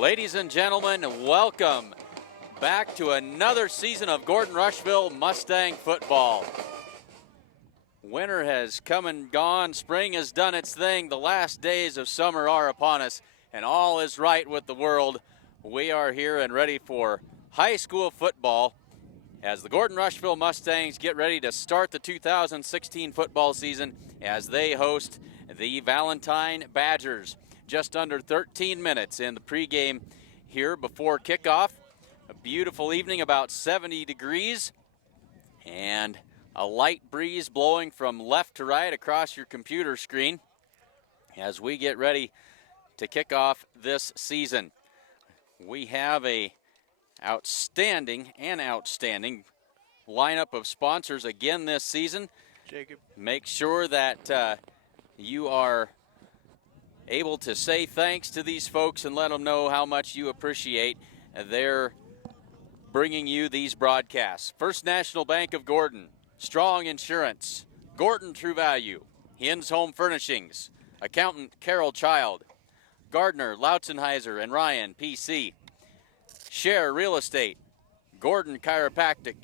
Ladies and gentlemen, welcome back to another season of Gordon-Rushville Mustang football. Winter has come and gone. Spring has done its thing. The last days of summer are upon us, and all is right with the world. We are here and ready for high school football as the Gordon-Rushville Mustangs get ready to start the 2016 football season as they host the Valentine Badgers. Just under 13 minutes in the pregame here before kickoff. A beautiful evening, about 70 degrees, and a light breeze blowing from left to right across your computer screen as we get ready to kick off this season. We have a outstanding lineup of sponsors again this season. Jacob, make sure that you are able to say thanks to these folks and let them know how much you appreciate their bringing you these broadcasts. First National Bank of Gordon, Strong Insurance, Gordon True Value, Hins Home Furnishings, Accountant Carol Child, Gardner, Lautzenheiser, and Ryan, PC, Share Real Estate, Gordon Chiropractic,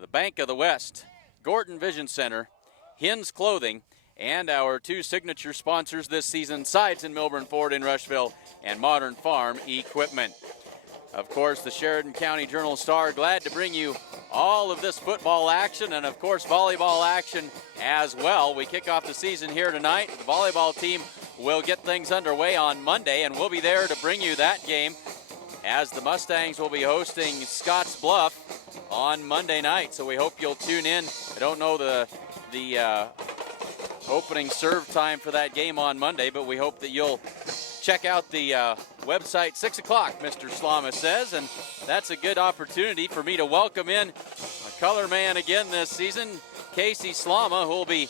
the Bank of the West, Gordon Vision Center, Hins Clothing, and our two signature sponsors this season, Sides in Milburn Ford in Rushville, and Modern Farm Equipment. Of course, the Sheridan County Journal Star, glad to bring you all of this football action and, of course, volleyball action as well. We kick off the season here tonight. The volleyball team will get things underway on Monday, and we'll be there to bring you that game as the Mustangs will be hosting Scotts Bluff on Monday night. So we hope you'll tune in. I don't know the opening serve time for that game on Monday, but we hope that you'll check out the website. 6 o'clock, Mr. Slama says, and that's a good opportunity for me to welcome in a color man again this season, Casey Slama, who will be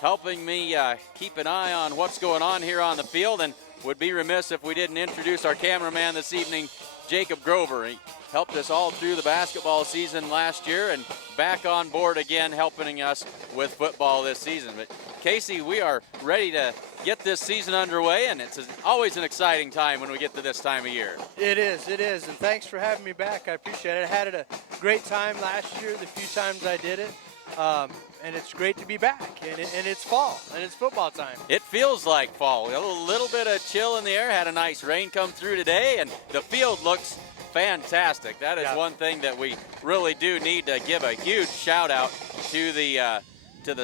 helping me keep an eye on what's going on here on the field, and would be remiss if we didn't introduce our cameraman this evening, Jacob Grover. He helped us all through the basketball season last year and back on board again, helping us with football this season. But Casey, we are ready to get this season underway, and it's always an exciting time when we get to this time of year. It is, and thanks for having me back. I appreciate it. I had a great time last year, the few times I did it, and it's great to be back, and it's fall, and it's football time. It feels like fall. A little bit of chill in the air, had a nice rain come through today, and the field looks fantastic. That is one thing that we really do need to give a huge shout out to the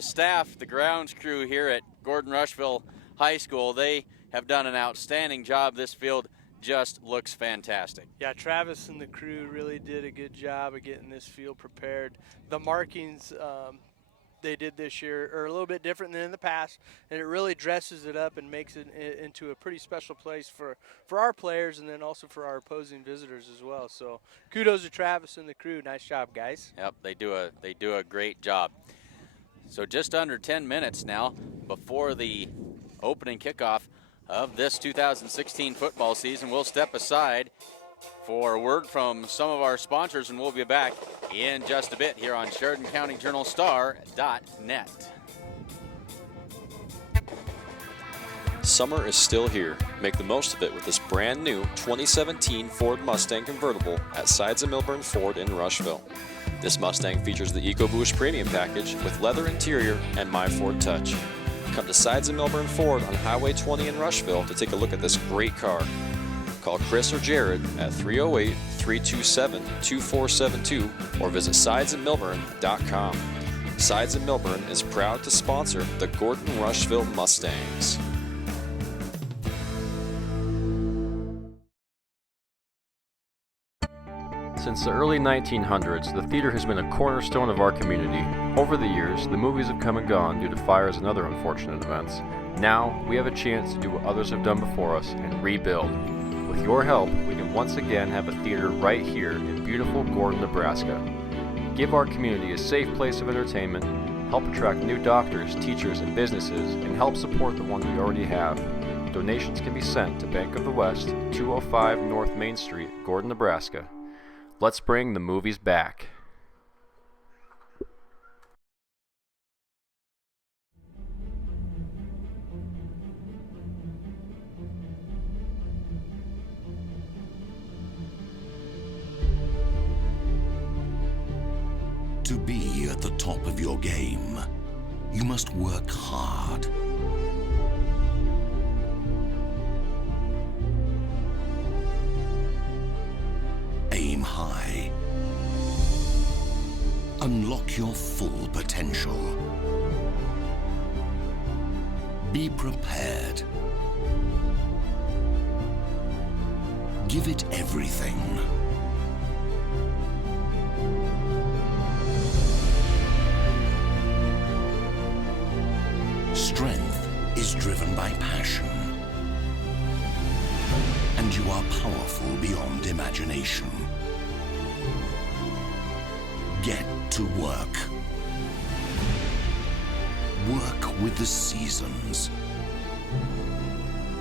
staff, the grounds crew here at Gordon-Rushville High School. They have done an outstanding job. This field just looks fantastic. Yeah, Travis and the crew really did a good job of getting this field prepared. The markings they did this year are a little bit different than in the past, and it really dresses it up and makes it into a pretty special place for our players and then also for our opposing visitors as well. So kudos to Travis and the crew. Nice job, guys. Yep, they do a great job. So just under 10 minutes now before the opening kickoff of this 2016 football season. We'll step aside for a word from some of our sponsors, and we'll be back in just a bit here on SheridanCountyJournalStar.net. Summer is still here. Make the most of it with this brand new 2017 Ford Mustang convertible at Sides of Milburn Ford in Rushville. This Mustang features the EcoBoost Premium Package with leather interior and My Ford Touch. Come to Sides of Milburn Ford on Highway 20 in Rushville to take a look at this great car. Call Chris or Jared at 308-327-2472 or visit sidesofmilburn.com. Sides of Milburn is proud to sponsor the Gordon-Rushville Mustangs. Since the early 1900s, the theater has been a cornerstone of our community. Over the years, the movies have come and gone due to fires and other unfortunate events. Now, we have a chance to do what others have done before us and rebuild. With your help, we can once again have a theater right here in beautiful Gordon, Nebraska. Give our community a safe place of entertainment, help attract new doctors, teachers, and businesses, and help support the ones we already have. Donations can be sent to Bank of the West, 205 North Main Street, Gordon, Nebraska. Let's bring the movies back. top of your game, you must work hard. Aim high. Unlock your full potential. Be prepared. Give it everything. Strength is driven by passion. And you are powerful beyond imagination. Get to work. Work with the seasons.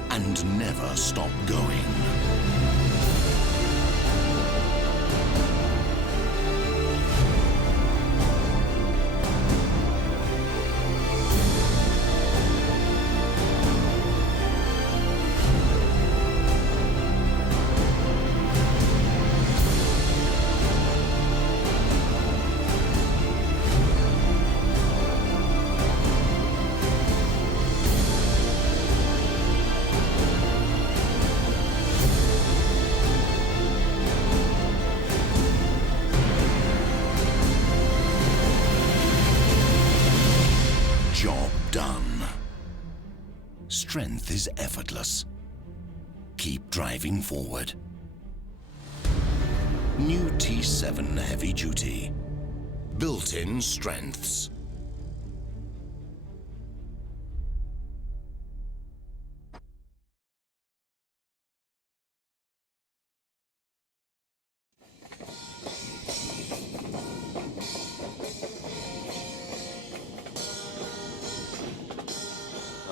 And never stop going. Job done. Strength is effortless. Keep driving forward. New T7 Heavy Duty. Built-in strengths.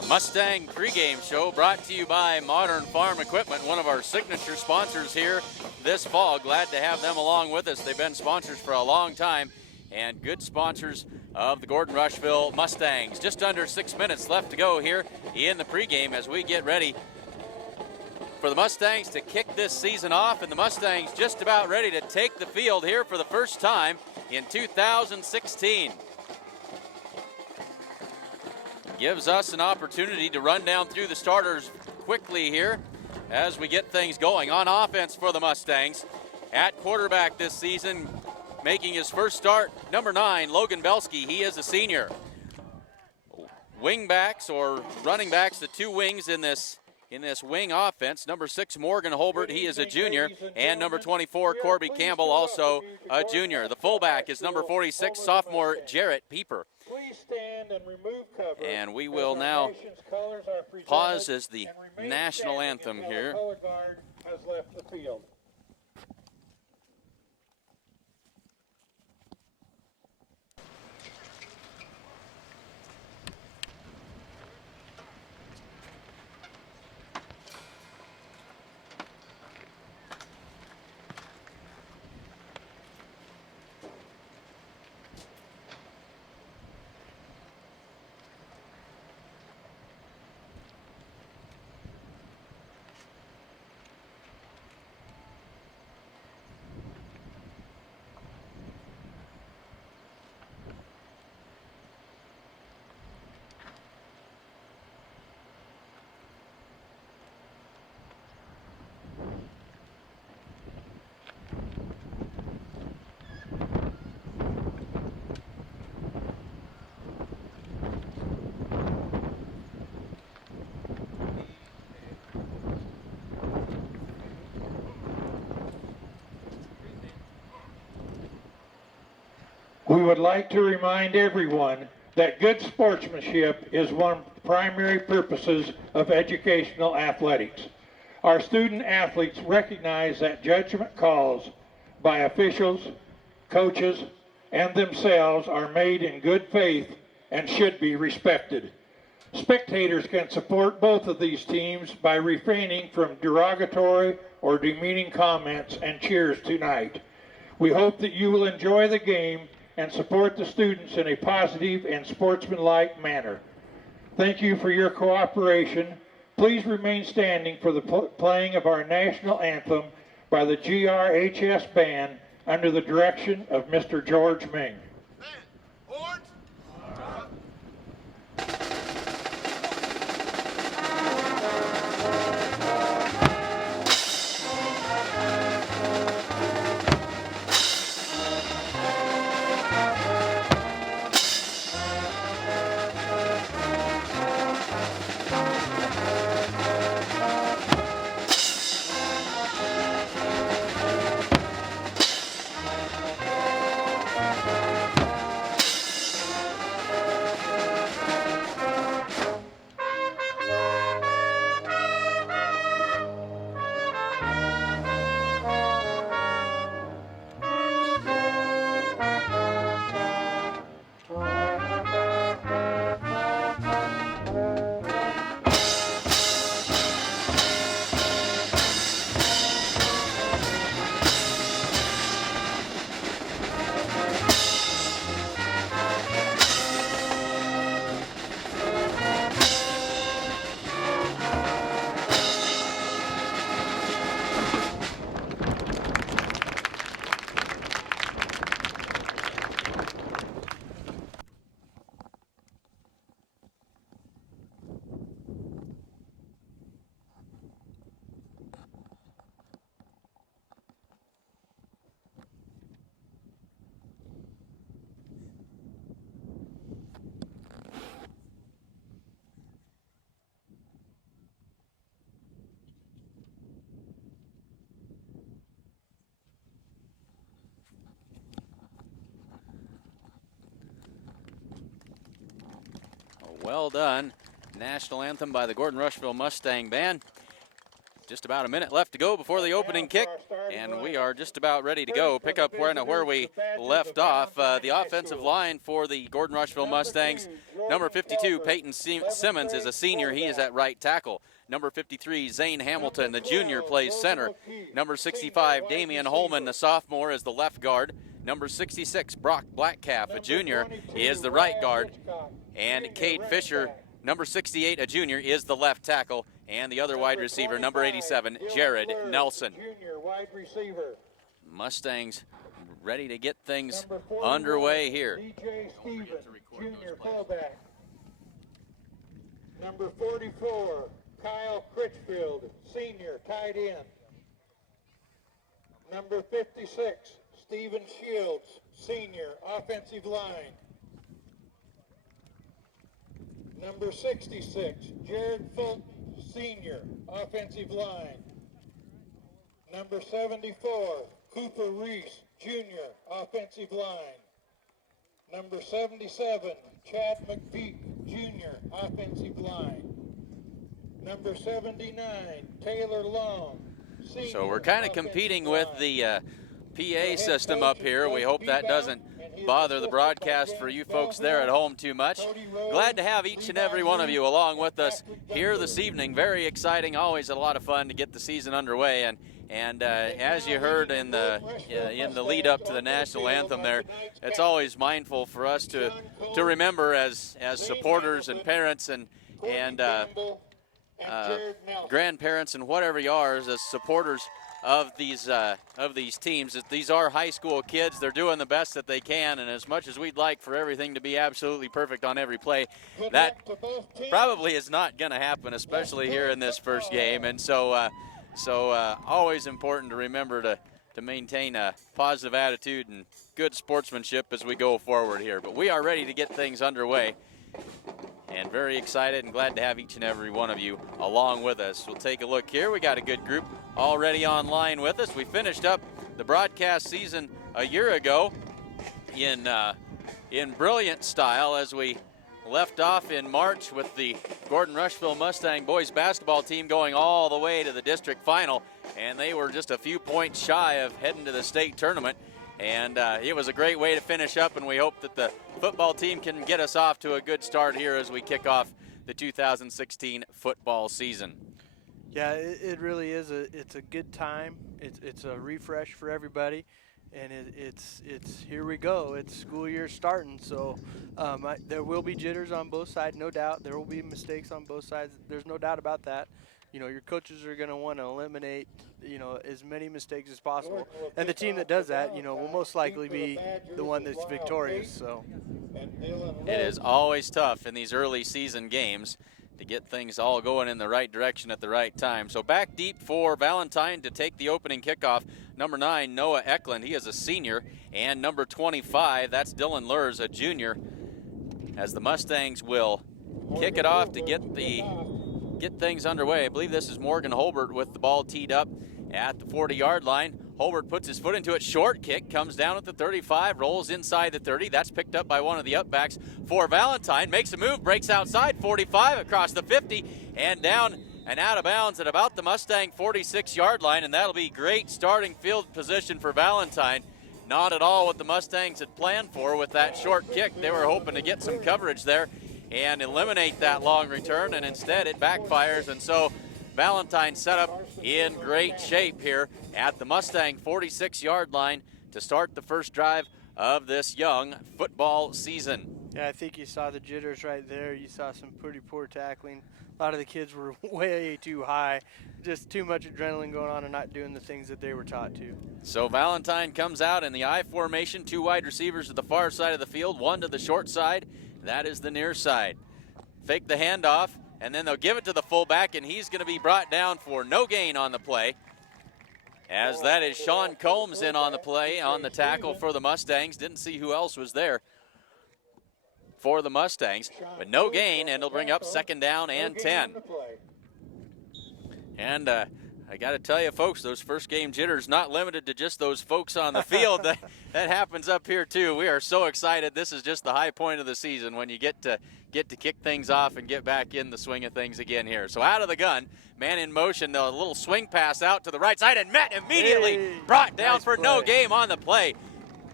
Mustang pregame show brought to you by Modern Farm Equipment, one of our signature sponsors here this fall. Glad to have them along with us. They've been sponsors for a long time and good sponsors of the Gordon-Rushville Mustangs. Just under 6 minutes left to go here in the pregame as we get ready for the Mustangs to kick this season off, and the Mustangs just about ready to take the field here for the first time in 2016. Gives us an opportunity to run down through the starters quickly here as we get things going. On offense for the Mustangs, at quarterback this season, making his first start, number 9, Logan Belsky. He is a senior. Wing backs or running backs, the two wings in this wing offense. Number 6, Morgan Holbert, he is a junior, and number 24, Corby Campbell, also a junior. The fullback is number 46, sophomore Jarrett Pieper. Please stand and remove cover. And we will now pause as the national anthem here. Color guard has left the field. We would like to remind everyone that good sportsmanship is one of the primary purposes of educational athletics. Our student athletes recognize that judgment calls by officials, coaches, and themselves are made in good faith and should be respected. Spectators can support both of these teams by refraining from derogatory or demeaning comments and cheers tonight. We hope that you will enjoy the game and support the students in a positive and sportsmanlike manner. Thank you for your cooperation. Please remain standing for the playing of our national anthem by the GRHS Band under the direction of Mr. George Ming. Order! Well done. National anthem by the Gordon-Rushville Mustang Band. Just about a minute left to go before the opening kick, and we are just about ready to go. Pick up where we left off. The offensive line for the Gordon-Rushville Mustangs. Number 52, Peyton Simmons, is a senior. He is at right tackle. Number 53, Zane Hamilton, the junior, plays center. Number 65, Damian Holman, the sophomore, is the left guard. Number 66, Brock Blackcalf, a junior, is the right guard. And Cade Fisher, number 68, a junior, is the left tackle. And the other wide receiver, number 87, Jared Nelson. Mustangs ready to get things underway here. DJ Stevens, junior fullback. Number 44, Kyle Critchfield, senior, tight end. Number 56, Stephen Shields, senior, offensive line. Number 66, Jared Fulton, senior, offensive line. Number 74, Cooper Reese, junior, offensive line. Number 77, Chad McPeak, junior, offensive line. Number 79, Taylor Long, senior. So we're kind of competing with the PA system up here. We hope that doesn't bother the broadcast for you folks there at home too much. Glad to have each and every one of you along with us here this evening. Very exciting, always a lot of fun to get the season underway. And as you heard in the lead up to the national anthem there, it's always mindful for us to remember as supporters and parents and grandparents and whatever you are as supporters of these teams. These are high school kids. They're doing the best that they can, and as much as we'd like for everything to be absolutely perfect on every play, that probably is not going to happen, especially here in this first game. And so always important to remember to maintain a positive attitude and good sportsmanship as we go forward here. But we are ready to get things underway, and very excited and glad to have each and every one of you along with us. We'll take a look here. We got a good group already online with us. We finished up the broadcast season a year ago in brilliant style as we left off in March with the Gordon-Rushville Mustang boys basketball team going all the way to the district final, and they were just a few points shy of heading to the state tournament. And it was a great way to finish up, and we hope that the football team can get us off to a good start here as we kick off the 2016 football season. Yeah, it really is. It's a good time. It's a refresh for everybody, and it's here we go. It's school year starting, so there will be jitters on both sides, no doubt. There will be mistakes on both sides. There's no doubt about that. You know, your coaches are going to want to eliminate, as many mistakes as possible. And the team that does that, will most likely be the one that's victorious. So it is always tough in these early season games to get things all going in the right direction at the right time. So back deep for Valentine to take the opening kickoff. Number 9, Noah Eklund, he is a senior. And number 25, that's Dylan Lurs, a junior, as the Mustangs will kick it off to get things underway. I believe this is Morgan Holbert with the ball teed up at the 40-yard line. Holbert puts his foot into it. Short kick comes down at the 35, rolls inside the 30. That's picked up by one of the upbacks for Valentine. Makes a move, breaks outside 45 across the 50 and down and out of bounds at about the Mustang 46-yard line, and that'll be great starting field position for Valentine. Not at all what the Mustangs had planned for with that short kick. They were hoping to get some coverage there and eliminate that long return, and instead it backfires. And so Valentine set up in great shape here at the Mustang 46-yard line to start the first drive of this young football season. Yeah, I think you saw the jitters right there. You saw some pretty poor tackling. A lot of the kids were way too high. Just too much adrenaline going on and not doing the things that they were taught to. So Valentine comes out in the I formation, 2 wide receivers to the far side of the field, 1 to the short side. That is the near side. Fake the handoff, and then they'll give it to the fullback, and he's going to be brought down for no gain on the play, as that is Sean Combs in on the play, on the tackle for the Mustangs. Didn't see who else was there for the Mustangs, but no gain, and it'll bring up 2nd down and 10. And I got to tell you, folks, those first game jitters not limited to just those folks on the field. that happens up here too. We are so excited. This is just the high point of the season when you get to kick things off and get back in the swing of things again here. So out of the gun, man in motion, a little swing pass out to the right side, and Met immediately brought down nice for play. no gain on the play.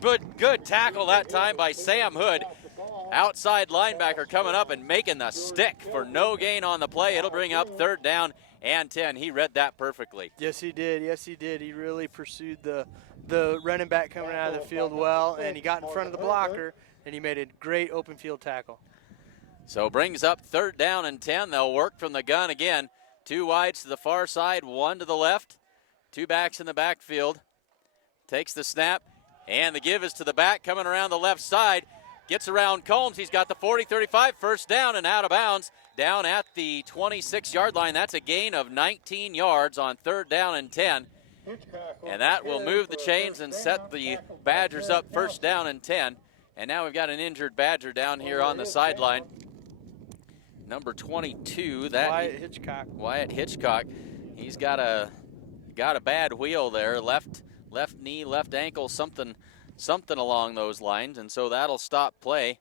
Good tackle that time by Sam Hood. Outside linebacker coming up and making the stick for no gain on the play. It'll bring up 3rd down and 10. He read that perfectly. Yes, he did. Yes, he did. He really pursued the running back coming out of the field well, and he got in front of the blocker, and he made a great open field tackle. So brings up 3rd down and 10. They'll work from the gun again. 2 wides to the far side, 1 to the left. 2 backs in the backfield. Takes the snap, and the give is to the back coming around the left side. Gets around Combs. He's got the 40-35, 1st down and out of bounds down at the 26-yard line. That's a gain of 19 yards on 3rd down and 10. And that will move the chains and set the Badgers up 1st down and 10. And now we've got an injured Badger down here on the sideline. Number 22, Wyatt Hitchcock. He's got a bad wheel there, left knee, left ankle, something along those lines, and so that'll stop play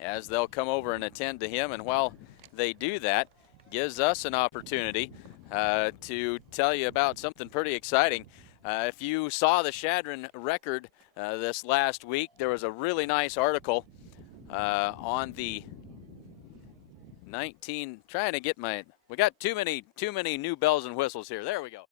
as they'll come over and attend to him. And while they do that, gives us an opportunity to tell you about something pretty exciting. If you saw the Sheridan record this last week, there was a really nice article on the 19. Trying to get we got too many new bells and whistles here. There we go.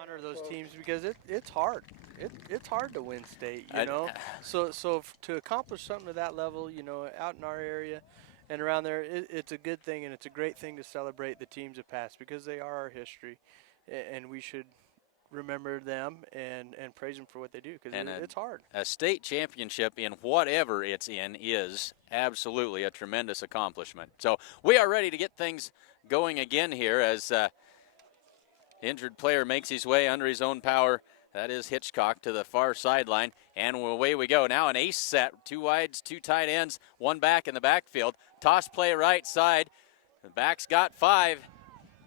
Honor those teams because it's hard. It's hard to win state, you know. So to accomplish something to that level, you know, out in our area and around there, it's a good thing, and it's a great thing to celebrate the teams of past because they are our history, and we should remember them and praise them for what they do because it's hard. A state championship in whatever it's in is absolutely a tremendous accomplishment. So we are ready to get things going again here as injured player makes his way under his own power. That is Hitchcock to the far sideline, and away we go. Now an ace set, 2 wides, 2 tight ends, 1 back in the backfield. Toss play right side. The back's got 5,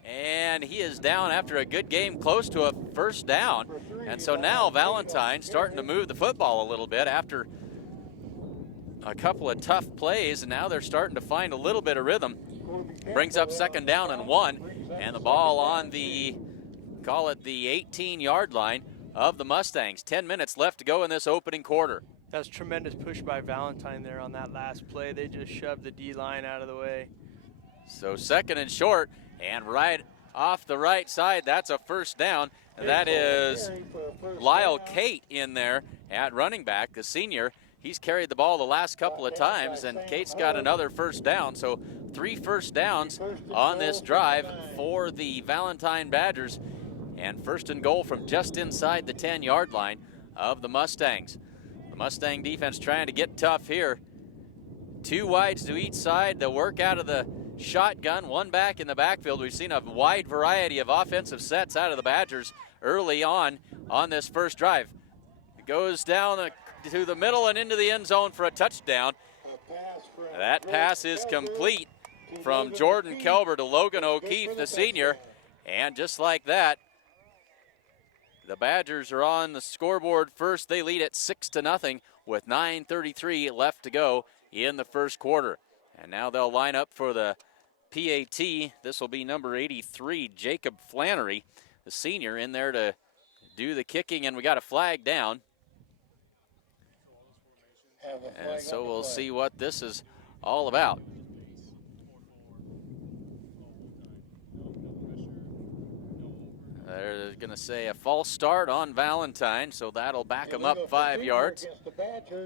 and he is down after a good game, close to a 1st down. And so now Valentine starting to move the football a little bit after a couple of tough plays, and now they're starting to find a little bit of rhythm. Brings up 2nd down and 1, and the ball on the, call it the 18-yard line of the Mustangs. 10 minutes left to go in this opening quarter. That's tremendous push by Valentine there on that last play. They just shoved the D-line out of the way. So 2nd and short, and right off the right side, that's a 1st down. That is Lyle Kate in there at running back, the senior. He's carried the ball the last couple of times, and Kate's got another 1st down. So 3 1st downs on this drive for the Valentine Badgers, and 1st and goal from just inside the 10-yard line of the Mustangs. The Mustang defense trying to get tough here. 2 wides to each side. They'll work out of the shotgun, 1 back in the backfield. We've seen a wide variety of offensive sets out of the Badgers early on this first drive. It goes down to the middle and into the end zone for a touchdown. That pass is complete from Jordan Kelber to Logan O'Keefe, the senior. And just like that, the Badgers are on the scoreboard first. They lead it 6-0 with 9:33 left to go in the first quarter. And now they'll line up for the PAT. This will be number 83, Jacob Flannery, the senior, in there to do the kicking, and we got a flag down. And so we'll see what this is all about. They're going to say a false start on Valentine, so that'll back them up 5 yards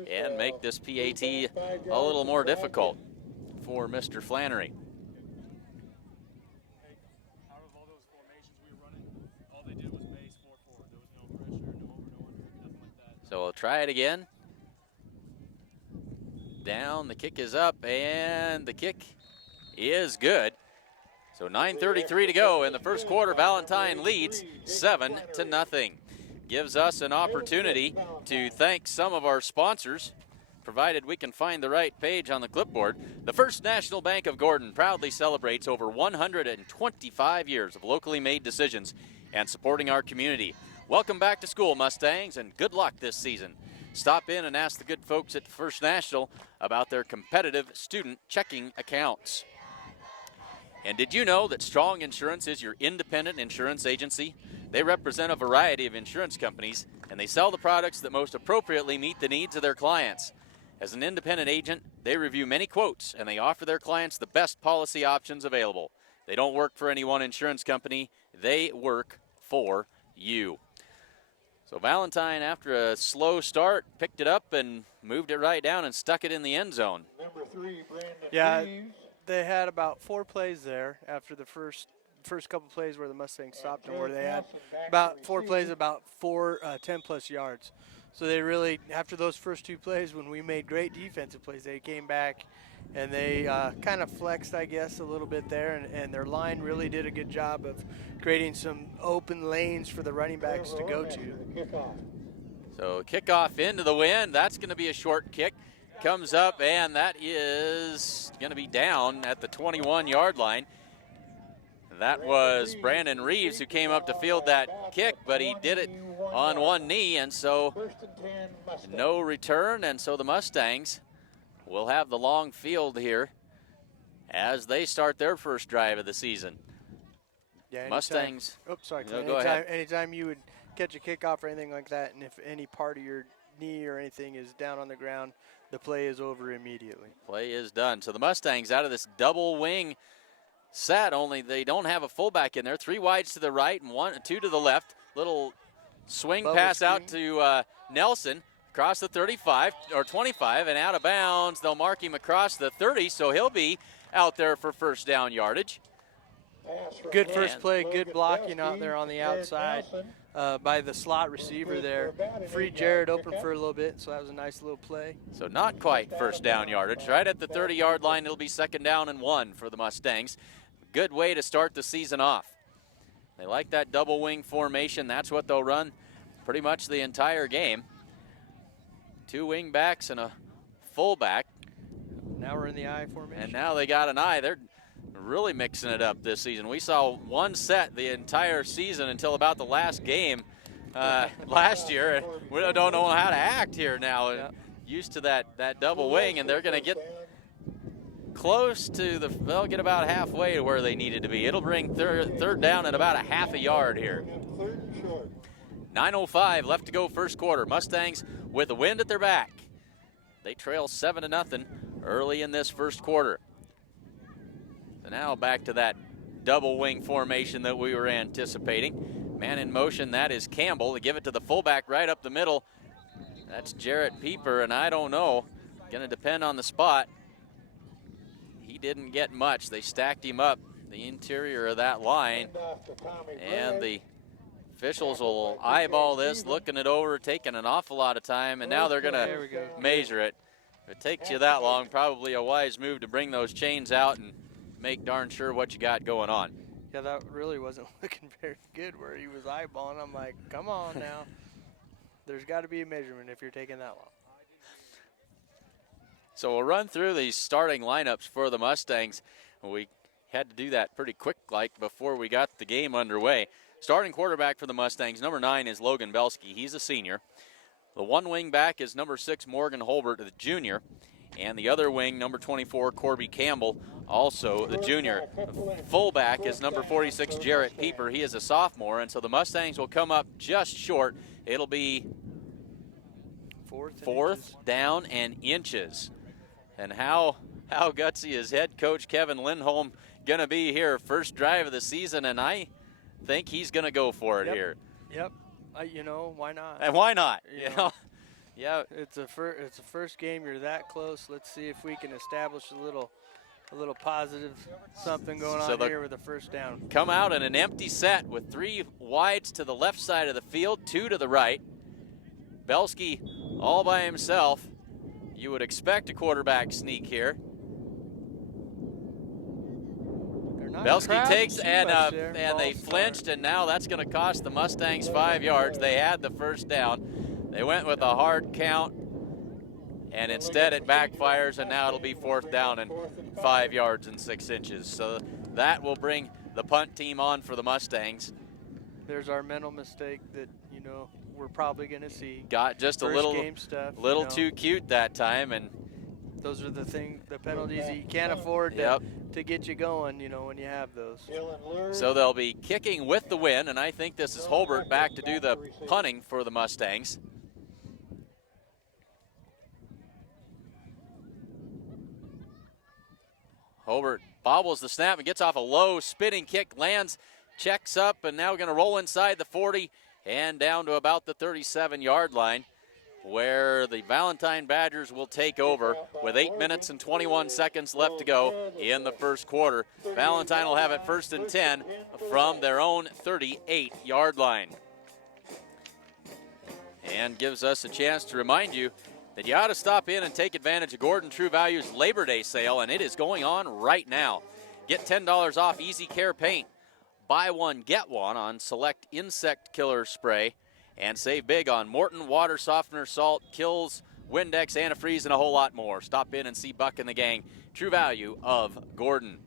and make this PAT a little more difficult for Mr. Flannery. Out of all those formations we were running, all they did was base 4-4. There was no pressure, no over, nothing like that. So we'll try it again. Down, the kick is up, and the kick is good. So 9:33 to go in the first quarter. Valentine leads 7-0. Gives us an opportunity to thank some of our sponsors, provided we can find the right page on the clipboard. The First National Bank of Gordon proudly celebrates over 125 years of locally made decisions and supporting our community. Welcome back to school, Mustangs, and good luck this season. Stop in and ask the good folks at First National about their competitive student checking accounts. And did you know that Strong Insurance is your independent insurance agency? They represent a variety of insurance companies, and they sell the products that most appropriately meet the needs of their clients. As an independent agent, they review many quotes, and they offer their clients the best policy options available. They don't work for any one insurance company. They work for you. So Valentine, after a slow start, picked it up and moved it right down and stuck it in the end zone. Number 3, Brandon. Yeah, Reeves. they had about 4 plays there after the first couple plays where the Mustangs stopped them, where they had about 4 plays, about 10-plus yards. So they really, after those first 2 plays, when we made great defensive plays, they came back and they kind of flexed, I guess, a little bit there, and their line really did a good job of creating some open lanes for the running backs to go to. So kickoff into the wind. That's going to be a short kick. Comes up, and that is going to be down at the 21-yard line. That was Brandon Reeves who came up to field that kick, but he did it on one knee, and so no return, and so the Mustangs will have the long field here as they start their first drive of the season. Yeah, Mustangs. Oops, sorry. No, go ahead. Anytime you would catch a kickoff or anything like that, and if any part of your knee or anything is down on the ground, the play is over immediately. Play is done. So the Mustangs out of this double wing set, only they don't have a fullback in there. 3 wides to the right and 2 to the left. Little swing Bubble pass screen out to Nelson across the 35 or 25 and out of bounds. They'll mark him across the 30, so he'll be out there for first down yardage. Good first play, good blocking out there on the outside by the slot receiver there. Freed Jared open for a little bit, so that was a nice little play. So not quite first down yardage. Right at the 30-yard line, it'll be 2nd down and 1 for the Mustangs. Good way to start the season off. They like that double wing formation. That's what they'll run pretty much the entire game. 2 wing backs and a fullback. Now we're in the I formation. And now they got an I. They're really mixing it up this season. We saw one set the entire season until about the last game last year, and we don't know how to act here now. Yeah. Used to that double wing, and they're going to get close to they'll get about halfway to where they needed to be. It'll bring third down at about a half a yard here. 9:05 left to go first quarter. Mustangs with the wind at their back. They trail 7-0 early in this first quarter. So now back to that double wing formation that we were anticipating. Man in motion, that is Campbell. They give it to the fullback right up the middle. That's Jarrett Pieper, and I don't know. Going to depend on the spot. He didn't get much. They stacked him up the interior of that line, and the officials will eyeball this, looking it over, taking an awful lot of time, and now they're going to measure it. If it takes you that long, probably a wise move to bring those chains out and make darn sure what you got going on. Yeah, that really wasn't looking very good where he was eyeballing. I'm like, come on now. There's got to be a measurement if you're taking that long. So we'll run through these starting lineups for the Mustangs. We had to do that pretty quick like before we got the game underway. Starting quarterback for the Mustangs, number 9 is Logan Belsky. He's a senior. The one wing back is number 6, Morgan Holbert, the junior. And the other wing, number 24, Corby Campbell, also the junior. The fullback is number 46, Jarrett Pieper. He is a sophomore, and so the Mustangs will come up just short. It'll be fourth down and inches. And how gutsy is head coach Kevin Lindholm going to be here? First drive of the season, and I think he's going to go for it here. Yep. You know, why not? And why not? You know? Yeah, it's a first game. You're that close. Let's see if we can establish a little positive something going on here with the first down. Come out in an empty set with 3 wides to the left side of the field, 2 to the right. Belsky all by himself. You would expect a quarterback sneak here. Belsky takes and they flinched, and now that's going to cost the Mustangs 5 yards. They had the first down. They went with a hard count, and instead it backfires, and now it'll be 4th down and 5 yards and 6 inches. So that will bring the punt team on for the Mustangs. There's our mental mistake that, you know, we're probably going to see. Got just First a little game stuff, little too cute that time, and those are the penalties that you can't afford to get you going, you know, when you have those. So they'll be kicking with the win, and I think this is Holbert back to do the punting for the Mustangs. Holbert bobbles the snap and gets off a low spinning kick, lands, checks up, and now going to roll inside the 40 and down to about the 37-yard line, where the Valentine Badgers will take over with 8 minutes and 21 seconds left to go in the first quarter. Valentine will have it 1st and 10 from their own 38-yard line. And gives us a chance to remind you that you ought to stop in and take advantage of Gordon True Value's Labor Day sale, and it is going on right now. Get $10 off Easy Care Paint. Buy one, get one on select insect killer spray, and save big on Morton water softener, salt, Kills, Windex, antifreeze, and a whole lot more. Stop in and see Buck and the gang. True Value of Gordon.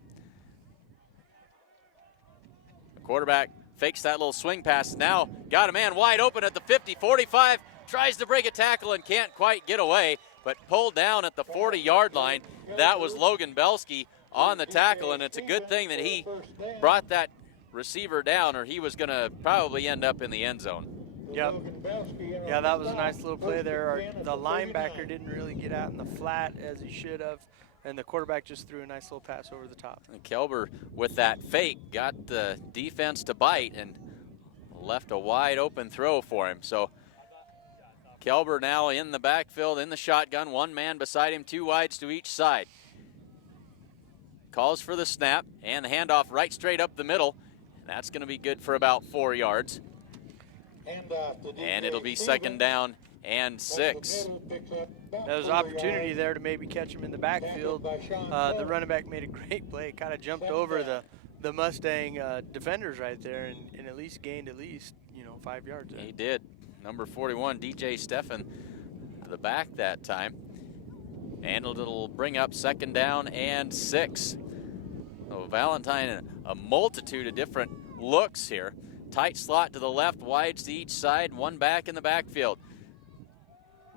The quarterback fakes that little swing pass. Now got a man wide open at the 50, 45. Tries to break a tackle and can't quite get away, but pulled down at the 40-yard line. That was Logan Belsky on the tackle, and it's a good thing that he brought that receiver down, or he was going to probably end up in the end zone. Yep. Yeah, that was a nice little play there. The linebacker didn't really get out in the flat as he should have, and the quarterback just threw a nice little pass over the top. And Kelber, with that fake, got the defense to bite and left a wide open throw for him. So Kelber now in the backfield, in the shotgun, 1 man beside him, 2 wides to each side. Calls for the snap, and the handoff right straight up the middle. That's going to be good for about 4 yards. And it'll be 2nd down and 6. There's an opportunity there to maybe catch him in the backfield. The running back made a great play, kind of jumped over the Mustang defenders right there, and at least gained 5 yards there. He did. Number 41, DJ Steffen, the back that time. And it'll bring up 2nd down and 6. So Valentine, a multitude of different looks here. Tight slot to the left, wides to each side, 1 back in the backfield.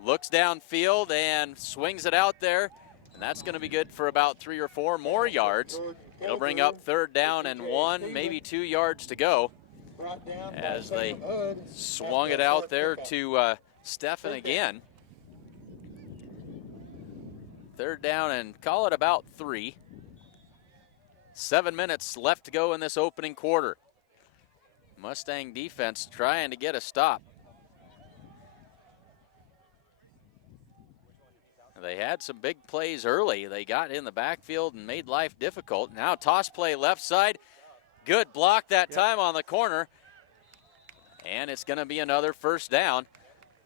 Looks downfield and swings it out there, and that's going to be good for about 3 or 4 more yards. It'll bring up 3rd down and 1, maybe 2 yards to go, as they swung it out there to Steffen again. 3rd down and call it about 3. 7 minutes left to go in this opening quarter. Mustang defense trying to get a stop. They had some big plays early. They got in the backfield and made life difficult. Now toss play left side. Good block that time on the corner. And it's going to be another 1st down.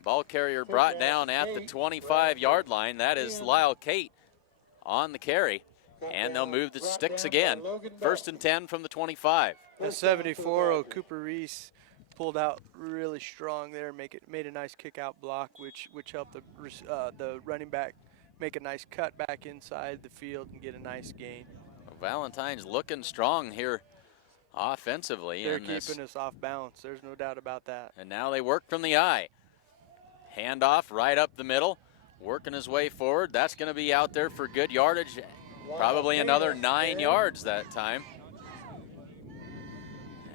Ball carrier brought down at the 25-yard line. That is Lyle Kate on the carry. And they'll move the sticks again. 1st and 10 from the 25. The 74, Cooper Reese pulled out really strong there, made a nice kick out block, which helped the running back make a nice cut back inside the field and get a nice gain. Valentine's looking strong here offensively. They're in this. keeping us off balance. There's no doubt about that. And now they work from the eye. Handoff right up the middle, working his way forward. That's going to be out there for good yardage. Probably another 9 yards that time.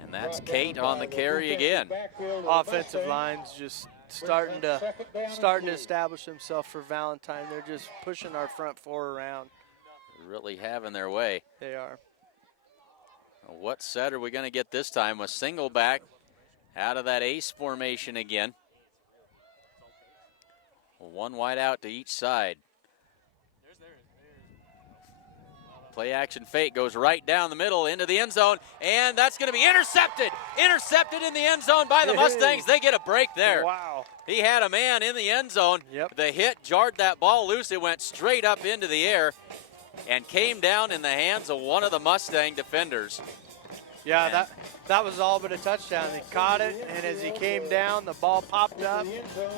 And that's Kate on the carry again. Offensive line's just starting to establish himself for Valentine. They're just pushing our front four around. Really having their way. They are. What set are we going to get this time? A single back out of that ace formation again. One wide out to each side. Play action fake goes right down the middle into the end zone, and that's going to be intercepted. Intercepted in the end zone by the Mustangs. They get a break there. Wow. He had a man in the end zone. Yep. The hit jarred that ball loose. It went straight up into the air and came down in the hands of one of the Mustang defenders. Yeah, that was all but a touchdown. He caught it, and as he came down, the ball popped up,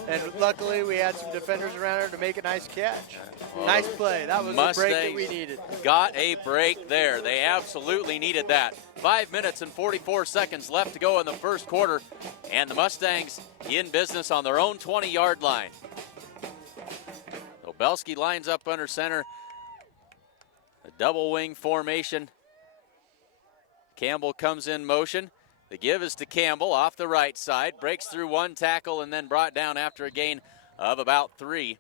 and luckily we had some defenders around there to make a nice catch. Nice play. That was the break that we needed. Got a break there. They absolutely needed that. 5 minutes and 44 seconds left to go in the first quarter, and the Mustangs in business on their own 20-yard line. Obelski lines up under center. A double wing formation. Campbell comes in motion. The give is to Campbell off the right side. Breaks through one tackle and then brought down after a gain of about 3.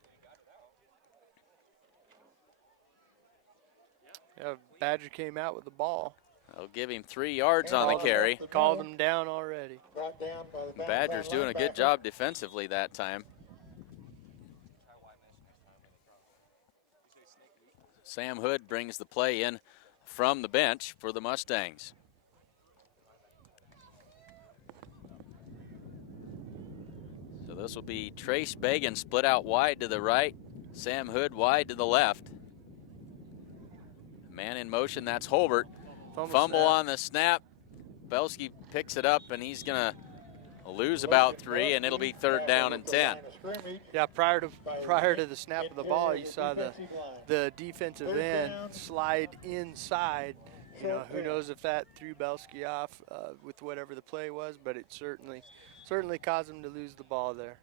Yeah, Badger came out with the ball. They'll give him 3 yards on the carry. Called him down already. Badger's doing a good job defensively that time. Sam Hood brings the play in from the bench for the Mustangs. So this will be Trace Bagan split out wide to the right, Sam Hood wide to the left. Man in motion, that's Holbert. Fumble on the snap. Belski picks it up, and he's going to lose about 3, and it'll be 3rd down and 10. Yeah, prior to the snap of the ball, you saw the defensive end slide inside. You know, who knows if that threw Belski off with whatever the play was, but it certainly caused him to lose the ball there.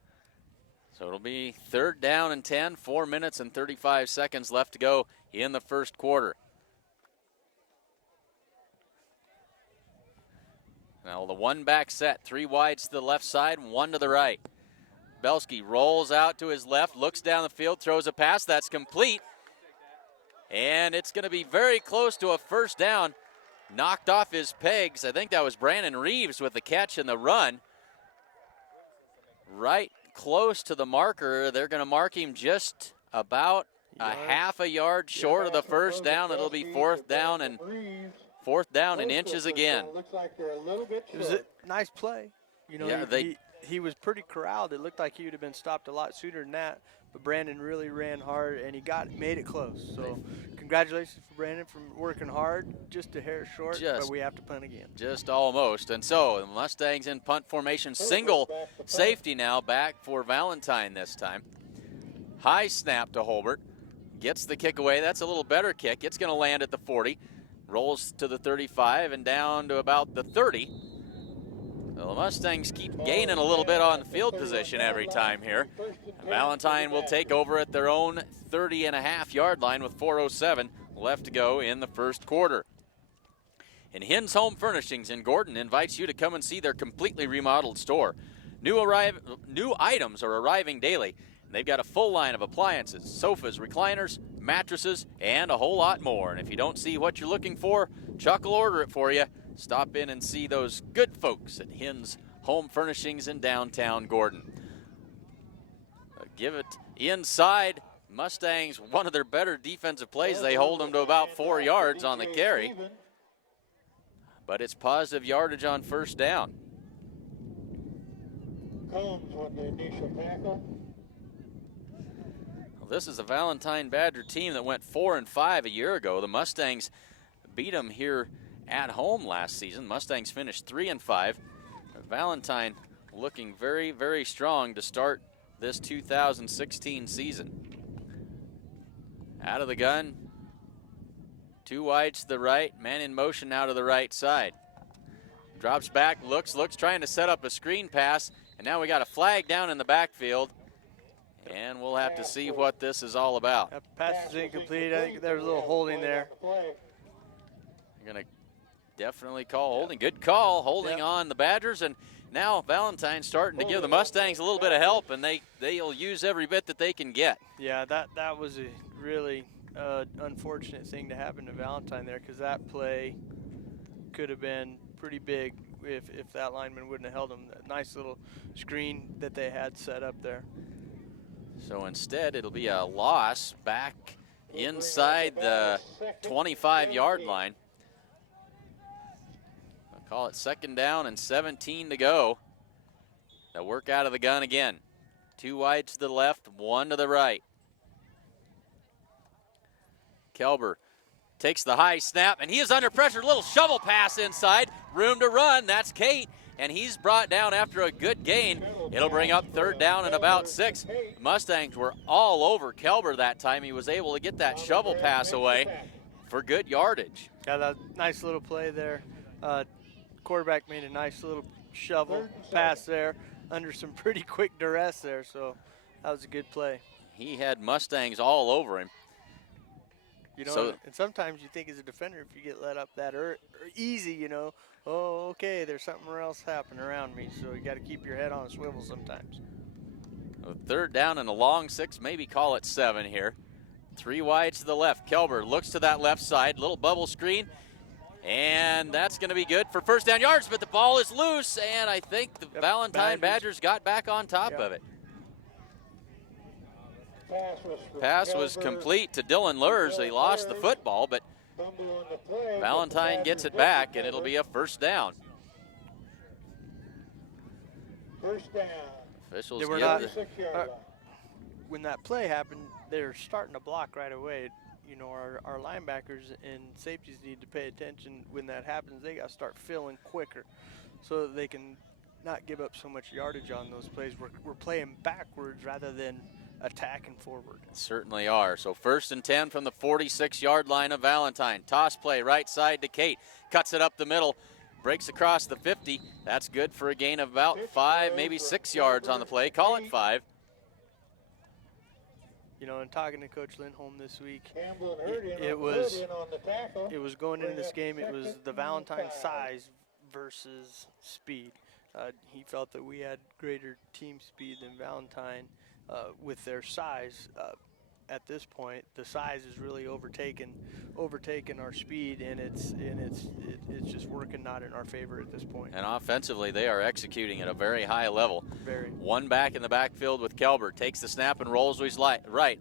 So it'll be 3rd down and 10, 4 minutes and 35 seconds left to go in the first quarter. Now the one back set, 3 wides to the left side and 1 to the right. Belski rolls out to his left, looks down the field, throws a pass that's complete. And it's going to be very close to a first down. Knocked off his pegs. I think that was Brandon Reeves with the catch and the run. Right close to the marker. They're going to mark him just about a half a yard short of the first down. It'll be 4th down and inches again. It was a nice play. You know, yeah, he was pretty corralled. It looked like he would have been stopped a lot sooner than that. But Brandon really ran hard, and he made it close. So congratulations for Brandon for working hard, just a hair short, but we have to punt again. Just almost. And so the Mustangs in punt formation. Single safety now back for Valentine this time. High snap to Holbert. Gets the kick away. That's a little better kick. It's going to land at the 40. Rolls to the 35 and down to about the 30. So the Mustangs keep gaining a little bit on field position every time here. Valentine will take over at their own 30.5-yard line with 4:07 left to go in the first quarter. And Hins Home Furnishings in Gordon invites you to come and see their completely remodeled store. New items are arriving daily. They've got a full line of appliances, sofas, recliners, mattresses, and a whole lot more. And if you don't see what you're looking for, Chuck will order it for you. Stop in and see those good folks at Hins Home Furnishings in downtown Gordon. Give it inside. Mustangs, one of their better defensive plays. They hold them to about 4 yards on the carry. But it's positive yardage on first down. Combs with the initial tackle. Well, this is a Valentine Badger team that went 4-5 a year ago. The Mustangs beat them here at home last season. Mustangs finished 3-5. Valentine looking very, very strong to start this 2016 season. Out of the gun, 2 wide to the right, man in motion now to the right side. Drops back, looks, trying to set up a screen pass, and now we got a flag down in the backfield, and we'll have to see what this is all about. That pass is incomplete. I think there was a little holding there. You're going to definitely call holding. Good call, holding on the Badgers, and now Valentine's starting to give the Mustangs a little bit of help, and they'll use every bit that they can get. Yeah, that was a really unfortunate thing to happen to Valentine there, because that play could have been pretty big if that lineman wouldn't have held him. That nice little screen that they had set up there. So instead, it'll be a loss back inside the 25-yard line. I'll call it 2nd down and 17 to go. They'll work out of the gun again. 2 wide to the left, 1 to the right. Kelber takes the high snap, and he is under pressure. Little shovel pass inside. Room to run. That's Kate, and he's brought down after a good gain. It'll bring up 3rd down and about 6. Mustangs were all over Kelber that time. He was able to get that shovel pass away for good yardage. Yeah, that nice little play there. Quarterback made a nice little shovel pass there under some pretty quick duress there, so that was a good play. He had Mustangs all over him. You know, and sometimes you think as a defender, if you get let up that easy, you know, oh, okay, there's something else happening around me, so you got to keep your head on a swivel sometimes. 3rd down and a long 6, maybe call it 7 here. 3 wide to the left. Kelber looks to that left side, little bubble screen, and that's going to be good for 1st down yards, but the ball is loose, and I think the Valentine Badgers got back on top of it. Pass was complete to Dylan Lurs. He lost the football, but Valentine gets it back, and it'll be a 1st down. 1st down. Officials They were give when that play happened, they're starting to block right away. You know, our linebackers and safeties need to pay attention when that happens. They got to start filling quicker so that they can not give up so much yardage on those plays. We're playing backwards rather than attacking forward. Certainly are. So 1st and 10 from the 46-yard line of Valentine. Toss play right side to Kate. Cuts it up the middle. Breaks across the 50. That's good for a gain of about 5, maybe 6 yards on the play. Call it 5. You know, and talking to Coach Lindholm this week, it was going into this game, it was the Valentine size versus speed. He felt that we had greater team speed than Valentine. With their size, at this point, the size is really overtaken our speed, and it's just working not in our favor at this point. And offensively, they are executing at a very high level. Very. 1 back in the backfield with Kelber. Takes the snap and rolls to his right.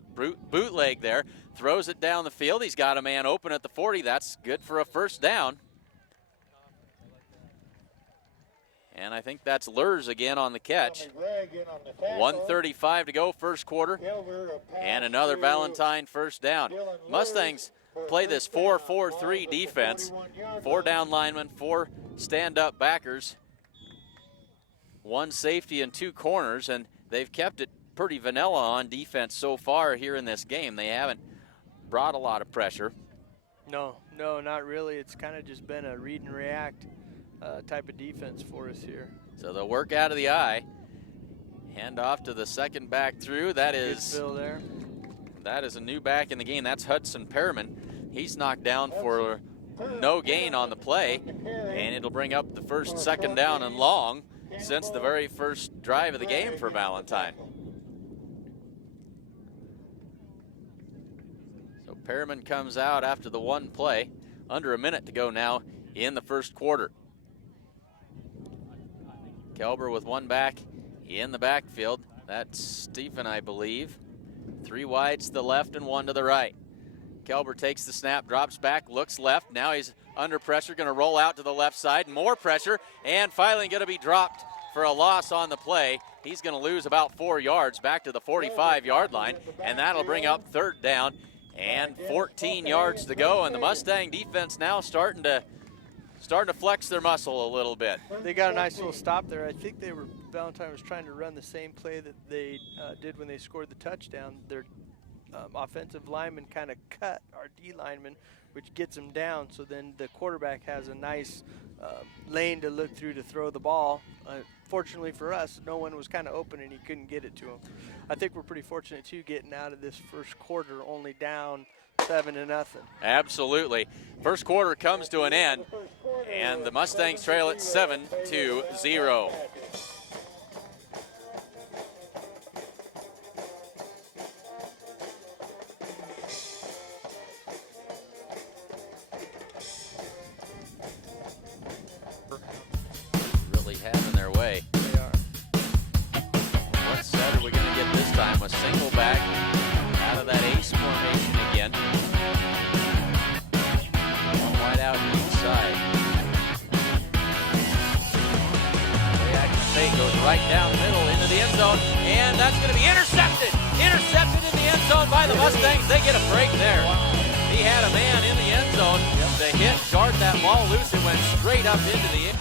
Bootleg there. Throws it down the field. He's got a man open at the 40. That's good for a 1st down. And I think that's Lurs again on the catch. 1:35 to go, 1st quarter. And another Valentine 1st down. Mustangs play this 4-4-3 defense. 4 down linemen, 4 stand-up backers, 1 safety and 2 corners, and they've kept it pretty vanilla on defense so far here in this game. They haven't brought a lot of pressure. No, not really. It's kind of just been a read and react type of defense for us here. So they'll work out of the eye. Hand off to the 2nd back through. That is a new back in the game. That's Hudson Perriman. He's knocked down for no gain on the play, and it'll bring up the 2nd down and long since the very first drive of the game for Valentine. So Perriman comes out after the 1 play. Under a minute to go now in the 1st quarter. Kelber with 1 back in the backfield. That's Stephen, I believe. 3 wide to the left and 1 to the right. Kelber takes the snap, drops back, looks left. Now he's under pressure, going to roll out to the left side. More pressure, and finally going to be dropped for a loss on the play. He's going to lose about 4 yards back to the 45-yard line, and that'll bring up 3rd down and 14 yards to go. And the Mustang defense now starting to flex their muscle a little bit. They got a nice little stop there. I think Valentine was trying to run the same play that they did when they scored the touchdown. They're offensive lineman kind of cut our D lineman, which gets him down. So then the quarterback has a nice lane to look through to throw the ball. Fortunately for us, no one was kind of open and he couldn't get it to him. I think we're pretty fortunate too, getting out of this first quarter only down 7-0. Absolutely. First quarter comes to an end, and the Mustangs trail it 7-0. Really having their way. They are. What set are we going to get this time? A single back out of that ace formation again. One wide out each side. Play action fake goes right down the middle into the end zone, and that's going to be intercepted. Intercepted in the end zone by the Mustangs. They get a break there. He had a man in the end zone. The hit jarred that ball loose. It went straight up into the end.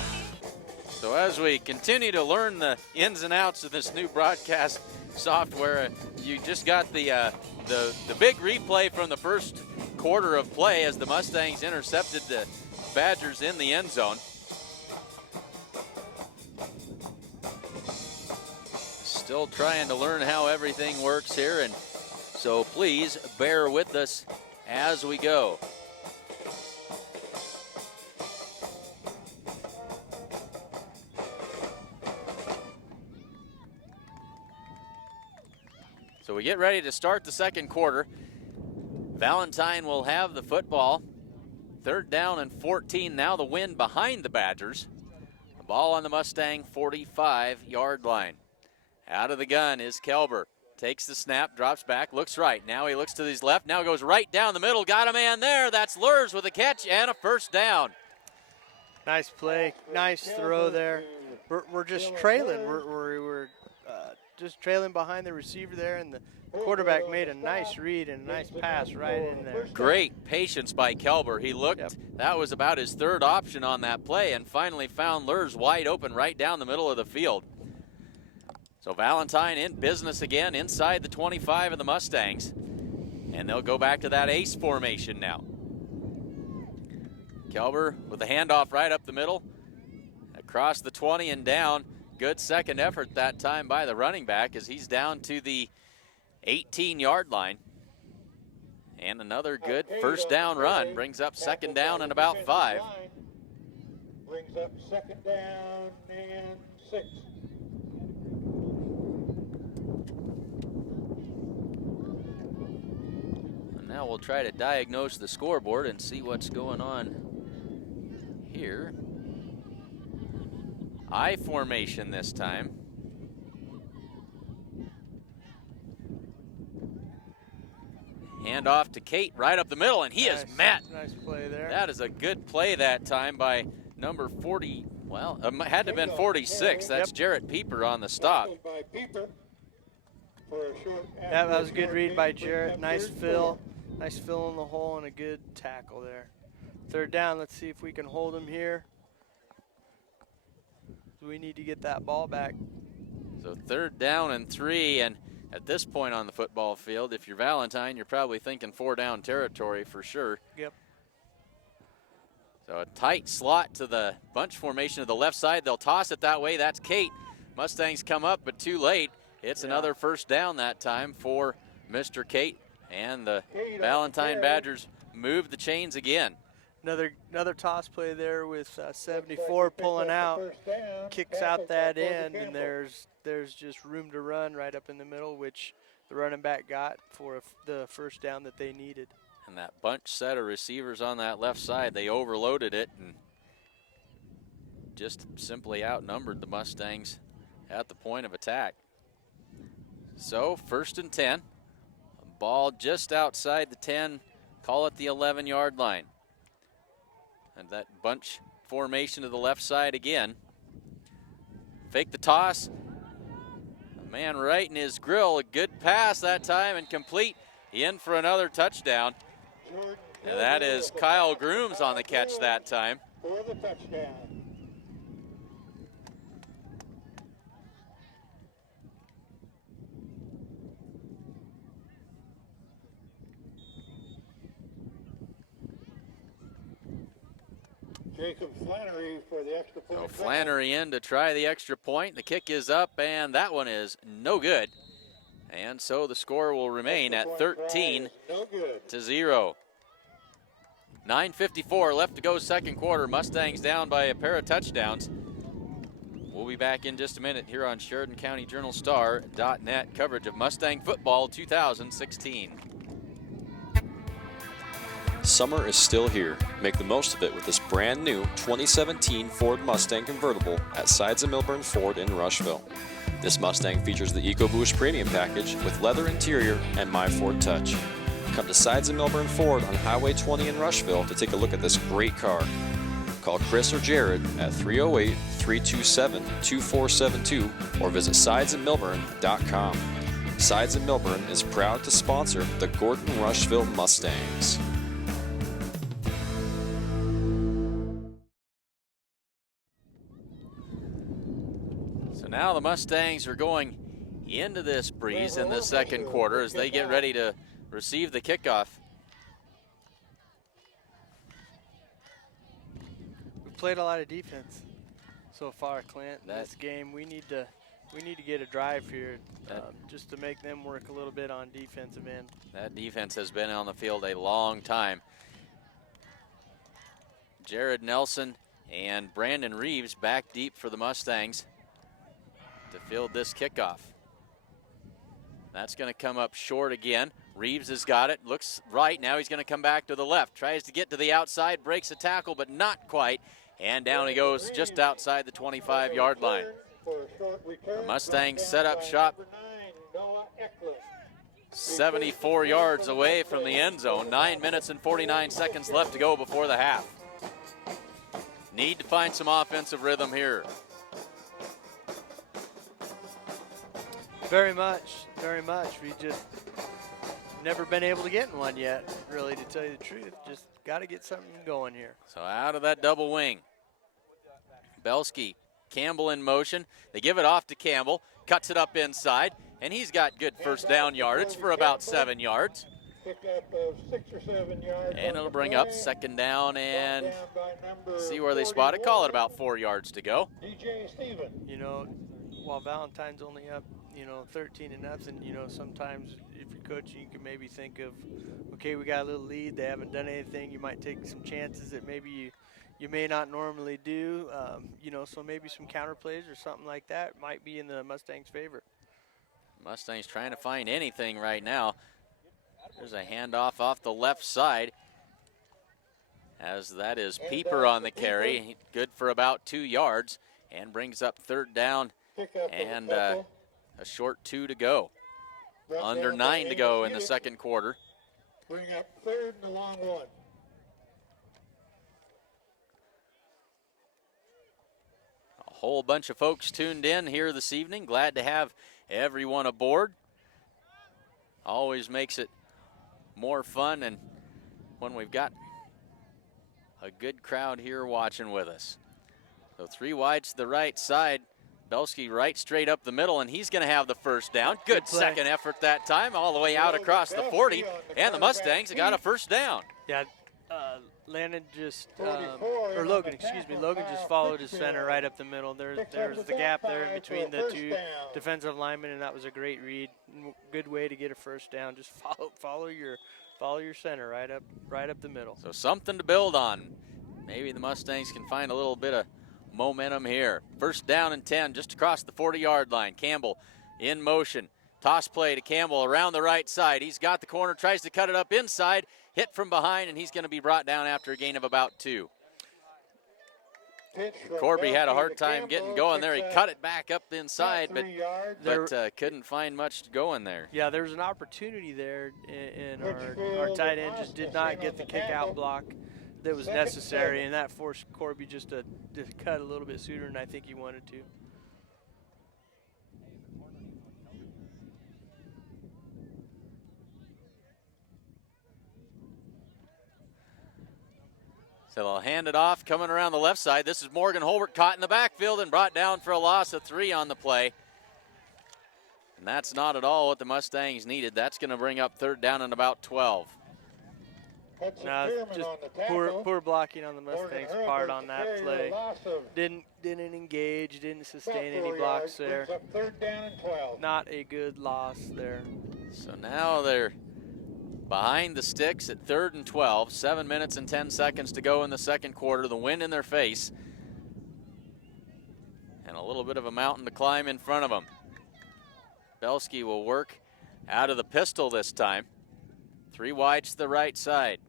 So as we continue to learn the ins and outs of this new broadcast software, you just got the big replay from the first quarter of play as the Mustangs intercepted the Badgers in the end zone. Still trying to learn how everything works here, and so please bear with us as we go. So we get ready to start the second quarter. Valentine will have the football. 3rd down and 14. Now the wind behind the Badgers. The ball on the Mustang 45-yard line. Out of the gun is Kelber. Takes the snap, drops back, looks right. Now he looks to his left, now goes right down the middle. Got a man there. That's Lurs with a catch and a first down. Nice play, nice throw there. We're just trailing. We're just trailing behind the receiver there, and the quarterback made a nice read and a nice pass right in there. Great patience by Kelber. He looked, that was about his 3rd option on that play, and finally found Lurs wide open right down the middle of the field. So Valentine in business again inside the 25 of the Mustangs, and they'll go back to that ace formation now. Kelber with the handoff right up the middle, across the 20 and down. Good second effort that time by the running back as he's down to the 18-yard line. And another good first down run brings up 2nd down and about 5. Brings up 2nd down and 6. And now we'll try to diagnose the scoreboard and see what's going on here. I formation this time. Hand off to Kate right up the middle, and he is met. Nice play there. That is a good play that time by number 40. Well, it had to have been 46. That's Jarrett Pieper on the stop. That was a good read by Jarrett. Nice fill. Nice fill in the hole and a good tackle there. 3rd down. Let's see if we can hold him here. We need to get that ball back. So 3rd down and 3, and at this point on the football field, if you're Valentine, you're probably thinking 4-down territory for sure. Yep. So a tight slot to the bunch formation to the left side. They'll toss it that way. That's Kate. Mustangs come up, but too late. It's another first down that time for Mr. Kate, and the Valentine Badgers move the chains again. Another toss play there with 74 pulling out, kicks out that end, and there's just room to run right up in the middle, which the running back got for the first down that they needed. And that bunch set of receivers on that left side, they overloaded it and just simply outnumbered the Mustangs at the point of attack. So 1st and 10, ball just outside the 10, call it the 11-yard line. And that bunch formation to the left side again. Fake the toss. A man right in his grill. A good pass that time and complete. In for another touchdown. And that is Kyle Grooms on the catch that time. For the touchdown. Jacob Flannery for the extra point. So Flannery in to try the extra point. The kick is up, and that one is no good. And so the score will remain at 13-0. 9:54 left to go second quarter. Mustangs down by a pair of touchdowns. We'll be back in just a minute here on Sheridan County Journal Star.net coverage of Mustang football 2016. Summer is still here. Make the most of it with this brand new 2017 Ford Mustang convertible at Sides of Milburn Ford in Rushville. This Mustang features the EcoBoost Premium Package with leather interior and My Ford Touch. Come to Sides of Milburn Ford on Highway 20 in Rushville to take a look at this great car. Call Chris or Jared at 308-327-2472 or visit sidesofmilburn.com. Sides of Milburn is proud to sponsor the Gordon-Rushville Mustangs. So now the Mustangs are going into this breeze in the second quarter as they get ready to receive the kickoff. We played a lot of defense so far, Clint. In this game, we need to get a drive here just to make them work a little bit on defensive end. That defense has been on the field a long time. Jared Nelson and Brandon Reeves back deep for the Mustangs to field this kickoff. That's going to come up short again. Reeves has got it, looks right. Now he's going to come back to the left. Tries to get to the outside, breaks a tackle, but not quite. And down he goes just outside the 25-yard line. The Mustangs set up shop 74 yards away from the end zone. 9 minutes and 49 seconds left to go before the half. Need to find some offensive rhythm here. Very much, very much. We just never been able to get in one yet, really, to tell you the truth. Just got to get something going here. So out of that double wing. Belsky, Campbell in motion. They give it off to Campbell, cuts it up inside, and he's got good first down yardage for about 7 yards. And it'll bring up second down and see where they spot it. Call it about 4 yards to go. You know, while Valentine's only up, 13-0, sometimes if you're coaching, you can maybe think of, okay, we got a little lead. They haven't done anything. You might take some chances that maybe you may not normally do. So maybe some counter plays or something like that might be in the Mustangs' favor. Mustangs trying to find anything right now. There's a handoff off the left side, as that is Pieper on the carry. Good for about 2 yards and brings up third down and a short 2 to go. Under 9 to go in the second quarter. Bring up third and a long one. A whole bunch of folks tuned in here this evening. Glad to have everyone aboard. Always makes it more fun and when we've got a good crowd here watching with us. So 3 wide to the right side. Belsky right straight up the middle, and he's going to have the first down. Good second effort that time, all the way out across the 40, and the Mustangs have got a first down. Yeah, Logan just followed his center right up the middle. There's the gap there in between the two defensive linemen, and that was a great read. Good way to get a first down. Just follow your center right up the middle. So something to build on. Maybe the Mustangs can find a little bit of momentum here. First down and 10 just across the 40-yard line. Campbell in motion. Toss play to Campbell around the right side. He's got the corner, tries to cut it up inside, hit from behind, and he's going to be brought down after a gain of about 2. Corby had a hard time getting going there. He cut it back up the inside, but couldn't find much going there. Yeah, there was an opportunity there, and our tight end just did not get the kick-out block that was necessary, and that forced Corby just to cut a little bit sooner than I think he wanted to. So they'll hand it off, coming around the left side. This is Morgan Holbert caught in the backfield and brought down for a loss of 3 on the play. And that's not at all what the Mustangs needed. That's going to bring up third down and about 12. No, just poor blocking on the Mustangs' part on that play. Didn't engage, didn't sustain any blocks there. Not a good loss there. So now they're behind the sticks at 3rd and 12. 7 minutes and 10 seconds to go in the second quarter. The wind in their face. And a little bit of a mountain to climb in front of them. Belsky will work out of the pistol this time. 3 wide to the right side.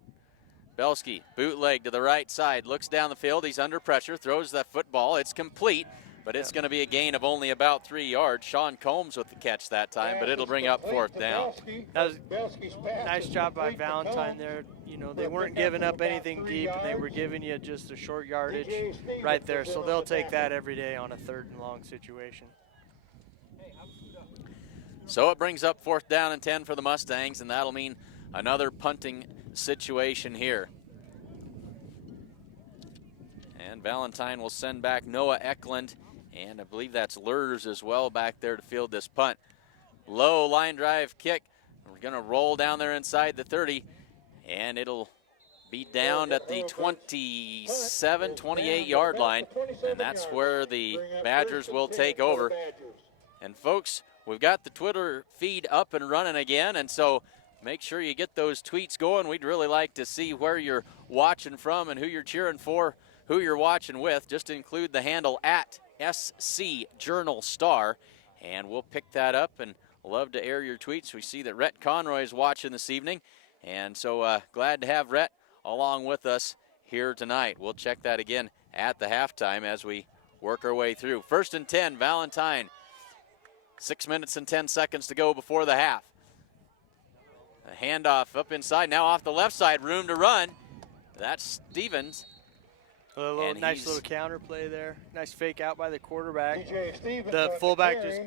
Belsky, bootleg to the right side, looks down the field. He's under pressure, throws that football. It's complete, but it's going to be a gain of only about 3 yards. Sean Combs with the catch that time, but it'll bring up 4th down. That was a nice job by Valentine there. You know, they weren't giving up anything deep, and they were giving you just a short yardage right there. So they'll take that every day on a 3rd and long situation. So it brings up 4th down and 10 for the Mustangs, and that'll mean another punting situation here. And Valentine will send back Noah Eklund, and I believe that's Lurs as well back there to field this punt. Low line drive kick. We're going to roll down there inside the 30, and it'll be down at the 27, 28-yard line, and that's where the Badgers will take over. And folks, we've got the Twitter feed up and running again, and so make sure you get those tweets going. We'd really like to see where you're watching from and who you're cheering for, who you're watching with. Just include the handle at SC Journal Star, and we'll pick that up and love to air your tweets. We see that Rhett Conroy is watching this evening, and so glad to have Rhett along with us here tonight. We'll check that again at the halftime as we work our way through. 1st and 10, Valentine. 6 minutes and 10 seconds to go before the half. A handoff up inside, now off the left side, room to run. That's Stevens. Nice little counter play there. Nice fake out by the quarterback. The fullback just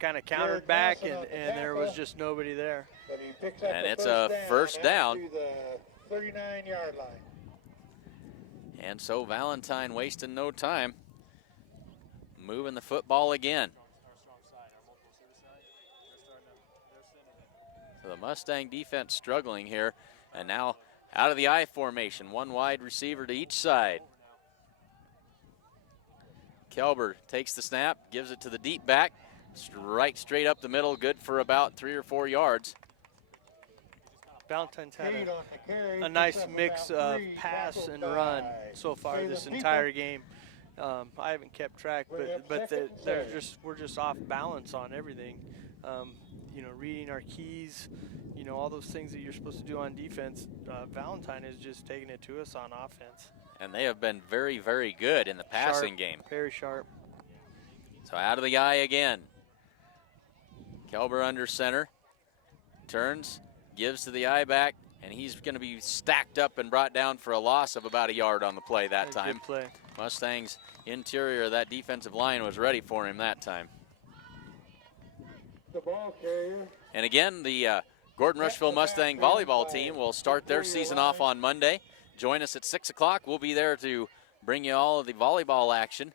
kind of countered back, and there was just nobody there. And it's a 1st down. 39-yard line. And so Valentine wasting no time, moving the football again. So the Mustang defense struggling here, and now out of the I formation, 1 wide receiver to each side. Kelber takes the snap, gives it to the deep back, straight up the middle, good for about 3 or 4 yards. Valentine's had a nice mix of pass and run so far this entire game. I haven't kept track, but we're just off balance on everything. You know, reading our keys, you know, all those things that you're supposed to do on defense. Valentine is just taking it to us on offense. And they have been very, very good in the passing game. Very sharp. So out of the eye again. Kelber under center, turns, gives to the eye back, and he's going to be stacked up and brought down for a loss of about a yard on the play that time. Good play. Mustangs interior of that defensive line was ready for him that time. The ball carrier. And again, the Gordon-Rushville Mustang volleyball team will start their season off on Monday. Join us at 6 o'clock. We'll be there to bring you all of the volleyball action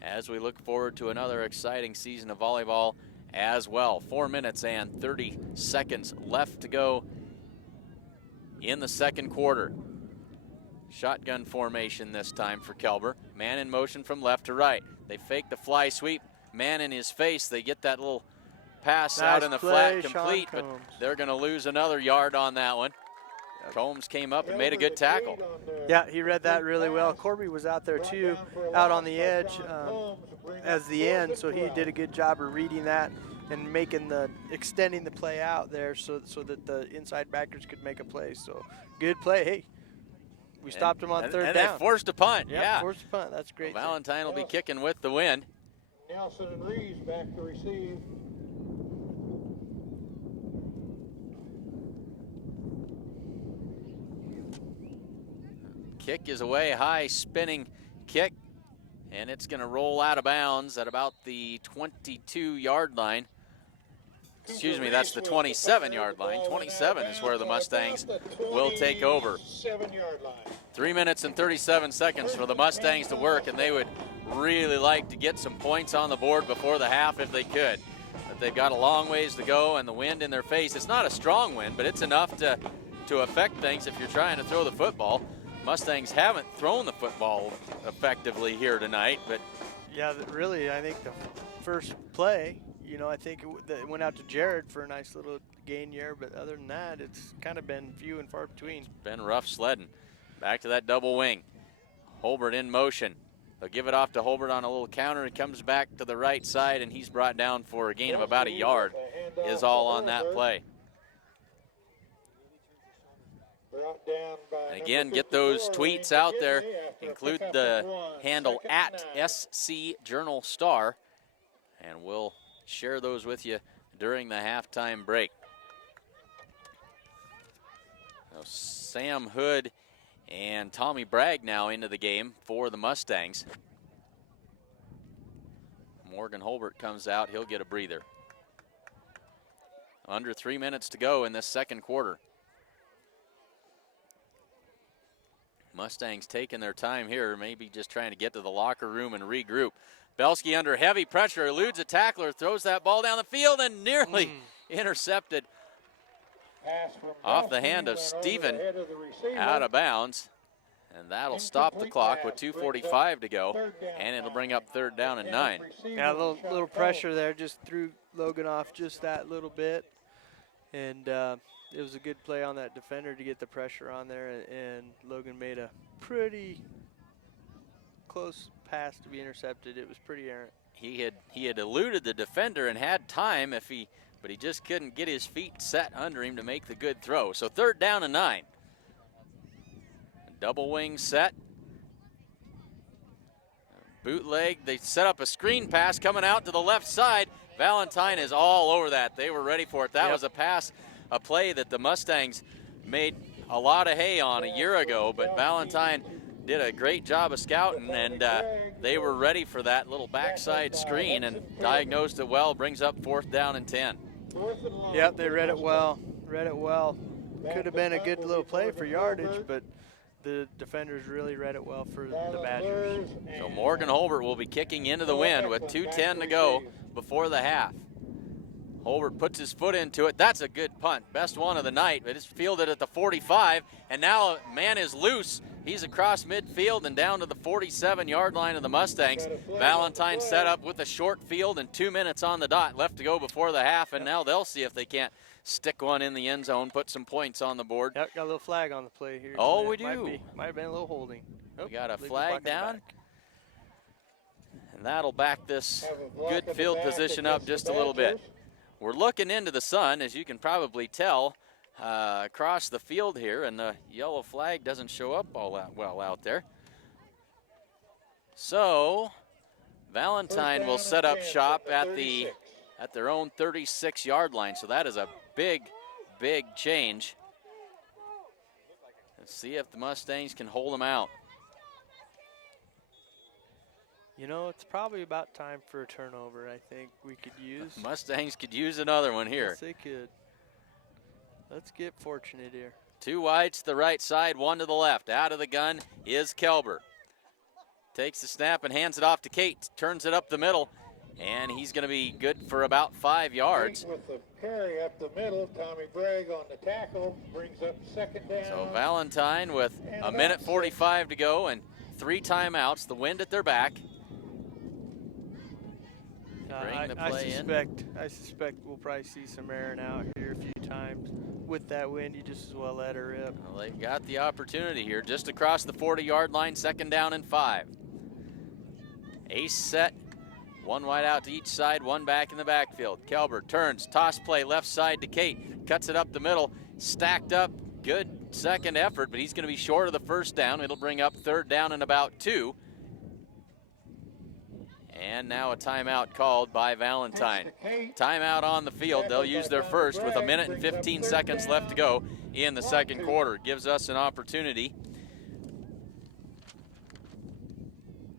as we look forward to another exciting season of volleyball as well. 4 minutes and 30 seconds left to go in the second quarter. Shotgun formation this time for Kelber. Man in motion from left to right. They fake the fly sweep. Man in his face. They get that little pass out in the flat complete, but they're going to lose another yard on that one. Combs came up and made a good tackle. Yeah, he read that really well. Corby was out there too, out on the edge as the end, so he did a good job of reading that and extending the play out there so that the inside backers could make a play. So good play. Hey, we stopped him on 3rd down. And they forced a punt. Yeah, forced a punt. That's great. Well, Valentine will be kicking with the wind. Nelson and Reeves back to receive. Kick is away, high spinning kick, and it's going to roll out of bounds at about the 22-yard line. Excuse me, that's the 27-yard line. 27 is where the Mustangs will take over. 7-yard line. 3 minutes and 37 seconds for the Mustangs to work, and they would really like to get some points on the board before the half if they could. But they've got a long ways to go and the wind in their face. It's not a strong wind, but it's enough to affect things if you're trying to throw the football. Mustangs haven't thrown the football effectively here tonight, but yeah, really, I think the first play, you know, I think it went out to Jared for a nice little gain year, but other than that, it's kind of been few and far between. Been rough sledding. Back to that double wing. Holbert in motion. They'll give it off to Holbert on a little counter. It comes back to the right side, and he's brought down for a gain of about a yard, is all on that play. And again, get those tweets out there. Include the handle @SC Journal Star, and we'll share those with you during the halftime break. Now, Sam Hood and Tommy Bragg now into the game for the Mustangs. Morgan Holbert comes out. He'll get a breather. Under 3 minutes to go in this second quarter. Mustangs taking their time here, maybe just trying to get to the locker room and regroup. Belsky under heavy pressure, eludes a tackler, throws that ball down the field and nearly intercepted off the hand of Steven, out of bounds. And that'll stop the clock with 2:45 to go, and it'll bring up 3rd down and 9. Yeah, a little pressure there, just threw Logan off just that little bit. And it was a good play on that defender to get the pressure on there, and Logan made a pretty close pass to be intercepted. It was pretty errant. He had eluded the defender and had time but he just couldn't get his feet set under him to make the good throw. So 3rd down and 9. Double wing set. Bootleg, they set up a screen pass coming out to the left side. Valentine is all over that. They were ready for it. That was a play that the Mustangs made a lot of hay on a year ago, but Valentine did a great job of scouting, and they were ready for that little backside screen and diagnosed it well. Brings up 4th down and 10. Yep, they read it well. Could have been a good little play for yardage, but the defenders really read it well for the Badgers. So Morgan Holbert will be kicking into the wind with 2:10 to go before the half. Holbert puts his foot into it. That's a good punt. Best one of the night, but it's fielded at the 45, and now a man is loose. He's across midfield and down to the 47-yard line of the Mustangs. Valentine set up with a short field and 2 minutes on the dot left to go before the half, and now they'll see if they can't stick one in the end zone, put some points on the board. Yep, got a little flag on the play here. Oh, we do. Might have been a little holding. We got a flag down. And that'll back this good field position up just a little bit. We're looking into the sun, as you can probably tell, across the field here, and the yellow flag doesn't show up all that well out there. So Valentine will set up shop at their own 36-yard line. So that is a big change. Let's see if the Mustangs can hold them out. You know, it's probably about time for a turnover, I think we could use. Mustangs could use another one here. Yes, they could. Let's get fortunate here. 2 wide to the right side, 1 to the left. Out of the gun is Kelber. Takes the snap and hands it off to Kate. Turns it up the middle, and he's going to be good for about 5 yards. With the carry up the middle, Tommy Bragg on the tackle brings up 2nd down. So Valentine with a minute 45 to go and 3 timeouts. The wind at their back. I suspect we'll probably see some airing out here a few times. With that wind, you just as well let her rip. Well, they've got the opportunity here just across the 40-yard line, 2nd down and 5. Ace set, 1 wide out to each side, 1 back in the backfield. Kelber turns, toss play left side to Kate, cuts it up the middle, stacked up, good second effort, but he's going to be short of the 1st down. It'll bring up 3rd down and about 2. And now a timeout called by Valentine. Timeout on the field. They'll use their first with a minute and 15 seconds left to go in the second quarter. Gives us an opportunity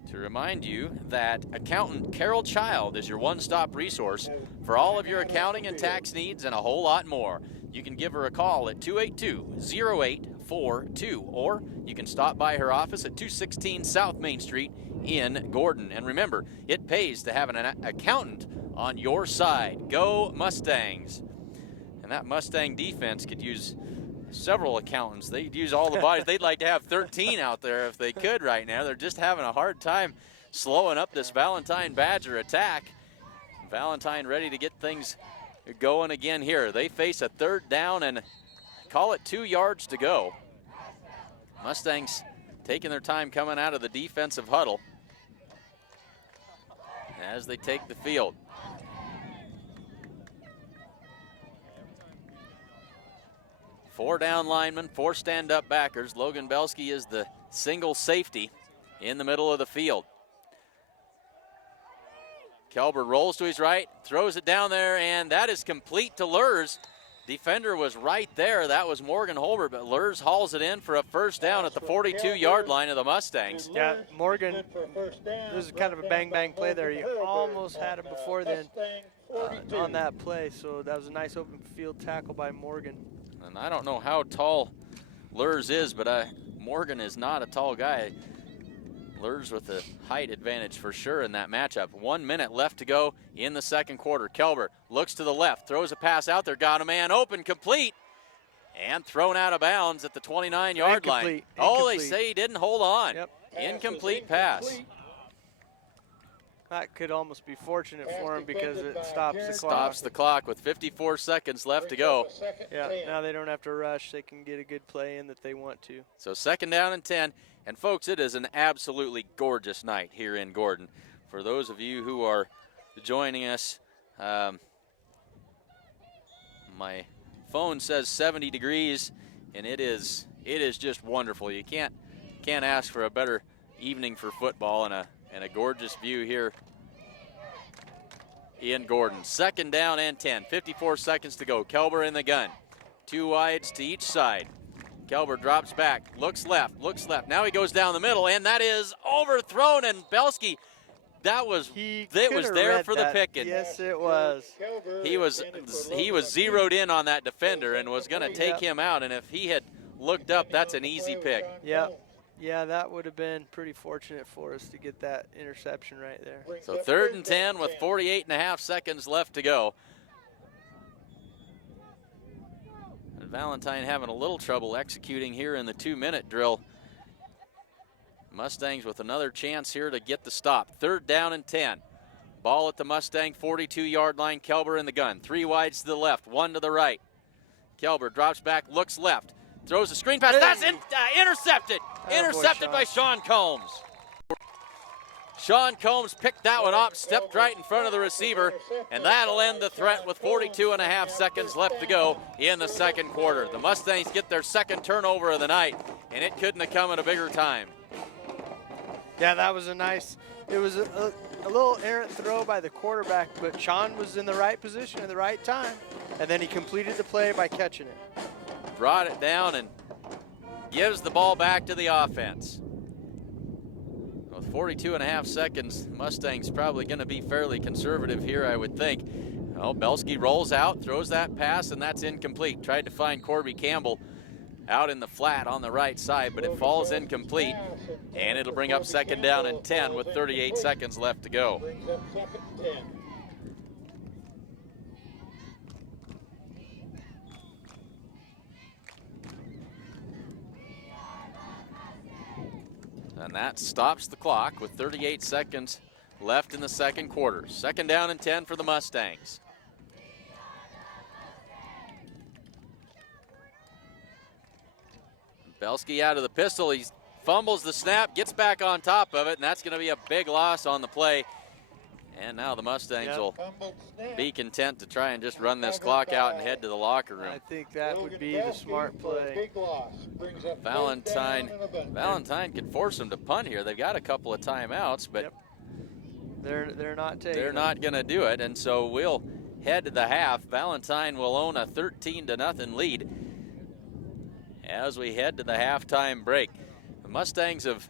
to remind you that accountant Carol Child is your one-stop resource for all of your accounting and tax needs and a whole lot more. You can give her a call at 282-0842, or you can stop by her office at 216 South Main Street in Gordon. And remember, it pays to have an accountant on your side. Go Mustangs. And that Mustang defense could use several accountants. They'd use all the bodies. They'd like to have 13 out there if they could right now. They're just having a hard time slowing up this Valentine Badger attack. Valentine ready to get things going again here. They face a 3rd down and call it 2 yards to go. Mustangs taking their time coming out of the defensive huddle as they take the field. Four down linemen, 4 stand-up backers. Logan Belsky is the single safety in the middle of the field. Kelber rolls to his right, throws it down there, and that is complete to Lurs. Defender was right there. That was Morgan Holbert, but Lurs hauls it in for a 1st down at the 42-yard line of the Mustangs. Yeah, Morgan, this is kind of a bang-bang play there. You almost had him before then on that play, so that was a nice open field tackle by Morgan. And I don't know how tall Lurs is, but Morgan is not a tall guy. Lurs with the height advantage for sure in that matchup. 1 minute left to go in the 2nd quarter. Kelber looks to the left, throws a pass out there, got a man open, complete, and thrown out of bounds at the 29-yard line. Oh, they say he didn't hold on. Yep. Incomplete pass. That could almost be fortunate for him because it stops the clock. Stops the clock with 54 seconds left to go. Yeah, now they don't have to rush. They can get a good play in that they want to. So 2nd down and 10. And folks, it is an absolutely gorgeous night here in Gordon. For those of you who are joining us, my phone says 70 degrees, and it is just wonderful. You can't ask for a better evening for football and a gorgeous view here in Gordon. 2nd down and 10, 54 seconds to go. Kelber in the gun, 2 wides to each side. Kelber drops back, looks left. Now he goes down the middle, and that is overthrown. And Belsky, that was there for the picking. Yes, it was. He was zeroed in on that defender and was going to take him out. And if he had looked up, that's an easy pick. Yeah, that would have been pretty fortunate for us to get that interception right there. So 3rd and 10 with 48.5 seconds left to go. Valentine having a little trouble executing here in the 2-minute drill. Mustangs with another chance here to get the stop. 3rd down and 10. Ball at the Mustang 42-yard line. Kelber in the gun. 3 wides to the left, 1 to the right. Kelber drops back, looks left, throws a screen pass. That's intercepted. Intercepted by Sean Combs. Sean Combs picked that one up, stepped right in front of the receiver, and that'll end the threat with 42.5 seconds left to go in the 2nd quarter. The Mustangs get their 2nd turnover of the night, and it couldn't have come at a bigger time. Yeah, that was it was a little errant throw by the quarterback, but Sean was in the right position at the right time, and then he completed the play by catching it. Brought it down and gives the ball back to the offense. With 42.5 seconds, Mustangs probably going to be fairly conservative here, I would think. Well, Belsky rolls out, throws that pass, and that's incomplete. Tried to find Corby Campbell out in the flat on the right side, but it falls incomplete, and it'll bring up 2nd down and 10 with 38 seconds left to go. And that stops the clock with 38 seconds left in the 2nd quarter. 2nd down and 10 for the Mustangs. Belsky out of the pistol. He fumbles the snap, gets back on top of it, and that's going to be a big loss on the play. And now the Mustangs will be content to try and just run this clock out and head to the locker room. I think that would be the smart play. Valentine could force them to punt here. They've got a couple of timeouts, but they're not taking they're not going to do it. And so we'll head to the half. Valentine will own a 13-0 lead as we head to the halftime break. The Mustangs have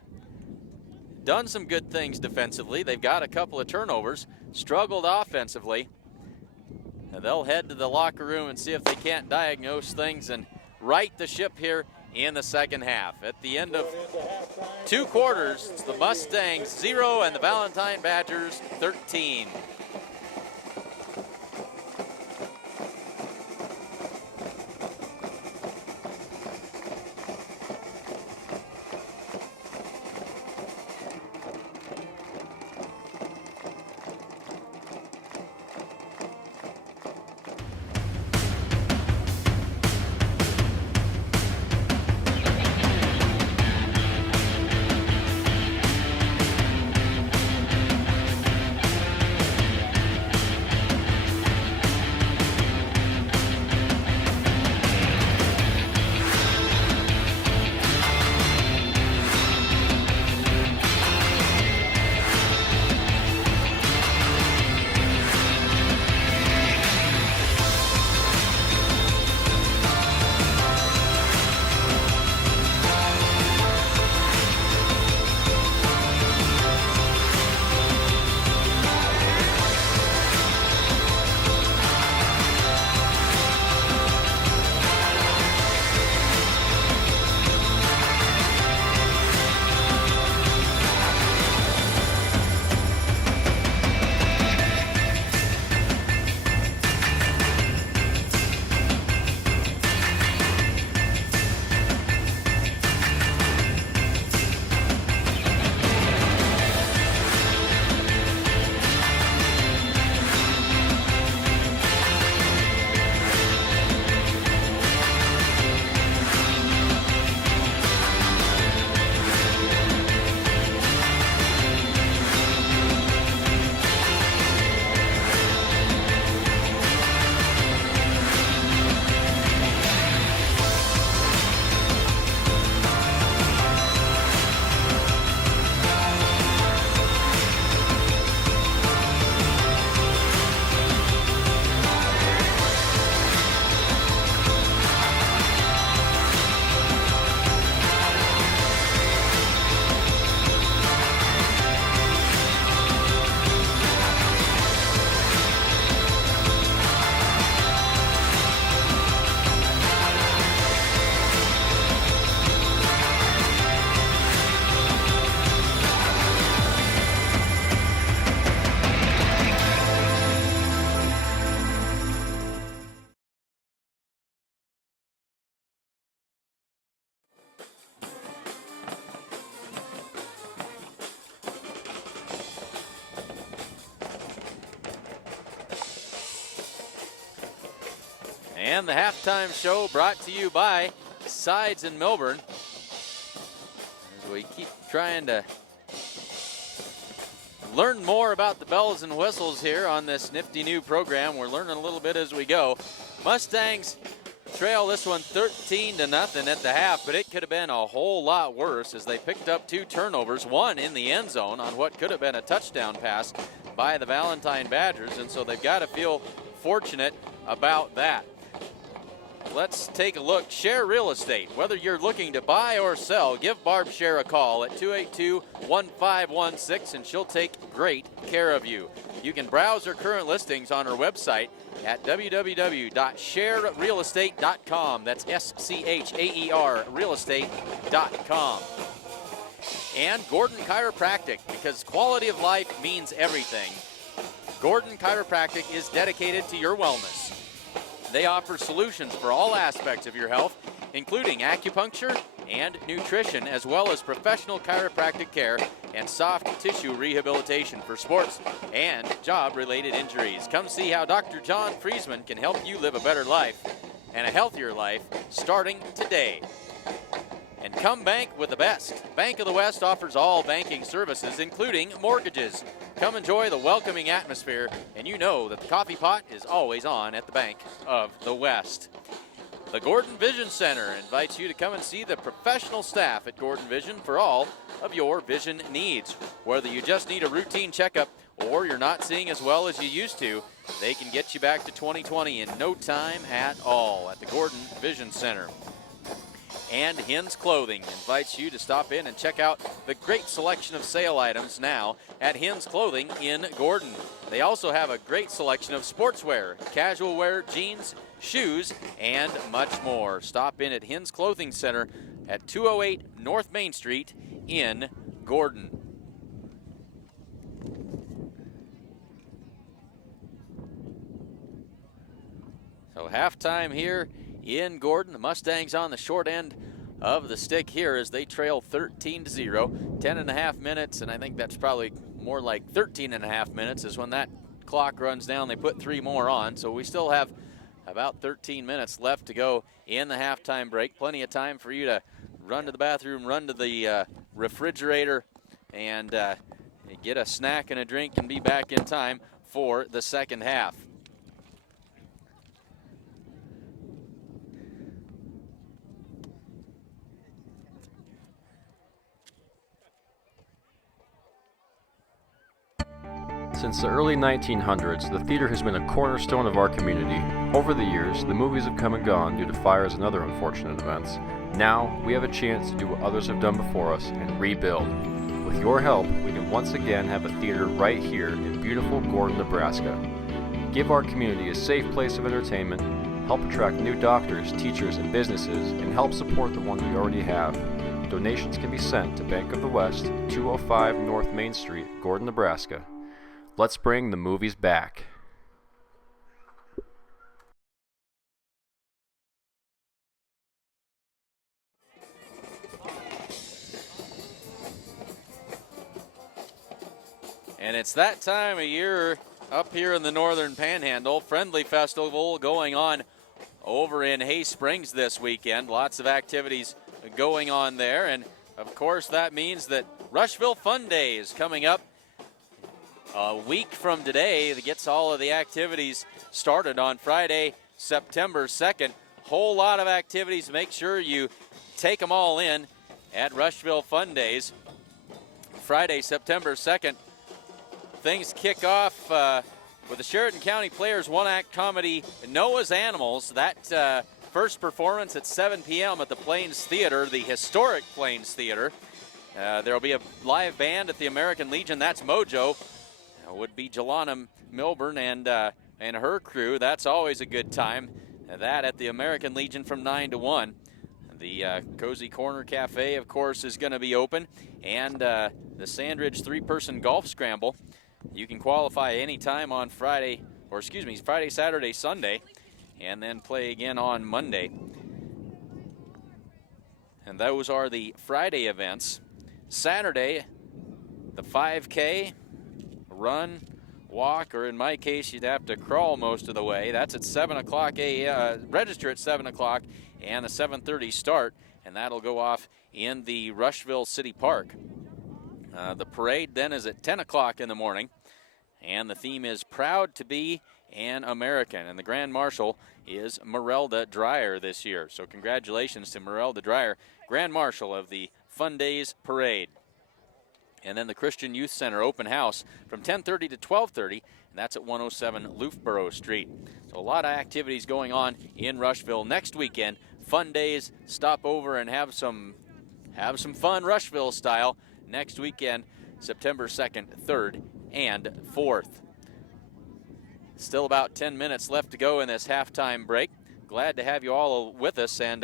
done some good things defensively. They've got a couple of turnovers, struggled offensively. And they'll head to the locker room and see if they can't diagnose things and right the ship here in the 2nd half. At the end of 2 quarters, it's the Mustangs 0 and the Valentine Badgers 13. And the halftime show brought to you by Sides in Milburn. As we keep trying to learn more about the bells and whistles here on this nifty new program. We're learning a little bit as we go. Mustangs trail this one 13-0 at the half, but it could have been a whole lot worse as they picked up 2 turnovers, one in the end zone on what could have been a touchdown pass by the Valentine Badgers, and so they've got to feel fortunate about that. Let's take a look. Share Real Estate. Whether you're looking to buy or sell, give Barb Share a call at 282-1516 and she'll take great care of you. You can browse her current listings on her website at www.sharerealestate.com. That's SCHAER realestate.com. And Gordon Chiropractic, because quality of life means everything. Gordon Chiropractic is dedicated to your wellness. They offer solutions for all aspects of your health, including acupuncture and nutrition, as well as professional chiropractic care and soft tissue rehabilitation for sports and job-related injuries. Come see how Dr. John Friesman can help you live a better life and a healthier life starting today. And come bank with the best. Bank of the West offers all banking services, including mortgages. Come enjoy the welcoming atmosphere, and you know that the coffee pot is always on at the Bank of the West. The Gordon Vision Center invites you to come and see the professional staff at Gordon Vision for all of your vision needs. Whether you just need a routine checkup or you're not seeing as well as you used to, they can get you back to 20/20 in no time at all at the Gordon Vision Center. And Hens Clothing invites you to stop in and check out the great selection of sale items now at Hens Clothing in Gordon. They also have a great selection of sportswear, casual wear, jeans, shoes, and much more. Stop in at Hens Clothing Center at 208 North Main Street in Gordon. So halftime here in Gordon. The Mustangs on the short end of the stick here as they trail 13-0. 10.5 minutes, and I think that's probably more like 13.5 minutes is when that clock runs down. They put 3 more on, so we still have about 13 minutes left to go in the halftime break. Plenty of time for you to run to the bathroom, run to the refrigerator, and get a snack and a drink and be back in time for the second half. Since the early 1900s, the theater has been a cornerstone of our community. Over the years, the movies have come and gone due to fires and other unfortunate events. Now, we have a chance to do what others have done before us and rebuild. With your help, we can once again have a theater right here in beautiful Gordon, Nebraska. Give our community a safe place of entertainment, help attract new doctors, teachers, and businesses, and help support the ones we already have. Donations can be sent to Bank of the West, 205 North Main Street, Gordon, Nebraska. Let's bring the movies back. And it's that time of year up here in the Northern Panhandle. Friendly Festival going on over in Hay Springs this weekend. Lots of activities going on there. And, of course, that means that Rushville Fun Day is coming up a week from today. That gets all of the activities started on Friday, September 2nd. Whole lot of activities. Make sure you take them all in at Rushville Fun Days. Friday, September 2nd. Things kick off with the Sheridan County Players one-act comedy Noah's Animals. That first performance at 7 p.m. at the Plains Theater, the historic Plains Theater. There will be a live band at the American Legion. That's Mojo. Would be Jelana Milburn and her crew. That's always a good time. That at the American Legion from 9 to 1. The Cozy Corner Cafe, of course, is going to be open. And the Sandridge 3-person golf scramble. You can qualify anytime on Friday, Saturday, Sunday, and then play again on Monday. And those are the Friday events. Saturday, the 5K, run, walk, or in my case, you'd have to crawl most of the way. That's at 7 o'clock register at 7 o'clock, and a 7:30 start, and that'll go off in the Rushville City Park. The parade then is at 10 o'clock in the morning, and the theme is Proud to be an American, and the Grand Marshal is Merelda Dreyer this year. So congratulations to Merelda Dreyer, Grand Marshal of the Fun Days Parade. And then the Christian Youth Center open house from 10:30 to 12:30, and that's at 107 Loughborough Street. So a lot of activities going on in Rushville next weekend. Fun Days, stop over and have some fun Rushville style next weekend, September 2nd, 3rd, and 4th. Still about 10 minutes left to go in this halftime break. Glad to have you all with us, and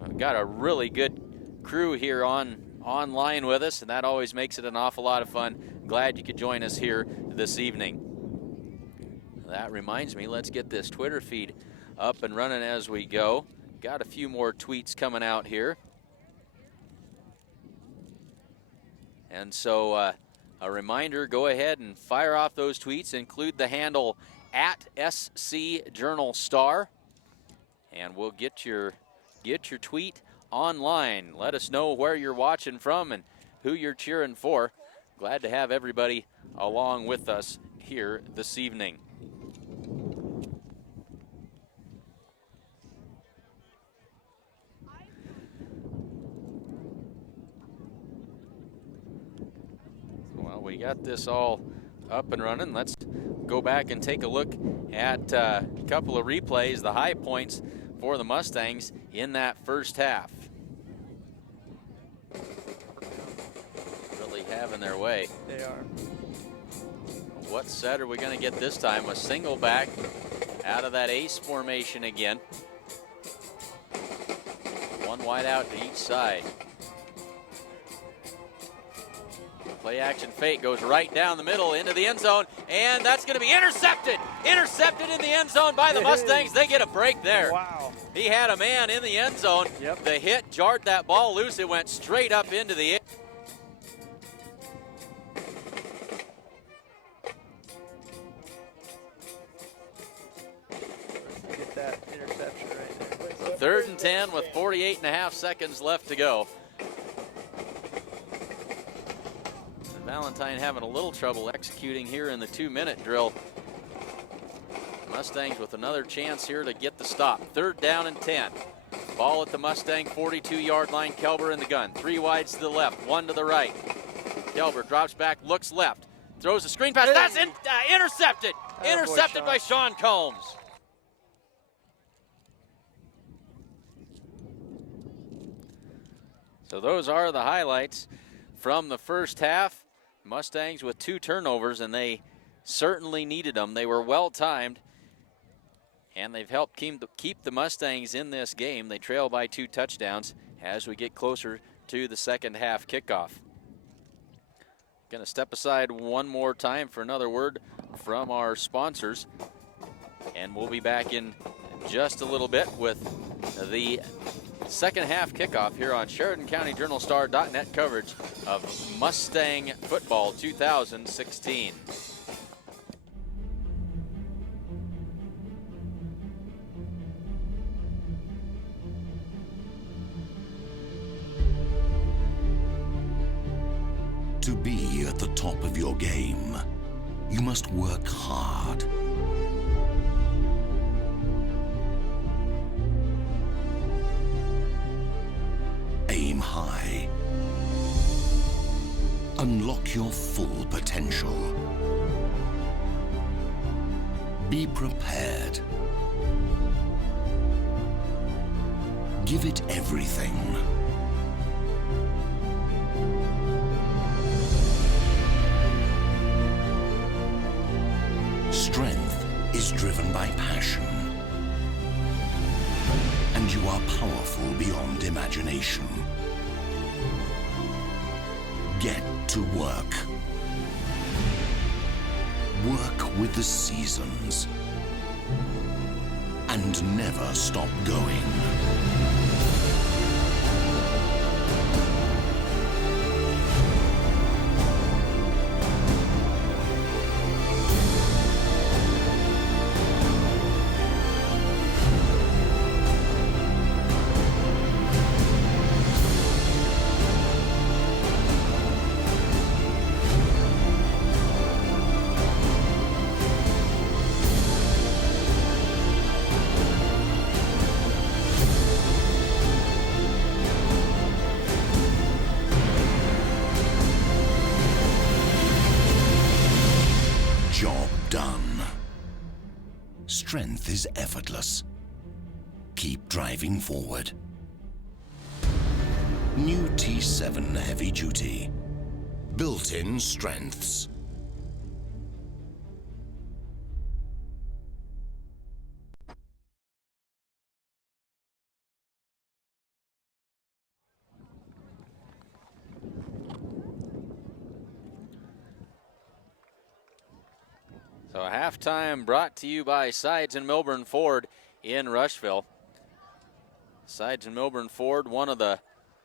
we've got a really good crew here online with us, and that always makes it an awful lot of fun. Glad you could join us here this evening. That reminds me, let's get this Twitter feed up and running as we go. Got a few more tweets coming out here. And so a reminder, go ahead and fire off those tweets. Include the handle at SC Journal Star, and we'll get your tweet online. Let us know where you're watching from and who you're cheering for. Glad to have everybody along with us here this evening. Well, we got this all up and running. Let's go back and take a look at a couple of replays, the high points for the Mustangs in that first half. Really having their way. They are. What set are we going to get this time? A single back out of that ace formation again. One wide out to each side. Play action fake goes right down the middle into the end zone, and that's going to be intercepted. Intercepted in the end zone by the Mustangs. They get a break there. Wow. He had a man in the end zone. Yep. The hit jarred that ball loose. It went straight up into the air. Get that interception right there. So 3rd and 10 with 48.5 seconds left to go. Valentine having a little trouble executing here in the 2-minute drill. Mustangs with another chance here to get the stop. 3rd down and 10. Ball at the Mustang 42-yard line. Kelber in the gun. 3 wides to the left, 1 to the right. Kelber drops back, looks left, throws a screen pass. That's intercepted. Intercepted by Sean Combs. So those are the highlights from the first half. Mustangs with 2 turnovers, and they certainly needed them. They were well timed, and they've helped keep the Mustangs in this game. They trail by 2 touchdowns as we get closer to the second half kickoff. Going to step aside one more time for another word from our sponsors, and we'll be back in just a little bit with the second half kickoff here on Sheridan County Journal Star.net coverage of Mustang Football 2016. To be at the top of your game, you must work hard. Aim high. Unlock your full potential. Be prepared. Give it everything. Strength is driven by passion. And you are powerful beyond imagination. Get to work. Work with the seasons. And never stop going. strength is effortless. Keep driving forward. New T7 Heavy Duty. Built-in strengths. So halftime brought to you by Sides and Milburn Ford in Rushville. Sides and Milburn Ford, one of the,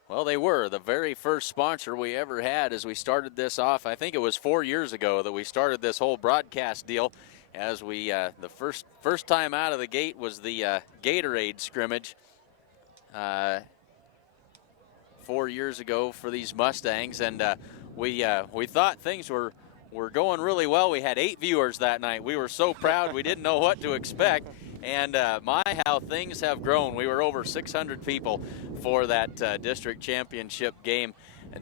well, they were the very first sponsor we ever had as we started this off. I think it was 4 years ago that we started this whole broadcast deal. As we, the first time out of the gate was the Gatorade scrimmage 4 years ago for these Mustangs, and we thought things were going really well. We had 8 viewers that night. We were so proud. We didn't know what to expect. And how things have grown. We were over 600 people for that district championship game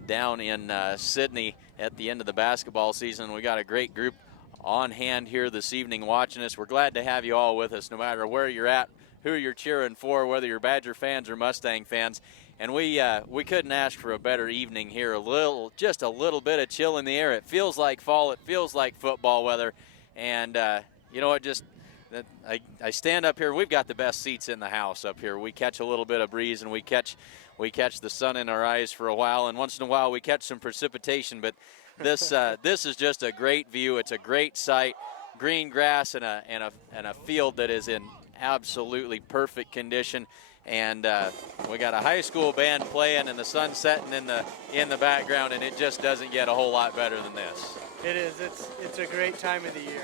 down in Sydney at the end of the basketball season. We got a great group on hand here this evening watching us. We're glad to have you all with us, no matter where you're at, who you're cheering for, whether you're Badger fans or Mustang fans. And we couldn't ask for a better evening here. Just a little bit of chill in the air. It feels like fall. It feels like football weather. And you know what? I stand up here. We've got the best seats in the house up here. We catch a little bit of breeze, and we catch the sun in our eyes for a while. And once in a while, we catch some precipitation. But this is just a great view. It's a great sight. Green grass and a field that is in absolutely perfect condition. And we got a high school band playing and the sun setting in the background, and it just doesn't get a whole lot better than this. It is. It's a great time of the year.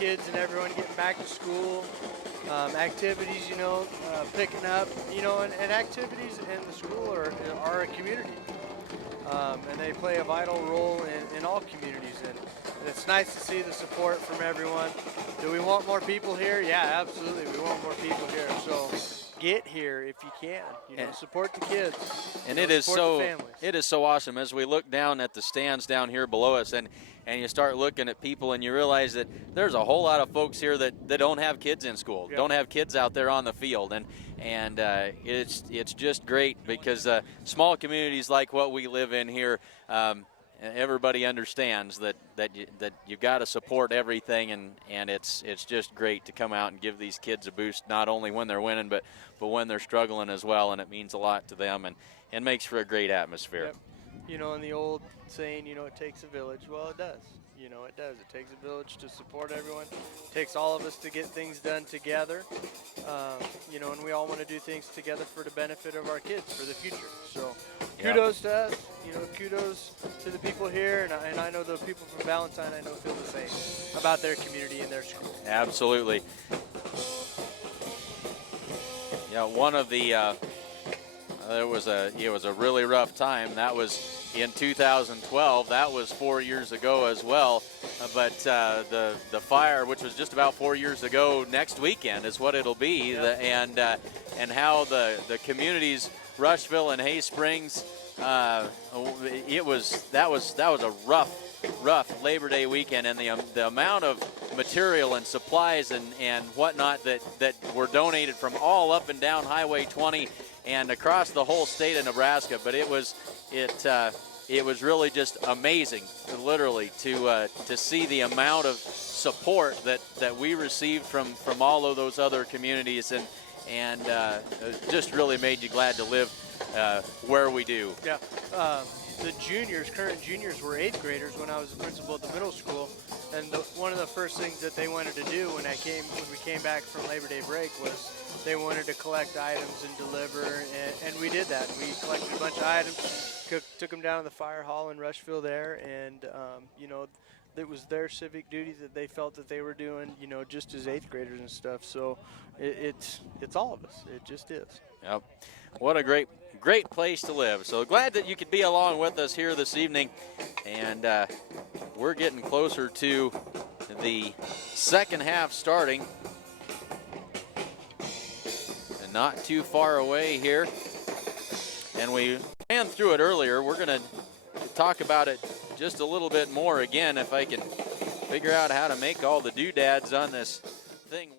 Kids and everyone getting back to school, activities, picking up, and activities in the school are a community. And they play a vital role in all communities. And it's nice to see the support from everyone. Do we want more people here? Yeah, absolutely. We want more people here. So get here if you can. Support the kids. And it is so awesome as we look down at the stands down here below us, and you start looking at people, and you realize that there's a whole lot of folks here that don't have kids in school, don't have kids out there on the field, and it's just great because small communities like what we live in here, everybody understands that you've got to support everything, and it's just great to come out and give these kids a boost, not only when they're winning, but when they're struggling as well, and it means a lot to them, and makes for a great atmosphere. Yep. And the old saying, it takes a village. Well, it does. It does. It takes a village to support everyone. It takes all of us to get things done together. And we all want to do things together for the benefit of our kids for the future. So kudos to us. Kudos to the people here. And I know the people from Valentine, I know feel the same about their community and their school. Absolutely. Yeah, one of the it was a really rough time. That was in 2012. That was 4 years ago as well. But the fire, which was just about 4 years ago, next weekend is what it'll be. Yep. And how the communities, Rushville and Hay Springs, that was a rough Labor Day weekend, and the amount of material and supplies and whatnot that were donated from all up and down Highway 20 and across the whole state of Nebraska. But it was really just amazing, literally, to see the amount of support that we received from all of those other communities, and just really made you glad to live where we do. Yeah. The current juniors were 8th graders when I was the principal at the middle school, and one of the first things that they wanted to do when we came back from Labor Day break was they wanted to collect items and deliver, and we did that. We collected a bunch of items, took them down to the fire hall in Rushville there, and it was their civic duty that they felt that they were doing, just as 8th graders and stuff. So it's all of us. It just is. Yep. What a great place to live. So glad that you could be along with us here this evening. And we're getting closer to the second half starting. And not too far away here. And we ran through it earlier. We're going to talk about it just a little bit more again if I can figure out how to make all the doodads on this thing.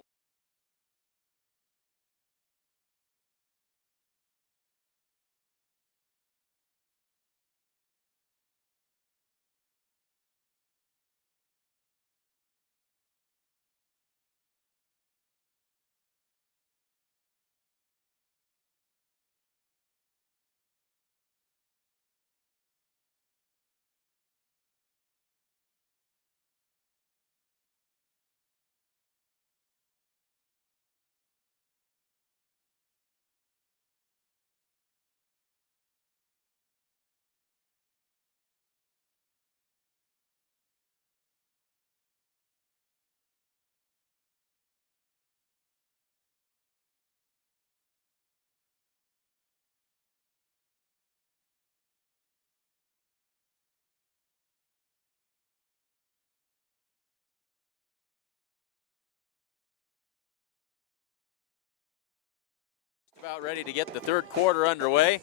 About ready to get the third quarter underway,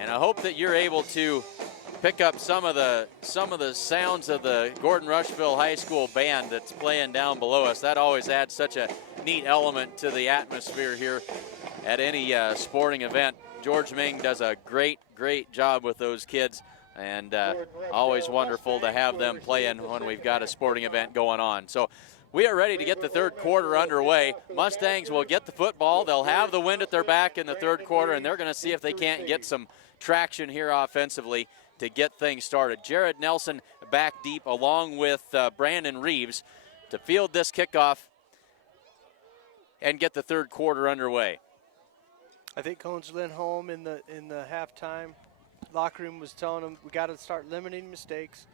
and I hope that you're able to pick up some of the sounds of the Gordon-Rushville High School band that's playing down below us. That always adds such a neat element to the atmosphere here at any sporting event. George Ming does a great job with those kids, and always wonderful to have them playing when we've got a sporting event going on. So we are ready to get the third quarter underway. Mustangs will get the football. They'll have the wind at their back in the third quarter, and they're going to see if they can't get some traction here offensively to get things started. Jared Nelson back deep along with Brandon Reeves to field this kickoff and get the third quarter underway. I think Coach Lindholm in the halftime locker room was telling him we got to start limiting mistakes.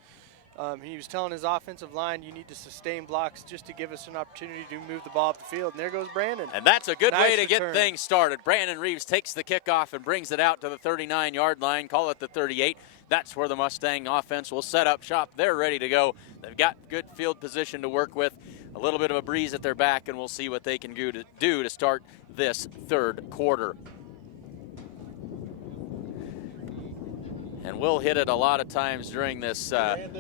He was telling his offensive line, you need to sustain blocks just to give us an opportunity to move the ball up the field. And there goes Brandon. And that's a good Nice way to return. get things started. Brandon Reeves takes the kickoff and brings it out to the 39-yard line, call it the 38. That's where the Mustang offense will set up shop. They're ready to go. They've got good field position to work with, a little bit of a breeze at their back, and we'll see what they can do to start this third quarter. And we'll hit it a lot of times during this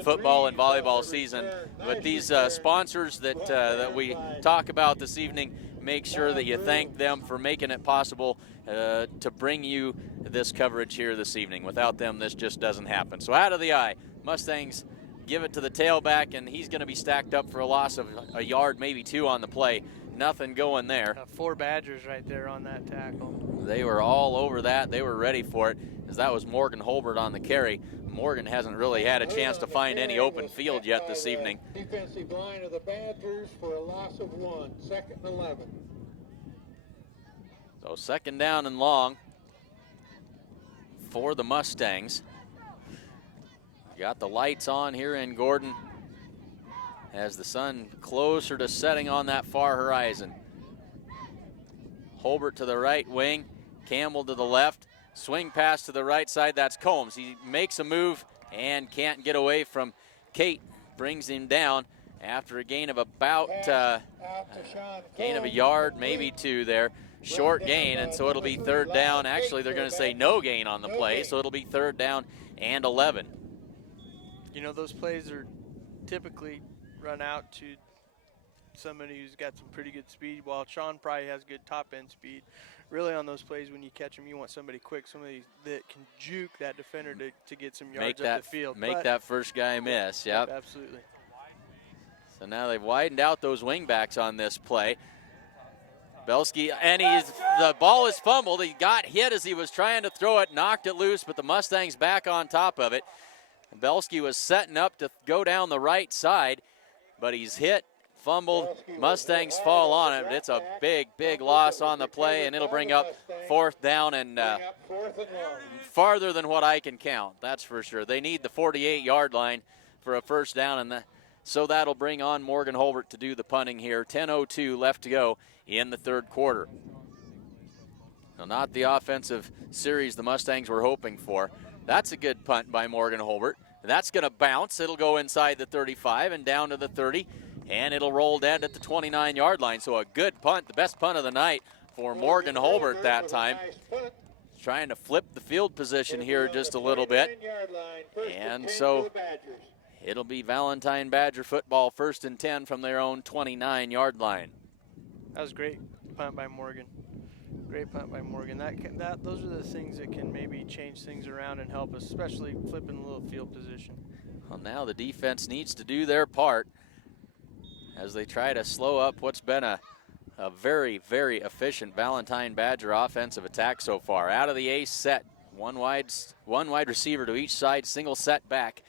football and volleyball season. But these sponsors that we talk about this evening, make sure that you thank them for making it possible to bring you this coverage here this evening. Without them, this just doesn't happen. So out of the eye, Mustangs give it to the tailback, and he's going to be stacked up for a loss of a yard, maybe two on the play. Nothing going there. 4 Badgers right there on that tackle. They were all over that. They were ready for it, as that was Morgan Holbert on the carry. Morgan hasn't really had a chance to find any open field yet this evening. Defensive line of the Badgers for a loss of 1, 2nd and 11. So second down and long for the Mustangs. Got the lights on here in Gordon as the sun closer to setting on that far horizon. Holbert to the right wing, Campbell to the left, swing pass to the right side, that's Combs. He makes a move and can't get away from Kate, brings him down after a gain of about gain of a yard, maybe 2 there. Short gain, and so it'll be third down. Actually, they're going to say no gain on the play, so it'll be third down and 11. You know, those plays are typically run out to somebody who's got some pretty good speed, while Sean probably has good top-end speed. Really on those plays, when you catch them, you want somebody quick, somebody that can juke that defender to get some yards up the field. Make that first guy miss, yep. Absolutely. So now they've widened out those wing backs on this play. Belsky, and the ball is fumbled. He got hit as he was trying to throw it, knocked it loose, but the Mustangs back on top of it. Belsky was setting up to go down the right side, but he's hit, fumbled. Mustangs fall on it, but it's a big loss on the play, and it'll bring up fourth down and farther than what I can count, that's for sure. They need the 48-yard line for a first down, and so that'll bring on Morgan Holbert to do the punting here. 10:02 left to go in the third quarter. Now, not the offensive series the Mustangs were hoping for. That's a good punt by Morgan Holbert. That's going to bounce. It'll go inside the 35 and down to the 30, and it'll roll dead at the 29-yard line. So a good punt, the best punt of the night for Morgan Holbert that time. Trying to flip the field position here just a little bit. And so It'll be Valentine Badger football, 1st and 10 from their own 29-yard line. That was great punt by Morgan. Great punt by Morgan. Those are the things that can maybe change things around and help us, especially flipping a little field position. Well, now the defense needs to do their part as they try to slow up what's been a very, very efficient Valentine Badger offensive attack so far. Out of the ace set, one wide receiver to each side, single set back.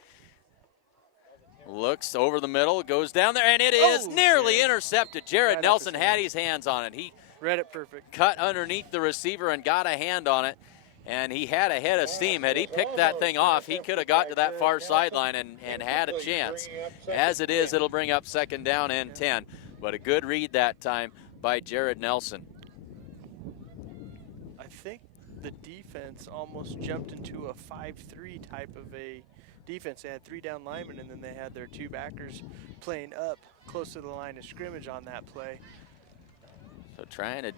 Looks over the middle, goes down there, and it is nearly intercepted. Jared Nelson had his hands on it. He read it perfect. Cut underneath the receiver and got a hand on it, and he had a head of steam. Had he picked that thing off, he could have got to that far sideline and had a chance. As it is, it'll bring up 2nd down and 10, but a good read that time by Jared Nelson. I think the defense almost jumped into a 5-3 type of a defense. They had 3 down linemen, and then they had their 2 backers playing up close to the line of scrimmage on that play. So trying to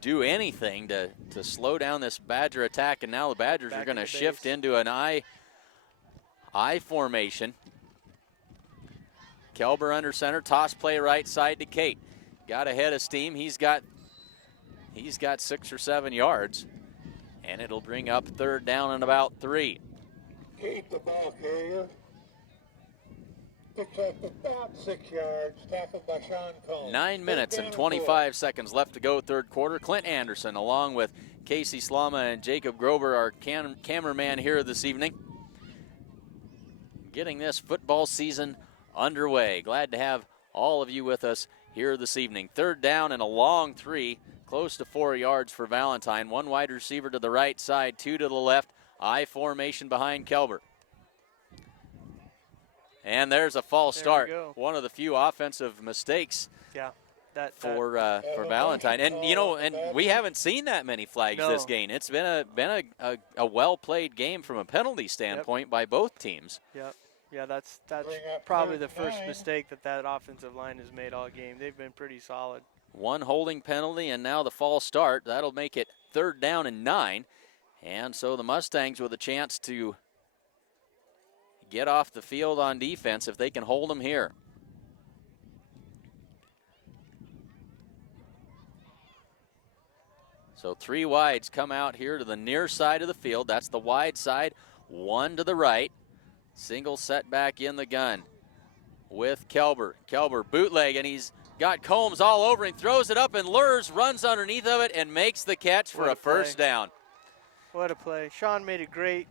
do anything to slow down this Badger attack, and now the Badgers are going to shift into an I formation. Kelber under center, toss play right side to Kate. Got ahead of steam. He's got 6 or 7 yards, and it'll bring up 3rd down and about 3. Keep the ball carrier. Picks up about 6 yards, tackled by Sean Combs. 9 minutes and 25 seconds left to go, 3rd quarter. Clint Anderson, along with Casey Slama and Jacob Grover, our cameraman here this evening, getting this football season underway. Glad to have all of you with us here this evening. 3rd down and a long 3, close to 4 yards for Valentine. 1 wide receiver to the right side, 2 to the left. I formation behind Kelber. And there's a false start. One of the few offensive mistakes for Valentine. And you know, and we haven't seen that many flags this game. It's been a well-played game from a penalty standpoint by both teams. Yep. Yeah, that's probably the first mistake that offensive line has made all game. They've been pretty solid. 1 holding penalty and now the false start. That'll make it 3rd down and 9. And so the Mustangs with a chance to get off the field on defense if they can hold them here. So 3 wides come out here to the near side of the field. That's the wide side. 1 to the right. Single set back in the gun with Kelber. Kelber bootleg, and he's got Combs all over him. Throws it up, and Lurs runs underneath of it and makes the catch for a 1st down. What a play. Sean made a great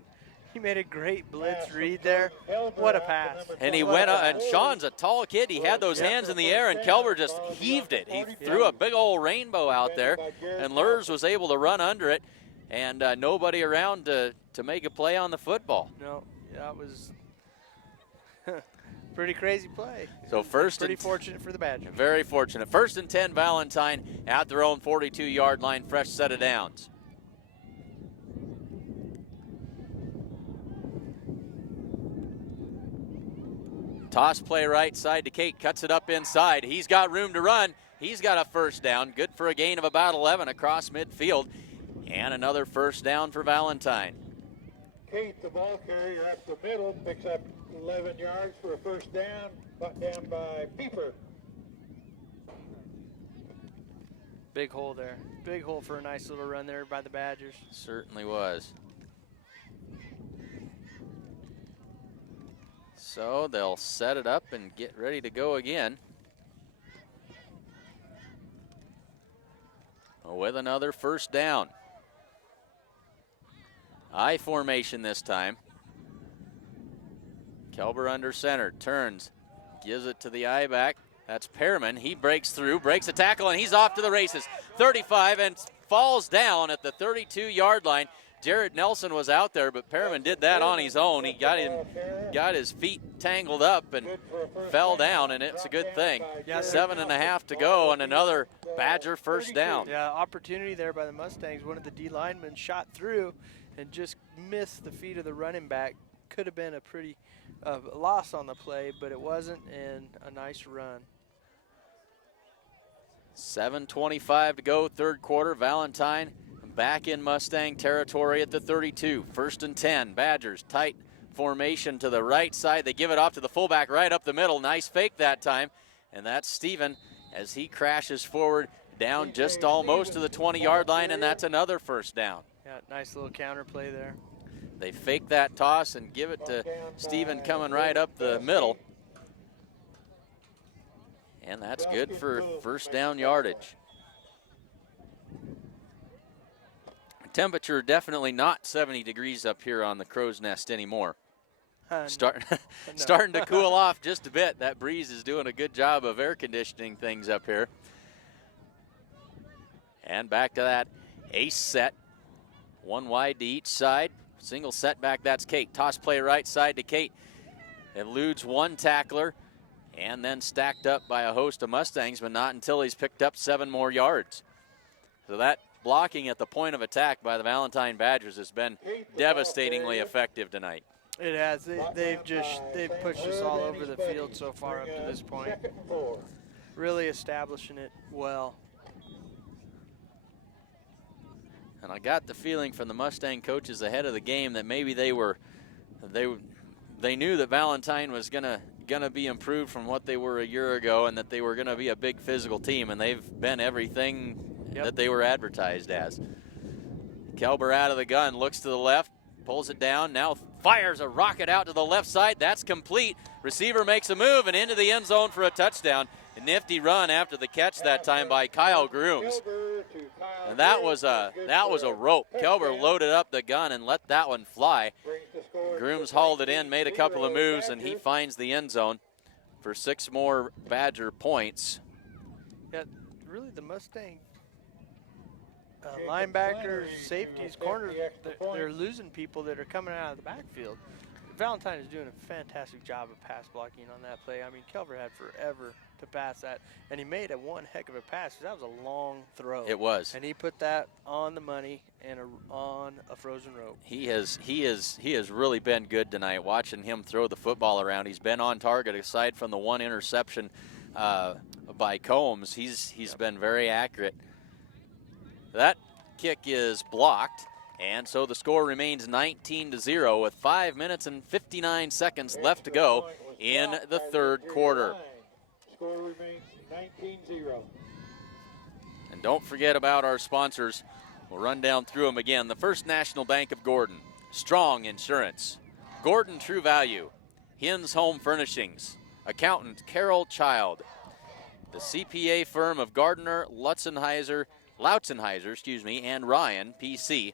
blitz read there. What a pass. And he went up, and Sean's a tall kid. He had those hands in the air, and Kelber just heaved it. He threw a big old rainbow out there, and Lurs was able to run under it, and nobody around to make a play on the football. No, that was pretty crazy play. So pretty fortunate for the Badgers. Very fortunate. 1st and 10, Valentine at their own 42-yard line, fresh set of downs. Toss play right side to Kate, cuts it up inside. He's got room to run. He's got a 1st down, good for a gain of about 11 across midfield. And another 1st down for Valentine. Kate, the ball carrier up the middle, picks up 11 yards for a 1st down, brought down by Pieper. Big hole there. Big hole for a nice little run there by the Badgers. Certainly was. So they'll set it up and get ready to go again. With another 1st down. I formation this time. Kelber under center, turns, gives it to the I back. That's Pearman. He breaks through, breaks a tackle, and he's off to the races. 35 and falls down at the 32-yard line. Jared Nelson was out there, but Pearman did that on his own. He got his feet tangled up and fell down, and it's a good thing. 7.5 to go, and another Badger 1st down. Yeah, opportunity there by the Mustangs. One of the D linemen shot through and just missed the feet of the running back. Could have been a pretty loss on the play, but it wasn't, and a nice run. 7:25 to go, 3rd quarter. Valentine back in Mustang territory at the 32. 1st and 10. Badgers tight formation to the right side. They give it off to the fullback right up the middle. Nice fake that time. And that's Steven as he crashes forward down just almost to the 20-yard line, and that's another first down. Yeah, nice little counter play there. They fake that toss and give it to Steven coming right up the middle. And that's good for first down yardage. Temperature definitely not 70 degrees up here on the Crow's Nest anymore. Starting to cool off just a bit. That breeze is doing a good job of air conditioning things up here. And back to that ace set. One wide to each side. Single setback, that's Kate. Toss play right side to Kate. Eludes one tackler and then stacked up by a host of Mustangs, but not until he's picked up 7 more yards. So that blocking at the point of attack by the Valentine Badgers has been devastatingly effective tonight. It has. They've pushed us all over the field so far up to this point. Really establishing it well. And I got the feeling from the Mustang coaches ahead of the game that maybe they knew that Valentine was gonna be improved from what they were a year ago, and that they were gonna be a big physical team, and they've been everything that they were advertised as. Kelber out of the gun, looks to the left, pulls it down, now fires a rocket out to the left side. That's complete. Receiver makes a move and into the end zone for a touchdown. A nifty run after the catch that time by Kyle Grooms. And that was a rope. Kelber loaded up the gun and let that one fly. Grooms hauled it in, made a couple of moves, and he finds the end zone for 6 more Badger points. Yeah, really the Mustang linebackers, safeties, corners, they're losing people that are coming out of the backfield. Valentine is doing a fantastic job of pass blocking on that play. I mean, Kelber had forever to pass that, and he made one heck of a pass. That was a long throw. It was. And he put that on the money and on a frozen rope. He has really been good tonight. Watching him throw the football around, he's been on target. Aside from the one interception by Combs, he's been very accurate. That kick is blocked, and so the score remains 19-0 with 5 minutes and 59 seconds left to go in the third quarter. Score remains 19-0. And don't forget about our sponsors. We'll run down through them again. The First National Bank of Gordon, Strong Insurance, Gordon True Value, Hins Home Furnishings, Accountant Carol Child, the CPA firm of Gardner, Lautzenheiser, and Ryan, PC,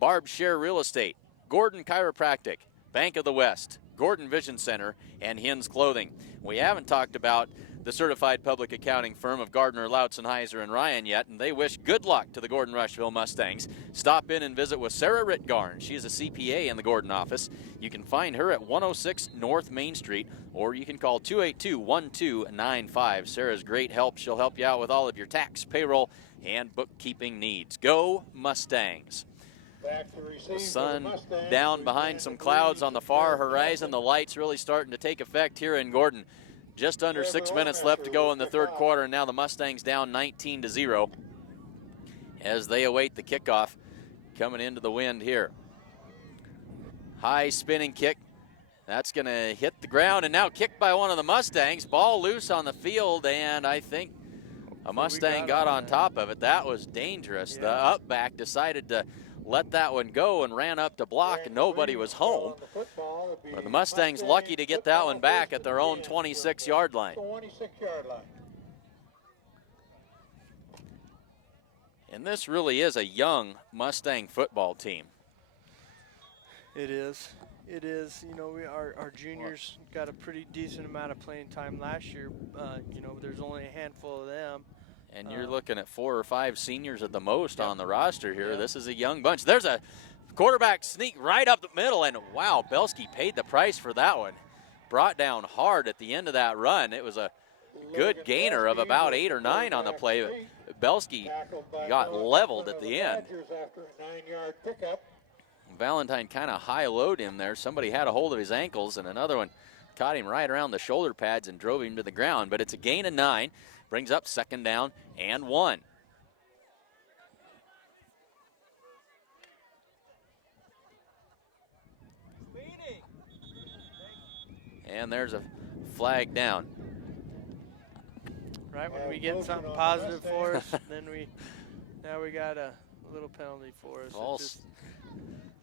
Barb Share Real Estate, Gordon Chiropractic, Bank of the West, Gordon Vision Center, and Hins Clothing. We haven't talked about the certified public accounting firm of Gardner, Lautzenheiser, and Ryan yet, and they wish good luck to the Gordon-Rushville Mustangs. Stop in and visit with Sarah Ritgarn. She is a CPA in the Gordon office. You can find her at 106 North Main Street, or you can call 282-1295. Sarah's great help. She'll help you out with all of your tax, payroll, and bookkeeping needs. Go Mustangs. The sun down behind some clouds on the far horizon. The lights really starting to take effect here in Gordon. Just under 6 minutes left to go in the third quarter, and now the Mustangs down 19-0 as they await the kickoff coming into the wind here. High spinning kick. That's going to hit the ground, and now kicked by one of the Mustangs. Ball loose on the field, and I think a Mustang got on top of it. That was dangerous. The up back decided to let that one go and ran up to block, and nobody was home. But the Mustangs lucky to get that one back at their own 26-yard line. And this really is a young Mustang football team. It is. It is. You know, our juniors got a pretty decent amount of playing time last year. You know, there's only a handful of them. And you're looking at 4 or 5 seniors at the most on the roster here. This is a young bunch. There's a quarterback sneak right up the middle, and wow, Belsky paid the price for that one. Brought down hard at the end of that run. It was a good gainer of about 8 or 9 on the play. Belsky got leveled at the end. Valentine kind of high-load him there. Somebody had a hold of his ankles, and another one caught him right around the shoulder pads and drove him to the ground. But it's a gain of 9. Brings up 2nd down and 1. And there's a flag down. Right when we get something positive for us, then now we got a little penalty for us. False.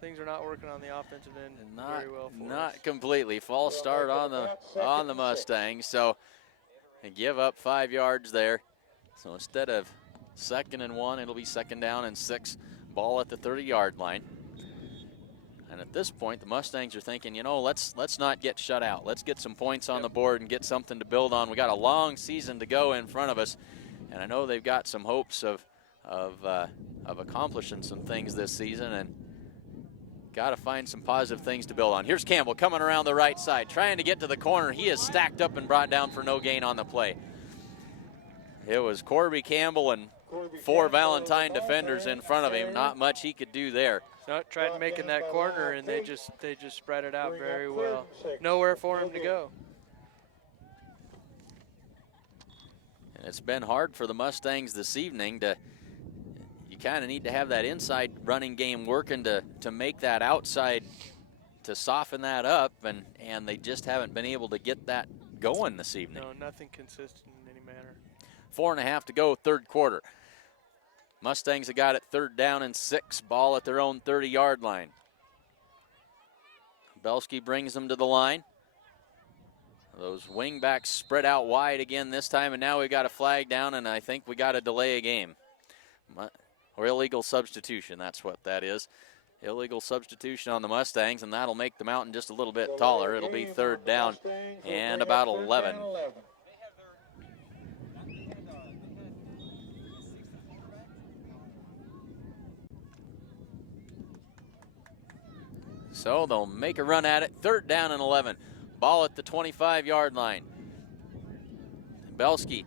Things are not working on the offensive end very well for us. Not completely. False start on the Mustangs. So they give up 5 yards there. So instead of 2nd and 1, it'll be 2nd down and 6. Ball at the 30-yard line. And at this point, the Mustangs are thinking, you know, let's not get shut out. Let's get some points on the board and get something to build on. We got a long season to go in front of us, and I know they've got some hopes of accomplishing some things this season, and got to find some positive things to build on. Here's Campbell coming around the right side, trying to get to the corner. He is stacked up and brought down for no gain on the play. It was Corby Campbell and 4 Valentine defenders in front of him. Not much he could do there. So tried making that corner, and they just spread it out very well. Nowhere for him to go. And it's been hard for the Mustangs this evening you kind of need to have that inside running game working to make that outside, to soften that up, and they just haven't been able to get that going this evening. No, nothing consistent in any manner. 4.5 to go, 3rd quarter. Mustangs have got it 3rd down and 6, ball at their own 30-yard line. Belsky brings them to the line. Those wingbacks spread out wide again this time, and now we got a flag down, and I think we got to delay a game. Or illegal substitution, that's what that is. Illegal substitution on the Mustangs, and that'll make the mountain just a little bit taller. It'll be 3rd down and about 11. So they'll make a run at it. 3rd down and 11. Ball at the 25-yard line. Belsky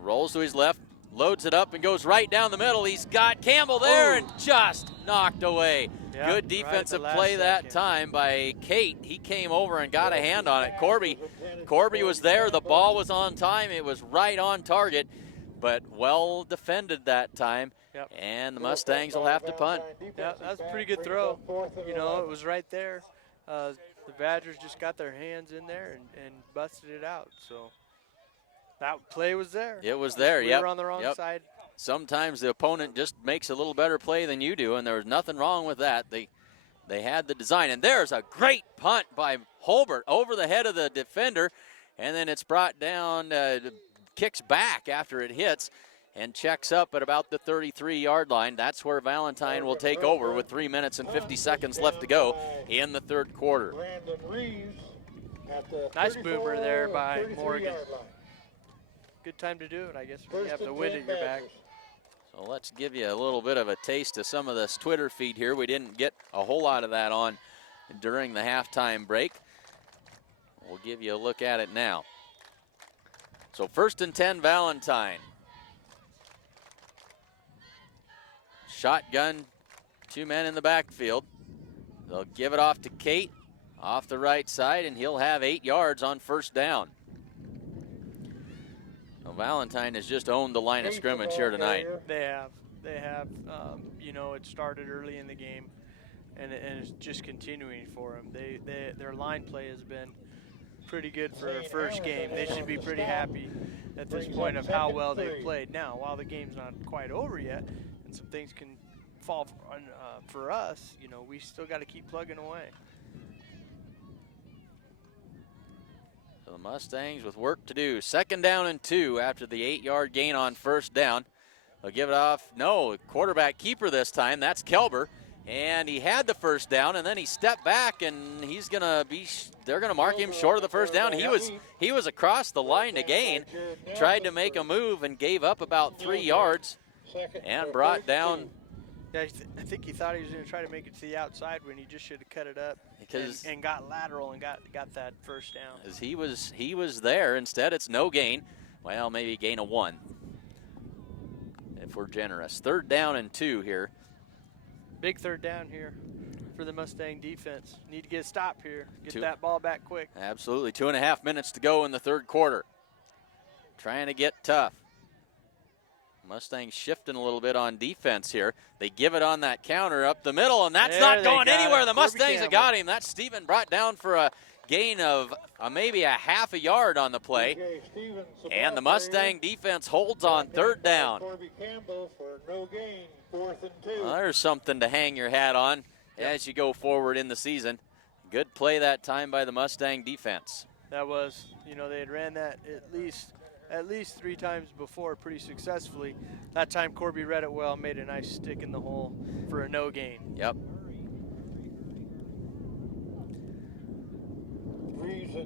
rolls to his left, loads it up, and goes right down the middle. He's got Campbell there and just knocked away. Yep, good defensive play that time by Kate. He came over and got a hand on it. Corby was there. The ball was on time. It was right on target, but well defended that time. Yep. And the Mustangs will have to punt. Yeah, that's a pretty good throw. You know, it was right there. The Badgers just got their hands in there and busted it out. So that play was there. It was there, We were on the wrong side. Sometimes the opponent just makes a little better play than you do, and there was nothing wrong with that. They had the design. And there's a great punt by Holbert over the head of the defender, and then it's brought down, kicks back after it hits, and checks up at about the 33-yard line. That's where Valentine will take over with 3 minutes and 50 seconds left to go in the 3rd quarter. Nice boomer there by Morgan. Good time to do it, I guess, when you have the wind at your back. So let's give you a little bit of a taste of some of this Twitter feed here. We didn't get a whole lot of that on during the halftime break. We'll give you a look at it now. So 1st and 10, Valentine. Shotgun, 2 men in the backfield. They'll give it off to Kate off the right side, and he'll have 8 yards on 1st down. Well, Valentine has just owned the line of scrimmage here tonight. They have. You know, it started early in the game, and it's just continuing for them. Their line play has been pretty good for their first game. They should be pretty happy at this point of how well they've played. Now, while the game's not quite over yet, and some things can fall for us, you know, we still got to keep plugging away. So the Mustangs with work to do. 2nd down and 2 after the 8-yard gain on 1st down. They'll give it off. No, quarterback keeper this time. That's Kelber. And he had the 1st down, and then he stepped back, and they're going to mark him short of the 1st down. He was across the line to gain, tried to make a move and gave up about 3 yards and brought down. Yeah, I think he thought he was going to try to make it to the outside when he just should have cut it up and got lateral and got that 1st down. As he was there. Instead, it's no gain. Well, maybe a gain of 1 if we're generous. 3rd down and 2 here. Big 3rd down here for the Mustang defense. Need to get a stop here. Get that ball back quick. Absolutely. 2.5 minutes to go in the 3rd quarter. Trying to get tough. Mustangs shifting a little bit on defense here. They give it on that counter up the middle, and that's not going anywhere. The Mustangs have got him. That's Stephen brought down for a gain of maybe a half a yard on the play. And the Mustang defense holds on third down. Well, there's something to hang your hat on as you go forward in the season. Good play that time by the Mustang defense. That was, they had ran that at least 3 times before pretty successfully. That time Corby read it well, made a nice stick in the hole for a no gain. Yep.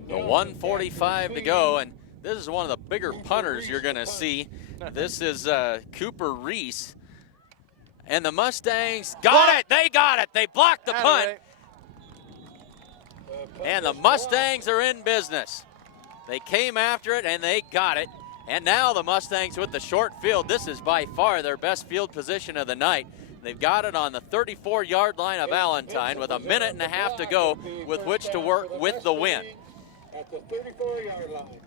The 1:45 to go, and this is one of the bigger punters you're going to see. This is Cooper Reese. And the Mustangs got it. They got it. They blocked the punt. And the Mustangs are in business. They came after it, and they got it. And now the Mustangs with the short field. This is by far their best field position of the night. They've got it on the 34-yard line of Valentine with a minute and a half to go with which to work with the win. At the 34-yard line.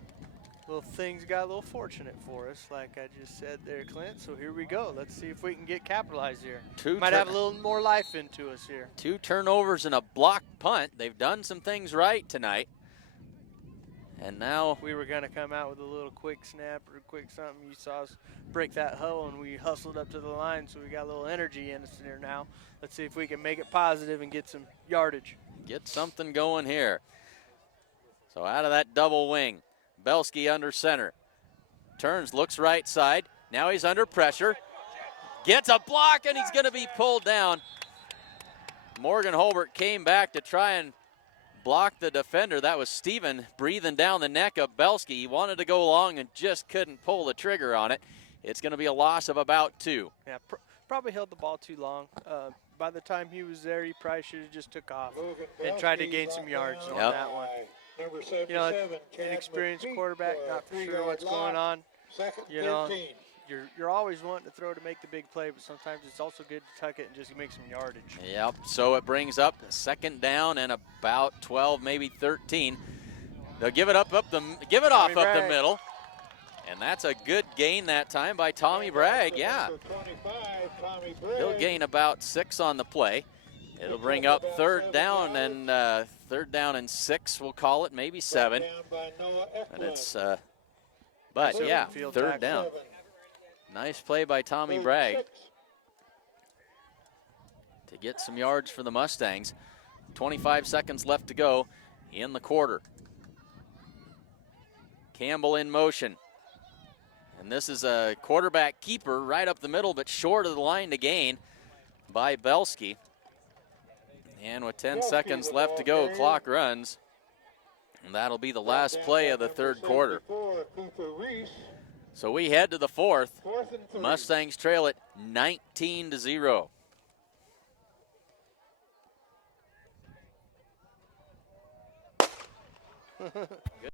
Well, things got a little fortunate for us, like I just said there, Clint. So here we go. Let's see if we can get capitalized here. Might have a little more life into us here. 2 turnovers and a blocked punt. They've done some things right tonight. And now we were going to come out with a little quick snap or quick something. You saw us break that huddle, and we hustled up to the line, so we got a little energy in us here now. Let's see if we can make it positive and get some yardage. Get something going here. So out of that double wing, Belsky under center. Turns, looks right side. Now he's under pressure. Gets a block, and he's going to be pulled down. Morgan Holbert came back to try and block the defender. That was Steven breathing down the neck of Belsky. He wanted to go long and just couldn't pull the trigger on it. It's going to be a loss of about 2. Yeah, probably held the ball too long. By the time he was there, he probably should have just took off and tried to gain some yards on that one. Number 77, inexperienced quarterback, not for sure what's going on. You're always wanting to throw to make the big play, but sometimes it's also good to tuck it and just make some yardage. Yep, so it brings up a second down and about 12, maybe 13. They'll give it off up the middle. And that's a good gain that time by Tommy Bragg, yeah. He'll gain about 6 on the play. It'll bring up third down and 6, we'll call it, maybe 7. And it's, but yeah, third down. Nice play by Tommy Bragg to get some yards for the Mustangs. 25 seconds left to go in the quarter. Campbell in motion. And this is a quarterback keeper right up the middle, but short of the line to gain by Belsky. And with 10 seconds left to go, clock runs. And that'll be the last play of the third quarter. So we head to the fourth. The Mustangs trail it 19-0. Good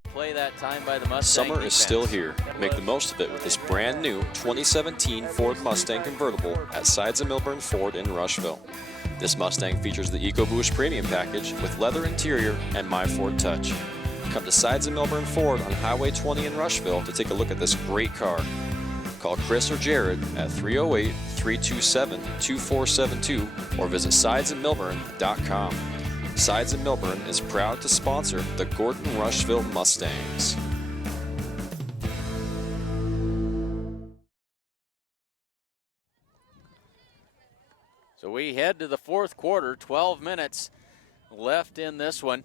play that time by the Mustang Summer defense. is still here. Make the most of it with this brand new 2017 Ford Mustang convertible at Sides of Milburn Ford in Rushville. This Mustang features the EcoBoost Premium Package with leather interior and My Ford Touch. Come to Sides of Milburn Ford on Highway 20 in Rushville to take a look at this great car. Call Chris or Jared at 308-327-2472 or visit sidesofmilburn.com. Sides of Milburn is proud to sponsor the Gordon-Rushville Mustangs. So we head to the fourth quarter, 12 minutes left in this one.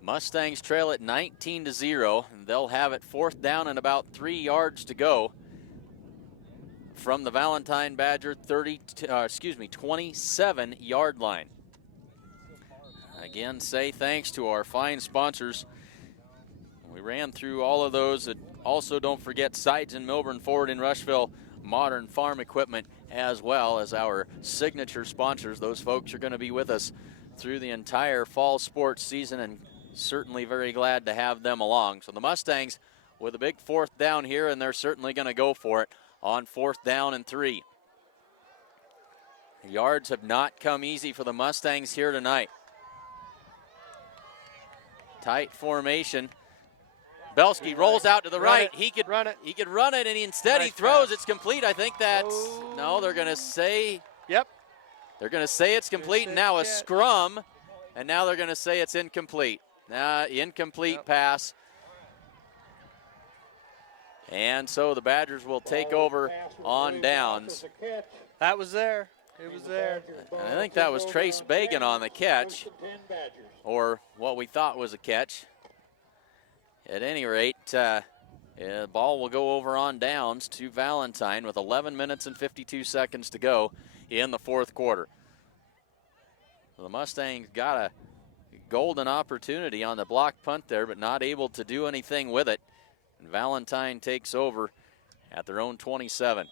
Mustangs trail it 19-0, and they'll have it fourth down and about 3 yards to go from the Valentine Badger 27-yard line. Again, say thanks to our fine sponsors. We ran through all of those. Also, don't forget Sides in Milburn Ford in Rushville, Modern Farm Equipment, as well as our signature sponsors. Those folks are going to be with us through the entire fall sports season, and certainly very glad to have them along. So the Mustangs with a big fourth down here, and they're certainly going to go for it on fourth down and 3. Yards have not come easy for the Mustangs here tonight. Tight formation. Belsky rolls out to the right. He could run it. He could run it, and instead he throws. It's complete. I think that's no. They're going to say. Yep. They're going to say it's complete, and now a scrum, and now they're going to say it's incomplete. Incomplete pass. And so the Badgers will take over on downs. That was there. It was there. And I think that was Trace Bagan on the catch, or what we thought was a catch. At any rate, the ball will go over on downs to Valentine with 11 minutes and 52 seconds to go in the fourth quarter. So the Mustangs got a golden opportunity on the block punt there, but not able to do anything with it. And Valentine takes over at their own 27.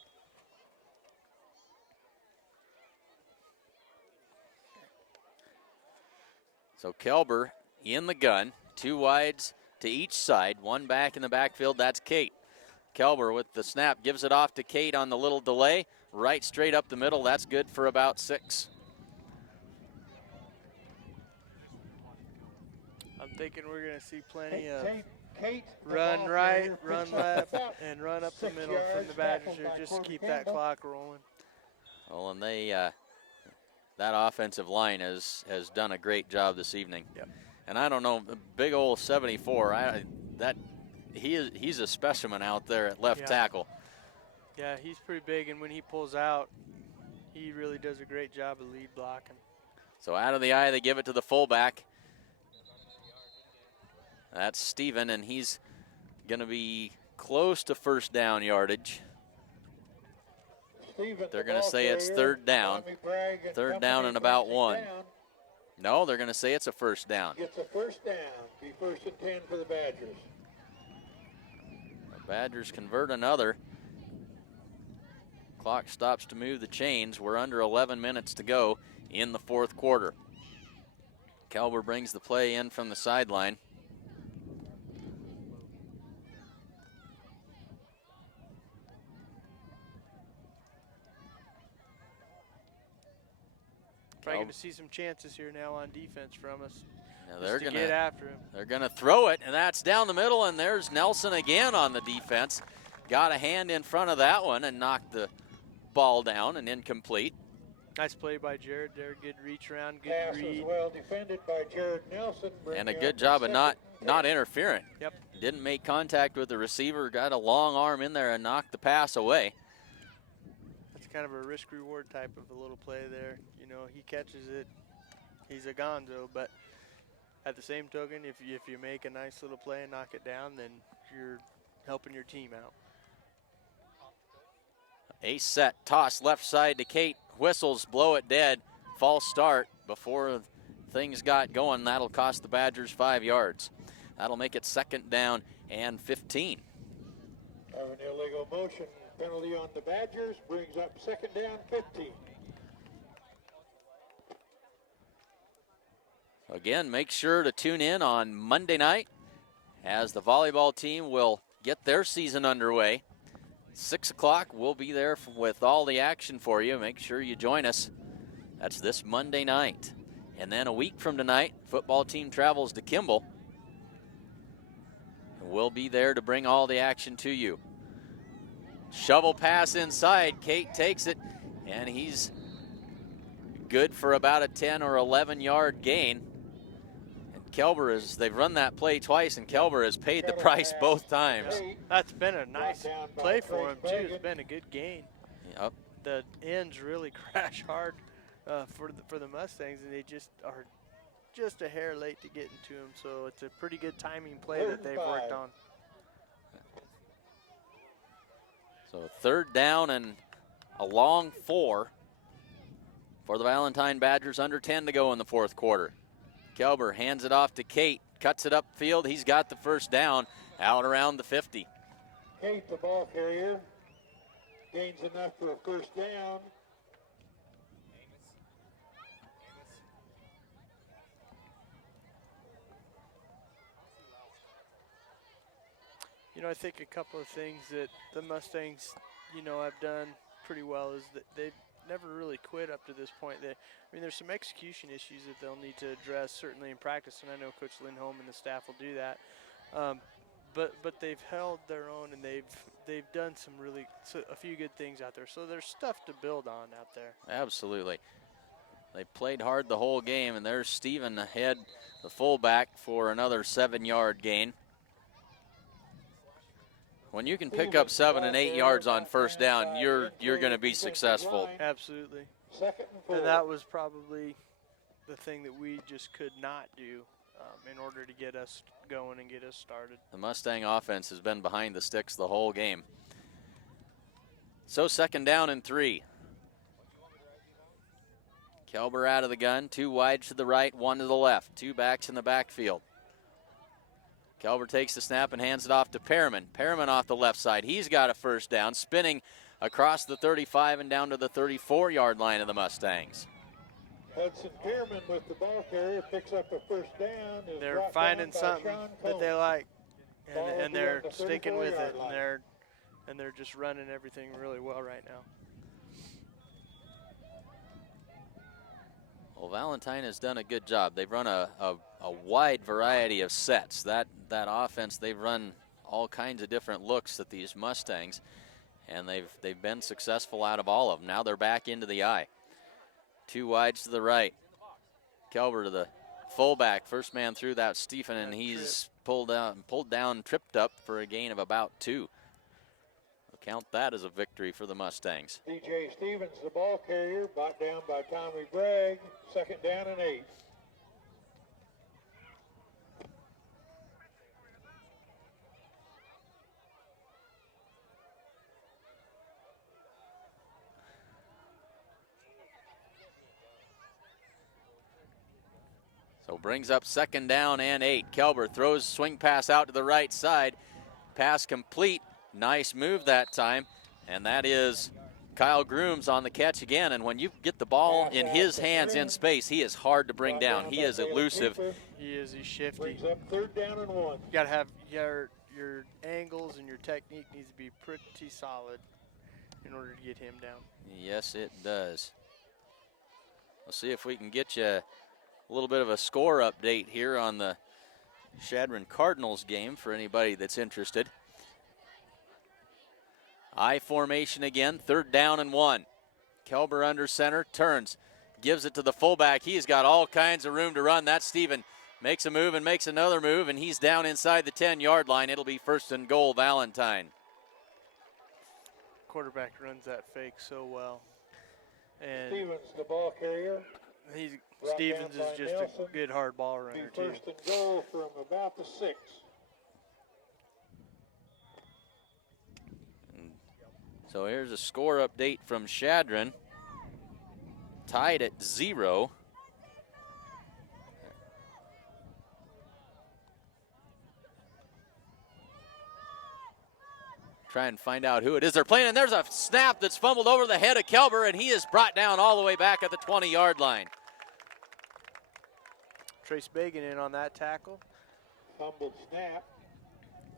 So Kelber in the gun, 2 wides to each side, 1 back in the backfield, that's Kate. Kelber with the snap, gives it off to Kate on the little delay, right straight up the middle, that's good for about 6. I'm thinking we're going to see plenty of run right, run left, and run up the middle from the Badgers here, just to keep that clock rolling. Well, and they that offensive line has done a great job this evening. Yep. And I don't know, big old 74. He's a specimen out there at left tackle. Yeah, he's pretty big, and when he pulls out, he really does a great job of lead blocking. So out of the eye, they give it to the fullback. That's Steven, and he's going to be close to first down yardage. They're going to say it's third down. Third down and about 1. No, they're going to say it's a first down. Gets a first down. Be first and 10 for the Badgers. The Badgers convert another. Clock stops to move the chains. We're under 11 minutes to go in the fourth quarter. Kelber brings the play in from the sideline. Probably going to see some chances here now on defense from us. Now they're going to get after him. They're going to throw it, and that's down the middle, and there's Nelson again on the defense. Got a hand in front of that one and knocked the ball down and incomplete. Nice play by Jared there. Good reach around, good Pass read. was well defended by Jared Nelson. And a good job of not interfering. Yep. Didn't make contact with the receiver, got a long arm in there and knocked the pass away. That's kind of a risk-reward type of a little play there. You know, he catches it, he's a gonzo, but at the same token, if you make a nice little play and knock it down, then you're helping your team out. A set toss left side to Kate. Whistles, blow it dead. False start before things got going. That'll cost the Badgers 5 yards. That'll make it second down and 15. Have an illegal motion penalty on the Badgers. Brings up second down, 15. Again, make sure to tune in on Monday night as the volleyball team will get their season underway. 6 o'clock, we'll be there with all the action for you. Make sure you join us. That's this Monday night. And then a week from tonight, football team travels to Kimball. And we'll be there to bring all the action to you. Shovel pass inside. Kate takes it, and he's good for about a 10 or 11 yard gain. Kelber they've run that play twice, and Kelber has paid the price both times. That's been a nice play for him, too. It's been a good gain. Yep. The ends really crash hard for the Mustangs, and they just are just a hair late to getting to him. So it's a pretty good timing play that they've worked on. So third down and a long 4 for the Valentine Badgers. Under 10 to go in the fourth quarter. Kelber hands it off to Kate, cuts it upfield. He's got the first down out around the 50. Kate, the ball carrier, gains enough for a first down. You know, I think a couple of things that the Mustangs, you know, have done pretty well is that they've never really quit up to this point. I mean, there's some execution issues that they'll need to address, certainly in practice, and I know Coach Lindholm and the staff will do that. But they've held their own, and they've done a few good things out there. So there's stuff to build on out there. Absolutely. They played hard the whole game, and there's Steven ahead, the fullback, for another 7-yard gain. When you can pick up 7 and 8 yards on first down, you're going to be successful. Absolutely. And that was probably the thing that we just could not do in order to get us going and get us started. The Mustang offense has been behind the sticks the whole game. So 2nd down and 3. Kelber out of the gun, 2 wide to the right, 1 to the left, 2 backs in the backfield. Kelber takes the snap and hands it off to Perriman. Perriman off the left side. He's got a first down, spinning across the 35 and down to the 34-yard line of the Mustangs. Hudson Perriman with the ball carrier picks up a first down. They're finding something that they like, and they're sticking with it, and they're just running everything really well right now. Well, Valentine has done a good job. They've run a wide variety of sets. That offense, they've run all kinds of different looks at these Mustangs, and they've been successful out of all of them. Now they're back into the eye. 2 wides to the right. Kelber to the fullback. First man through that, Stephen, and he's pulled down, tripped up for a gain of about 2. Count that as a victory for the Mustangs. DJ Stevens, the ball carrier, brought down by Tommy Bragg. 2nd down and 8. So brings up 2nd down and 8. Kelber throws swing pass out to the right side. Pass complete. Nice move that time, and that is Kyle Grooms on the catch again. And when you get the ball in his hands in space, he is hard to bring down. He is elusive. He is. He's shifty. Brings up 3rd down and 1. You got to have your angles and your technique needs to be pretty solid in order to get him down. Yes, it does. We'll see if we can get you a little bit of a score update here on the Sheridan Cardinals game for anybody that's interested. I formation again, 3rd down and 1. Kelber under center, turns, gives it to the fullback. He's got all kinds of room to run. That's Steven. Makes a move and makes another move, and he's down inside the 10-yard line. It'll be 1st and goal, Valentine. Quarterback runs that fake so well. And Stevens, the ball carrier. Stevens is just a good hard ball runner, too. 1st and goal from about the 6. So here's a score update from Sheridan. Tied at 0. Try and find out who it is they're playing, and there's a snap that's fumbled over the head of Kelber, and he is brought down all the way back at the 20-yard line. Trace Bagan in on that tackle. Fumbled snap.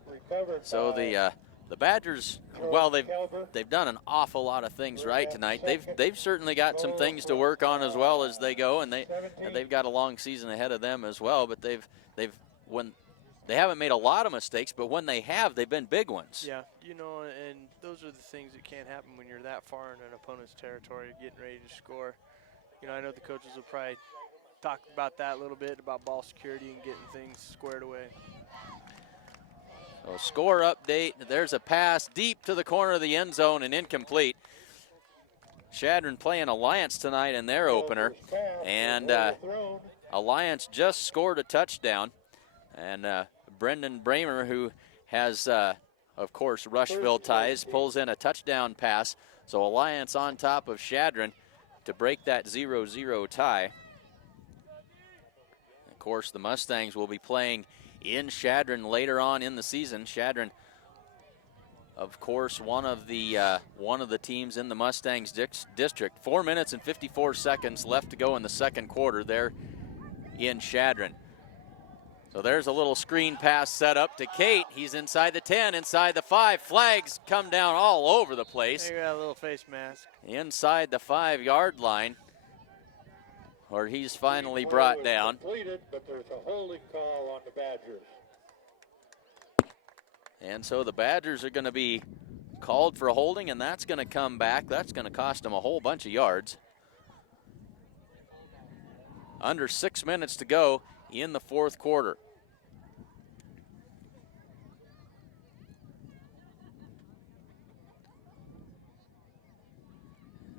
Recovered. So the Badgers, well, they've done an awful lot of things right tonight. They've certainly got some things to work on as well as they go, and they've got a long season ahead of them as well. But they haven't made a lot of mistakes, but when they have, they've been big ones. Yeah, and those are the things that can't happen when you're that far in an opponent's territory, getting ready to score. I know the coaches will probably talk about that a little bit, about ball security and getting things squared away. So score update, there's a pass deep to the corner of the end zone and incomplete. Sheridan playing Alliance tonight in their opener, and Alliance just scored a touchdown. And Brendan Bramer, who has, of course, Rushville ties, pulls in a touchdown pass. So Alliance on top of Sheridan to break that 0-0 tie. Of course, the Mustangs will be playing in Sheridan later on in the season. Sheridan, of course, one of the teams in the Mustangs district. 4 minutes and 54 seconds left to go in the second quarter there in Sheridan. So there's a little screen pass set up to Kate. He's inside the 10, inside the 5. Flags come down all over the place. They got a little face mask. Inside the 5-yard line, where he's finally brought down. Completed, but there's a holding call on the Badgers. And so the Badgers are going to be called for a holding, and that's going to come back. That's going to cost them a whole bunch of yards. under 6 minutes to go in the fourth quarter.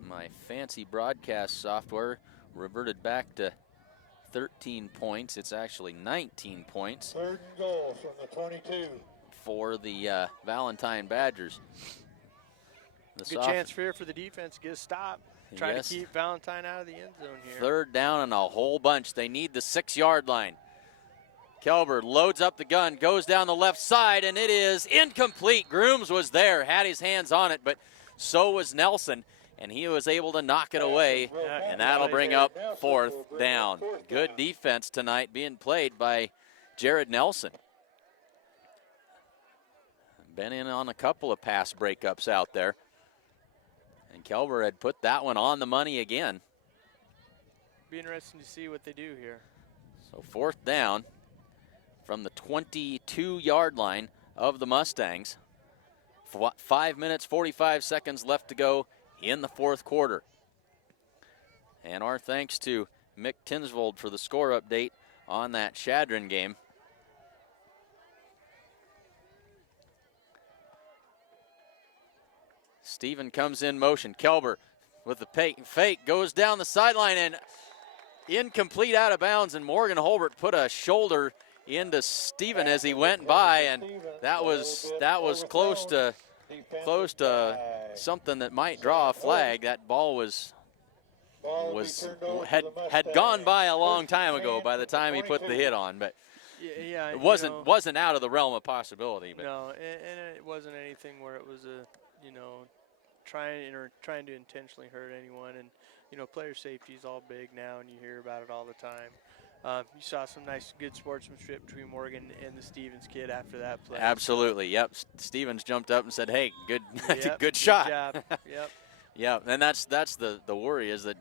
My fancy broadcast software reverted back to 13 points. It's actually 19 points. 3rd and goal from the 22. For the Valentine Badgers. Good chance here for the defense to get a stop. Try Yes. to keep Valentine out of the end zone here. 3rd down and a whole bunch. They need the 6-yard line. Kelber loads up the gun, goes down the left side, and it is incomplete. Grooms was there, had his hands on it, but so was Nelson, and he was able to knock it away, and that'll bring up 4th down. Good defense tonight being played by Jared Nelson. Been in on a couple of pass breakups out there. And Kelber had put that one on the money again. Be interesting to see what they do here. So 4th down from the 22-yard line of the Mustangs. 5 minutes, 45 seconds left to go in the fourth quarter. And our thanks to Mick Tinsvold for the score update on that Sheridan game. Steven comes in motion. Kelber with the fake goes down the sideline and incomplete, out of bounds, and Morgan Holbert put a shoulder into Steven as he went by, and that was close to something that might draw a flag. That ball had gone by a long time ago by the time he put the hit on, but yeah, it wasn't out of the realm of possibility. But no, and it wasn't anything where it was trying to intentionally hurt anyone. And player safety is all big now, and you hear about it all the time. You saw some good sportsmanship between Morgan and the Stevens kid after that play. Absolutely, yep. Stevens jumped up and said, "Hey, good, Yep, good shot." Good job. Yep. Yeah, and that's the worry, is that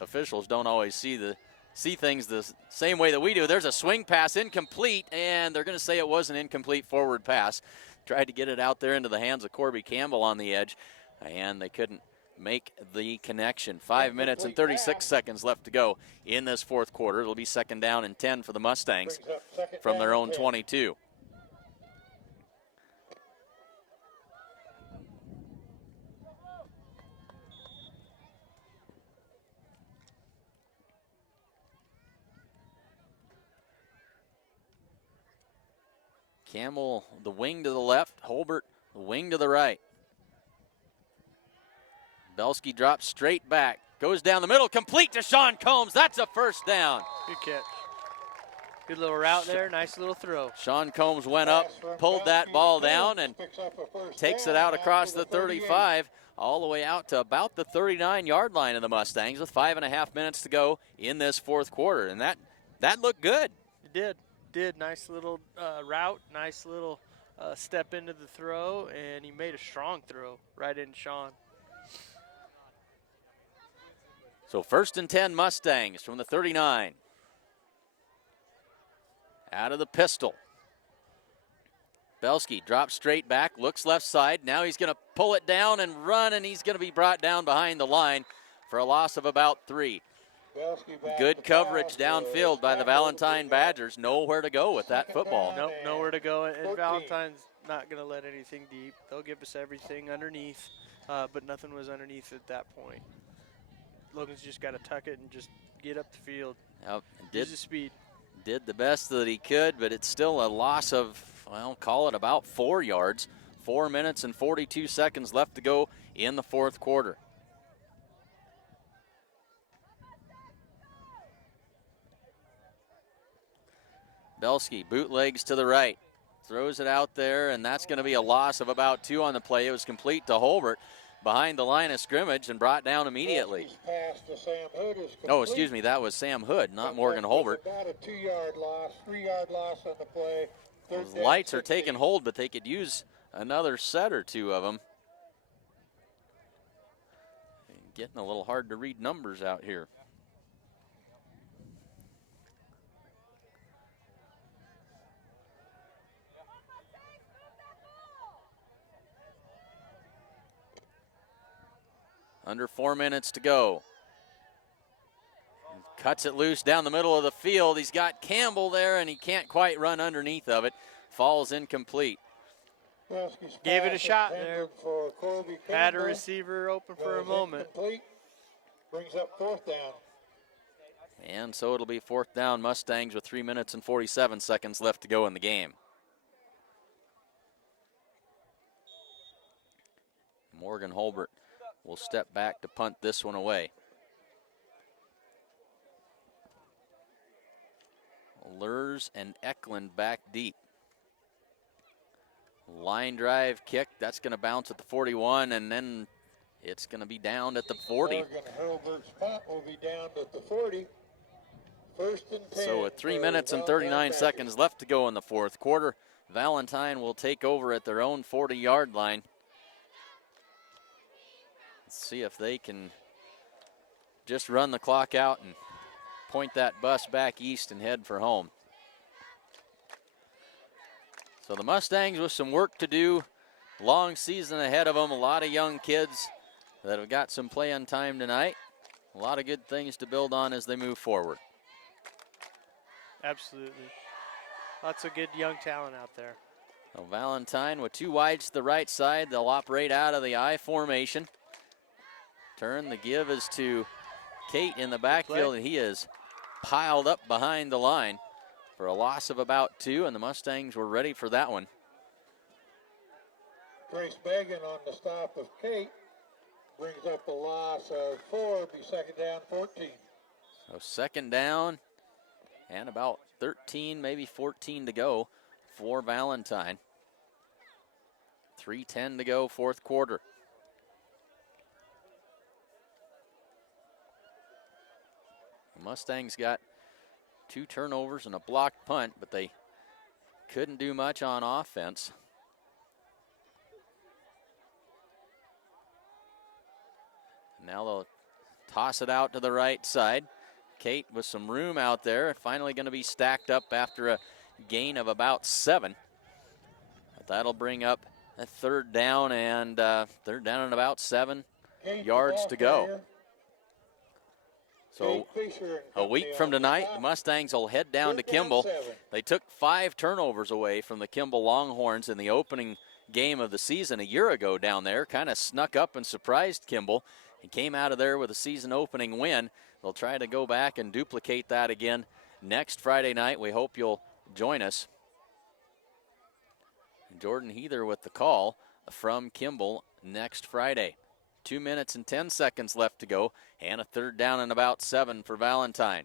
officials don't always see things the same way that we do. There's a swing pass incomplete, and they're going to say it was an incomplete forward pass. Tried to get it out there into the hands of Corby Campbell on the edge, and they couldn't make the connection. 5 minutes and 36 seconds left to go in this fourth quarter. It'll be 2nd down and 10 for the Mustangs from their own 22. Campbell, the wing to the left. Holbert, the wing to the right. Belsky drops straight back. Goes down the middle, complete to Sean Combs. That's a 1st down. Good catch. Good little route there. Nice little throw. Sean Combs went up, pulled that ball down, and takes it out across the 35, all the way out to about the 39-yard line of the Mustangs with 5.5 minutes to go in this fourth quarter. And that looked good. It did. Nice little route, nice little step into the throw, and he made a strong throw right into Sean. So 1st and 10 Mustangs from the 39. Out of the pistol. Belsky drops straight back, looks left side. Now he's going to pull it down and run, and he's going to be brought down behind the line for a loss of about 3. Good coverage downfield by the Valentine Badgers. Nowhere to go with that football. Nope, nowhere to go. And Valentine's not going to let anything deep. They'll give us everything underneath, but nothing was underneath at that point. Logan's just got to tuck it and just get up the field. Yep, Use the speed. Did the best that he could, but it's still a loss of, well, call it about 4 yards. 4 minutes and 42 seconds left to go in the fourth quarter. Belsky bootlegs to the right, throws it out there, and that's going to be a loss of about 2 on the play. It was complete to Holbert behind the line of scrimmage and brought down immediately. Oh, excuse me, that was Sam Hood, not Morgan Holbert. About a 2-yard loss, 3-yard loss on the play. Those lights are taking hold, but they could use another set or 2 of them. Getting a little hard to read numbers out here. Under 4 minutes to go. Cuts it loose down the middle of the field. He's got Campbell there, and he can't quite run underneath of it. Falls incomplete. Gave it a shot there. Had a receiver open for a moment. Brings up fourth down. And so it'll be fourth down Mustangs with 3 minutes and 47 seconds left to go in the game. Morgan Holbert will step back to punt this one away. Lurs and Eklund back deep. Line drive kick, that's going to bounce at the 41, and then it's going to be down at the 40. Morgan Holbert's punt will be down at the 40. First and 10. So with 3 minutes and 39 seconds left to go in the fourth quarter, Valentine will take over at their own 40-yard line. Let's see if they can just run the clock out and point that bus back east and head for home. So the Mustangs with some work to do. Long season ahead of them. A lot of young kids that have got some playing time tonight. A lot of good things to build on as they move forward. Absolutely. Lots of good young talent out there. So Valentine with two wides to the right side. They'll operate out of the I formation. Turn, the give is to Kate in the backfield, and he is piled up behind the line for a loss of about 2, and the Mustangs were ready for that one. Grace Began on the stop of Kate brings up a loss of 4, be second down 14. So second down and about 13, maybe 14 to go for Valentine. 3:10 to go, fourth quarter. The Mustangs got 2 turnovers and a blocked punt, but they couldn't do much on offense. Now they'll toss it out to the right side. Kate with some room out there, finally going to be stacked up after a gain of about 7. But that'll bring up a third down and about 7 yards to go. So a week from tonight, the Mustangs will head down to Kimball. They took 5 turnovers away from the Kimball Longhorns in the opening game of the season a year ago down there. Kind of snuck up and surprised Kimball and came out of there with a season opening win. They'll try to go back and duplicate that again next Friday night. We hope you'll join us. Jordan Heather with the call from Kimball next Friday. 2 minutes and 10 seconds left to go, and a third down and about 7 for Valentine.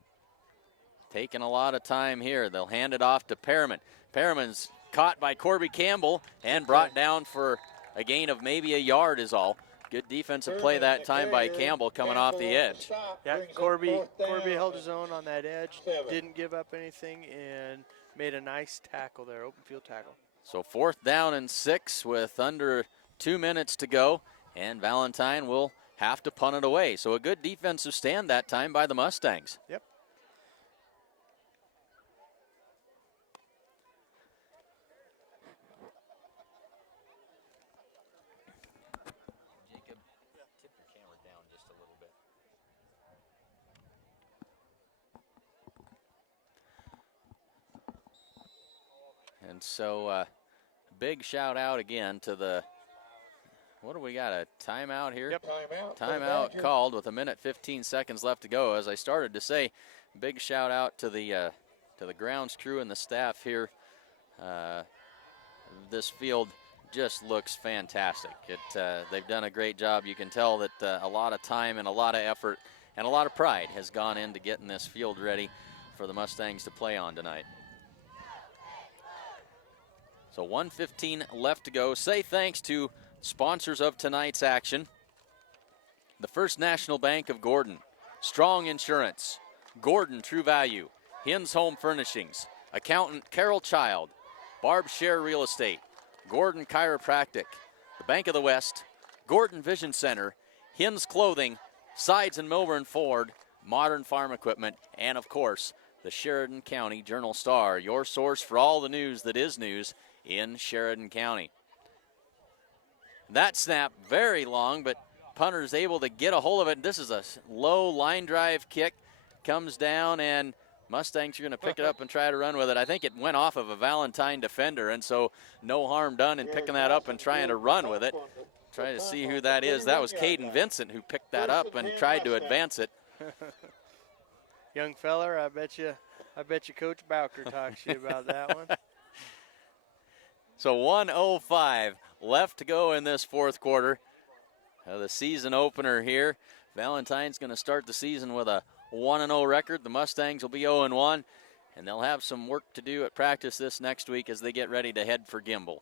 Taking a lot of time here. They'll hand it off to Perriman. Perriman's caught by Corby Campbell and brought down for a gain of maybe a yard is all. Good defensive play that time by Campbell coming off the edge. Yeah, Corby held his own on that edge, didn't give up anything, and made a nice tackle there, open field tackle. So fourth down and 6 with under 2 minutes to go. And Valentine will have to punt it away. So a good defensive stand that time by the Mustangs. Yep. Jacob, tip your camera down just a little bit. And so big shout out again to the, what do we got, a timeout here? Yep. Timeout called with 1:15 left to go. As I started to say, big shout out to the grounds crew and the staff here. This field just looks fantastic. They've done a great job. You can tell that a lot of time and a lot of effort and a lot of pride has gone into getting this field ready for the Mustangs to play on tonight. So 1:15 left to go. Say thanks to sponsors of tonight's action: the First National Bank of Gordon, Strong Insurance, Gordon True Value, Hins Home Furnishings, Accountant Carol Child, Barb Share Real Estate, Gordon Chiropractic, the Bank of the West, Gordon Vision Center, Hins Clothing, Sides and Milburn Ford, Modern Farm Equipment, and of course, the Sheridan County Journal Star, your source for all the news that is news in Sheridan County. That snap very long, but punter's able to get a hold of it. This is a low line drive kick comes down, and Mustangs are going to pick it up and try to run with it. I think it went off of a Valentine defender, and so no harm done in picking that up and trying to run with it. Try to see who that is. That was Caden Vincent who picked that up and tried to advance it. Young feller, I bet you Coach Bowker talks to you about that one. So 1:05 left to go in this fourth quarter. The season opener here. Valentine's going to start the season with a 1-0 record. The Mustangs will be 0-1, and they'll have some work to do at practice this next week as they get ready to head for Gimbel.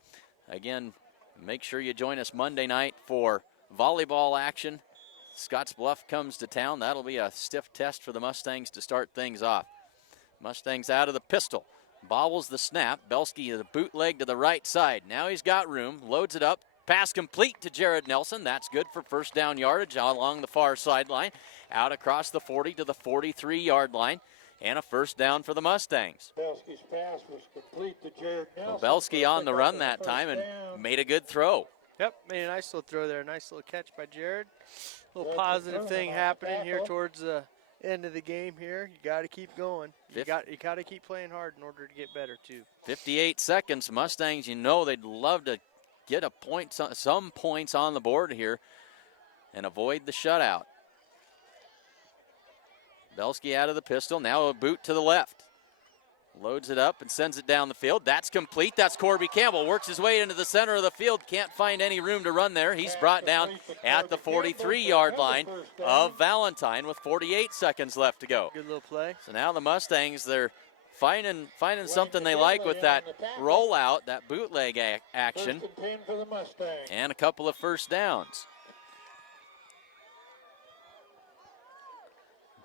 Again, make sure you join us Monday night for volleyball action. Scottsbluff comes to town. That'll be a stiff test for the Mustangs to start things off. Mustangs out of the pistol. Bobbles the snap. Belsky is a bootleg to the right side. Now he's got room. Loads it up. Pass complete to Jared Nelson. That's good for first down yardage along the far sideline. Out across the 40 to the 43-yard line. And a first down for the Mustangs. Belsky's pass was complete to Jared Nelson. Well, Belsky on the run that time and made a good throw. Yep, made a nice little throw there. Nice little catch by Jared. A little positive thing happening here towards the end of the game here. You got to keep going. You got to keep playing hard in order to get better, too. 58 seconds. Mustangs, you know they'd love to get a point, some points on the board here and avoid the shutout. Belsky out of the pistol. Now a boot to the left. Loads it up and sends it down the field. That's complete. That's Corby Campbell. Works his way into the center of the field. Can't find any room to run there. He's brought down at the 43-yard line of Valentine with 48 seconds left to go. Good little play. So now the Mustangs, they're finding something they like with that rollout, that bootleg action, and a couple of first downs.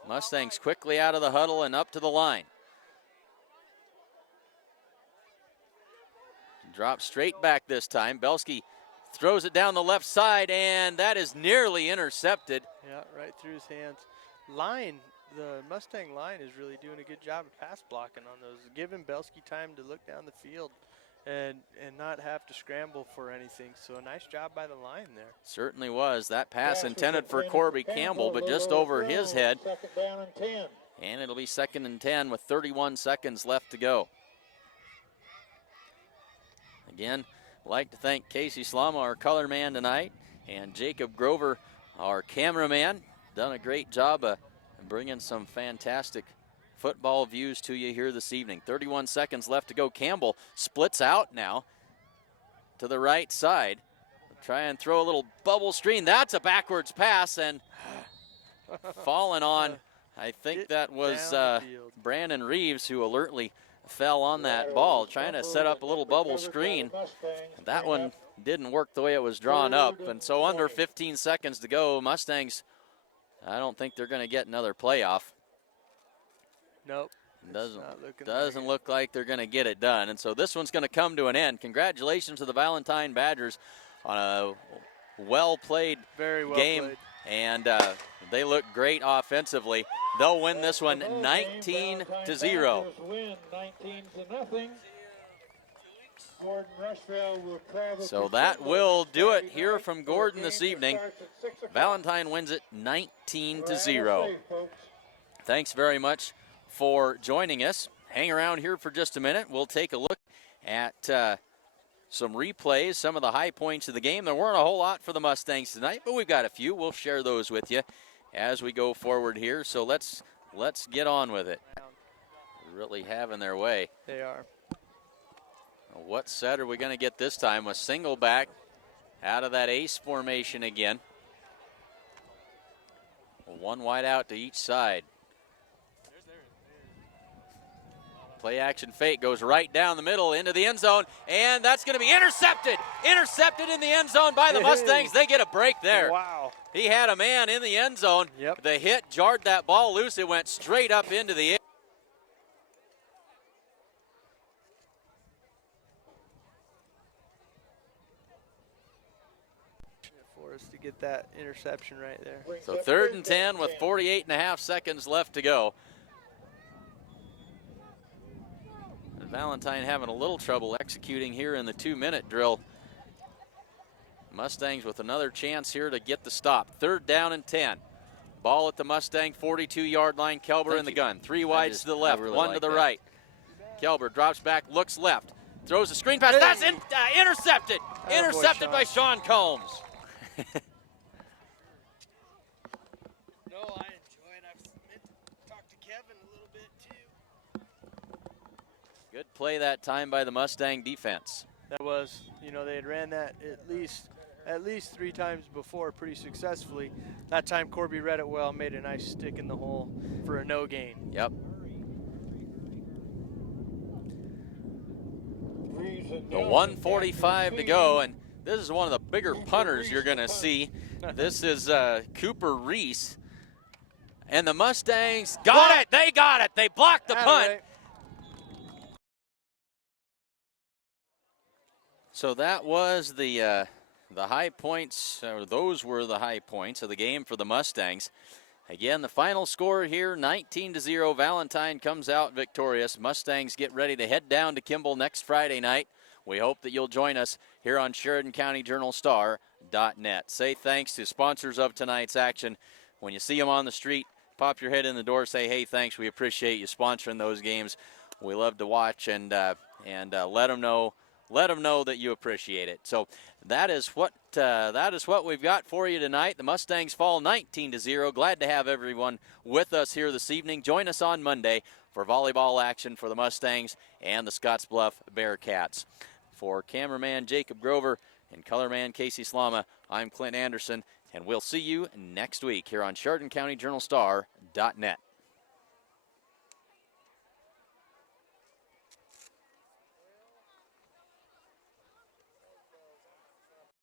Mustangs quickly out of the huddle and up to the line. Drop straight back this time. Belsky throws it down the left side, and that is nearly intercepted. Yeah, right through his hands. The Mustang line is really doing a good job of pass blocking on those, giving Belsky time to look down the field and not have to scramble for anything. So a nice job by the line there. Certainly was. That pass intended for Corby Campbell, but just over his head. And it'll be 2nd and 10 with 31 seconds left to go. Again, I'd like to thank Casey Slama, our color man tonight, and Jacob Grover, our cameraman. Done a great job of bringing some fantastic football views to you here this evening. 31 seconds left to go. Campbell splits out now to the right side. Try and throw a little bubble screen. That's a backwards pass, and falling on, I think that was Brandon Reeves who alertly fell on that ball, trying to set up a little bubble screen. That one didn't work the way it was drawn up, and so under 15 seconds to go, Mustangs, I don't think they're going to get another playoff. Nope. Doesn't look like they're going to get it done, and so this one's going to come to an end. Congratulations to the Valentine Badgers on a well-played game, and they look great offensively. They'll win this one 19-0. So that will do it here from Gordon this evening. Valentine wins it 19-0. Thanks very much for joining us. Hang around here for just a minute. We'll take a look at some replays, some of the high points of the game. There weren't a whole lot for the Mustangs tonight, but we've got a few. We'll share those with you as we go forward here. So let's get on with it. Really having their way. They are. What set are we going to get this time? A single back out of that ace formation again. One wide out to each side. Play action fake goes right down the middle into the end zone, and that's going to be intercepted. Intercepted in the end zone by the Mustangs. They get a break there. Wow. He had a man in the end zone. Yep. The hit jarred that ball loose. It went straight up into the air. For us to get that interception right there. So 3rd and 10 with 48.5 seconds left to go. Valentine having a little trouble executing here in the 2-minute drill. Mustangs with another chance here to get the stop. 3rd down and 10. Ball at the Mustang 42-yard line. Kelber in the gun. 3 wide to the left, really 1 like to the that. right. Kelber drops back, looks left, throws a screen pass. That's intercepted. Attaboy, Intercepted Sean. by Sean Combs. No, I enjoy it. I've meant to talk to Kevin a little bit too. Good play that time by the Mustang defense. That was, they had ran that at least 3 times before pretty successfully. That time Corby read it well, made a nice stick in the hole for a no gain. Yep. The 1:45 to go, and this is one of the bigger punters you're going to see. This is Cooper Reese. And the Mustangs got it. They got it. They blocked the punt. Attaboy. So that was the high points, or those were the high points of the game for the Mustangs. Again, the final score here, 19-0. Valentine comes out victorious. Mustangs get ready to head down to Kimball next Friday night. We hope that you'll join us here on Sheridan County Journal Star.net. Say thanks to sponsors of tonight's action. When you see them on the street, pop your head in the door, say, hey, thanks. We appreciate you sponsoring those games. We love to watch and let them know. Let them know that you appreciate it. So that is what we've got for you tonight. The Mustangs fall 19-0. Glad to have everyone with us here this evening. Join us on Monday for volleyball action for the Mustangs and the Scottsbluff Bearcats. For cameraman Jacob Grover and colorman Casey Slama, I'm Clint Anderson, and we'll see you next week here on Sheridan County Journal Star.net.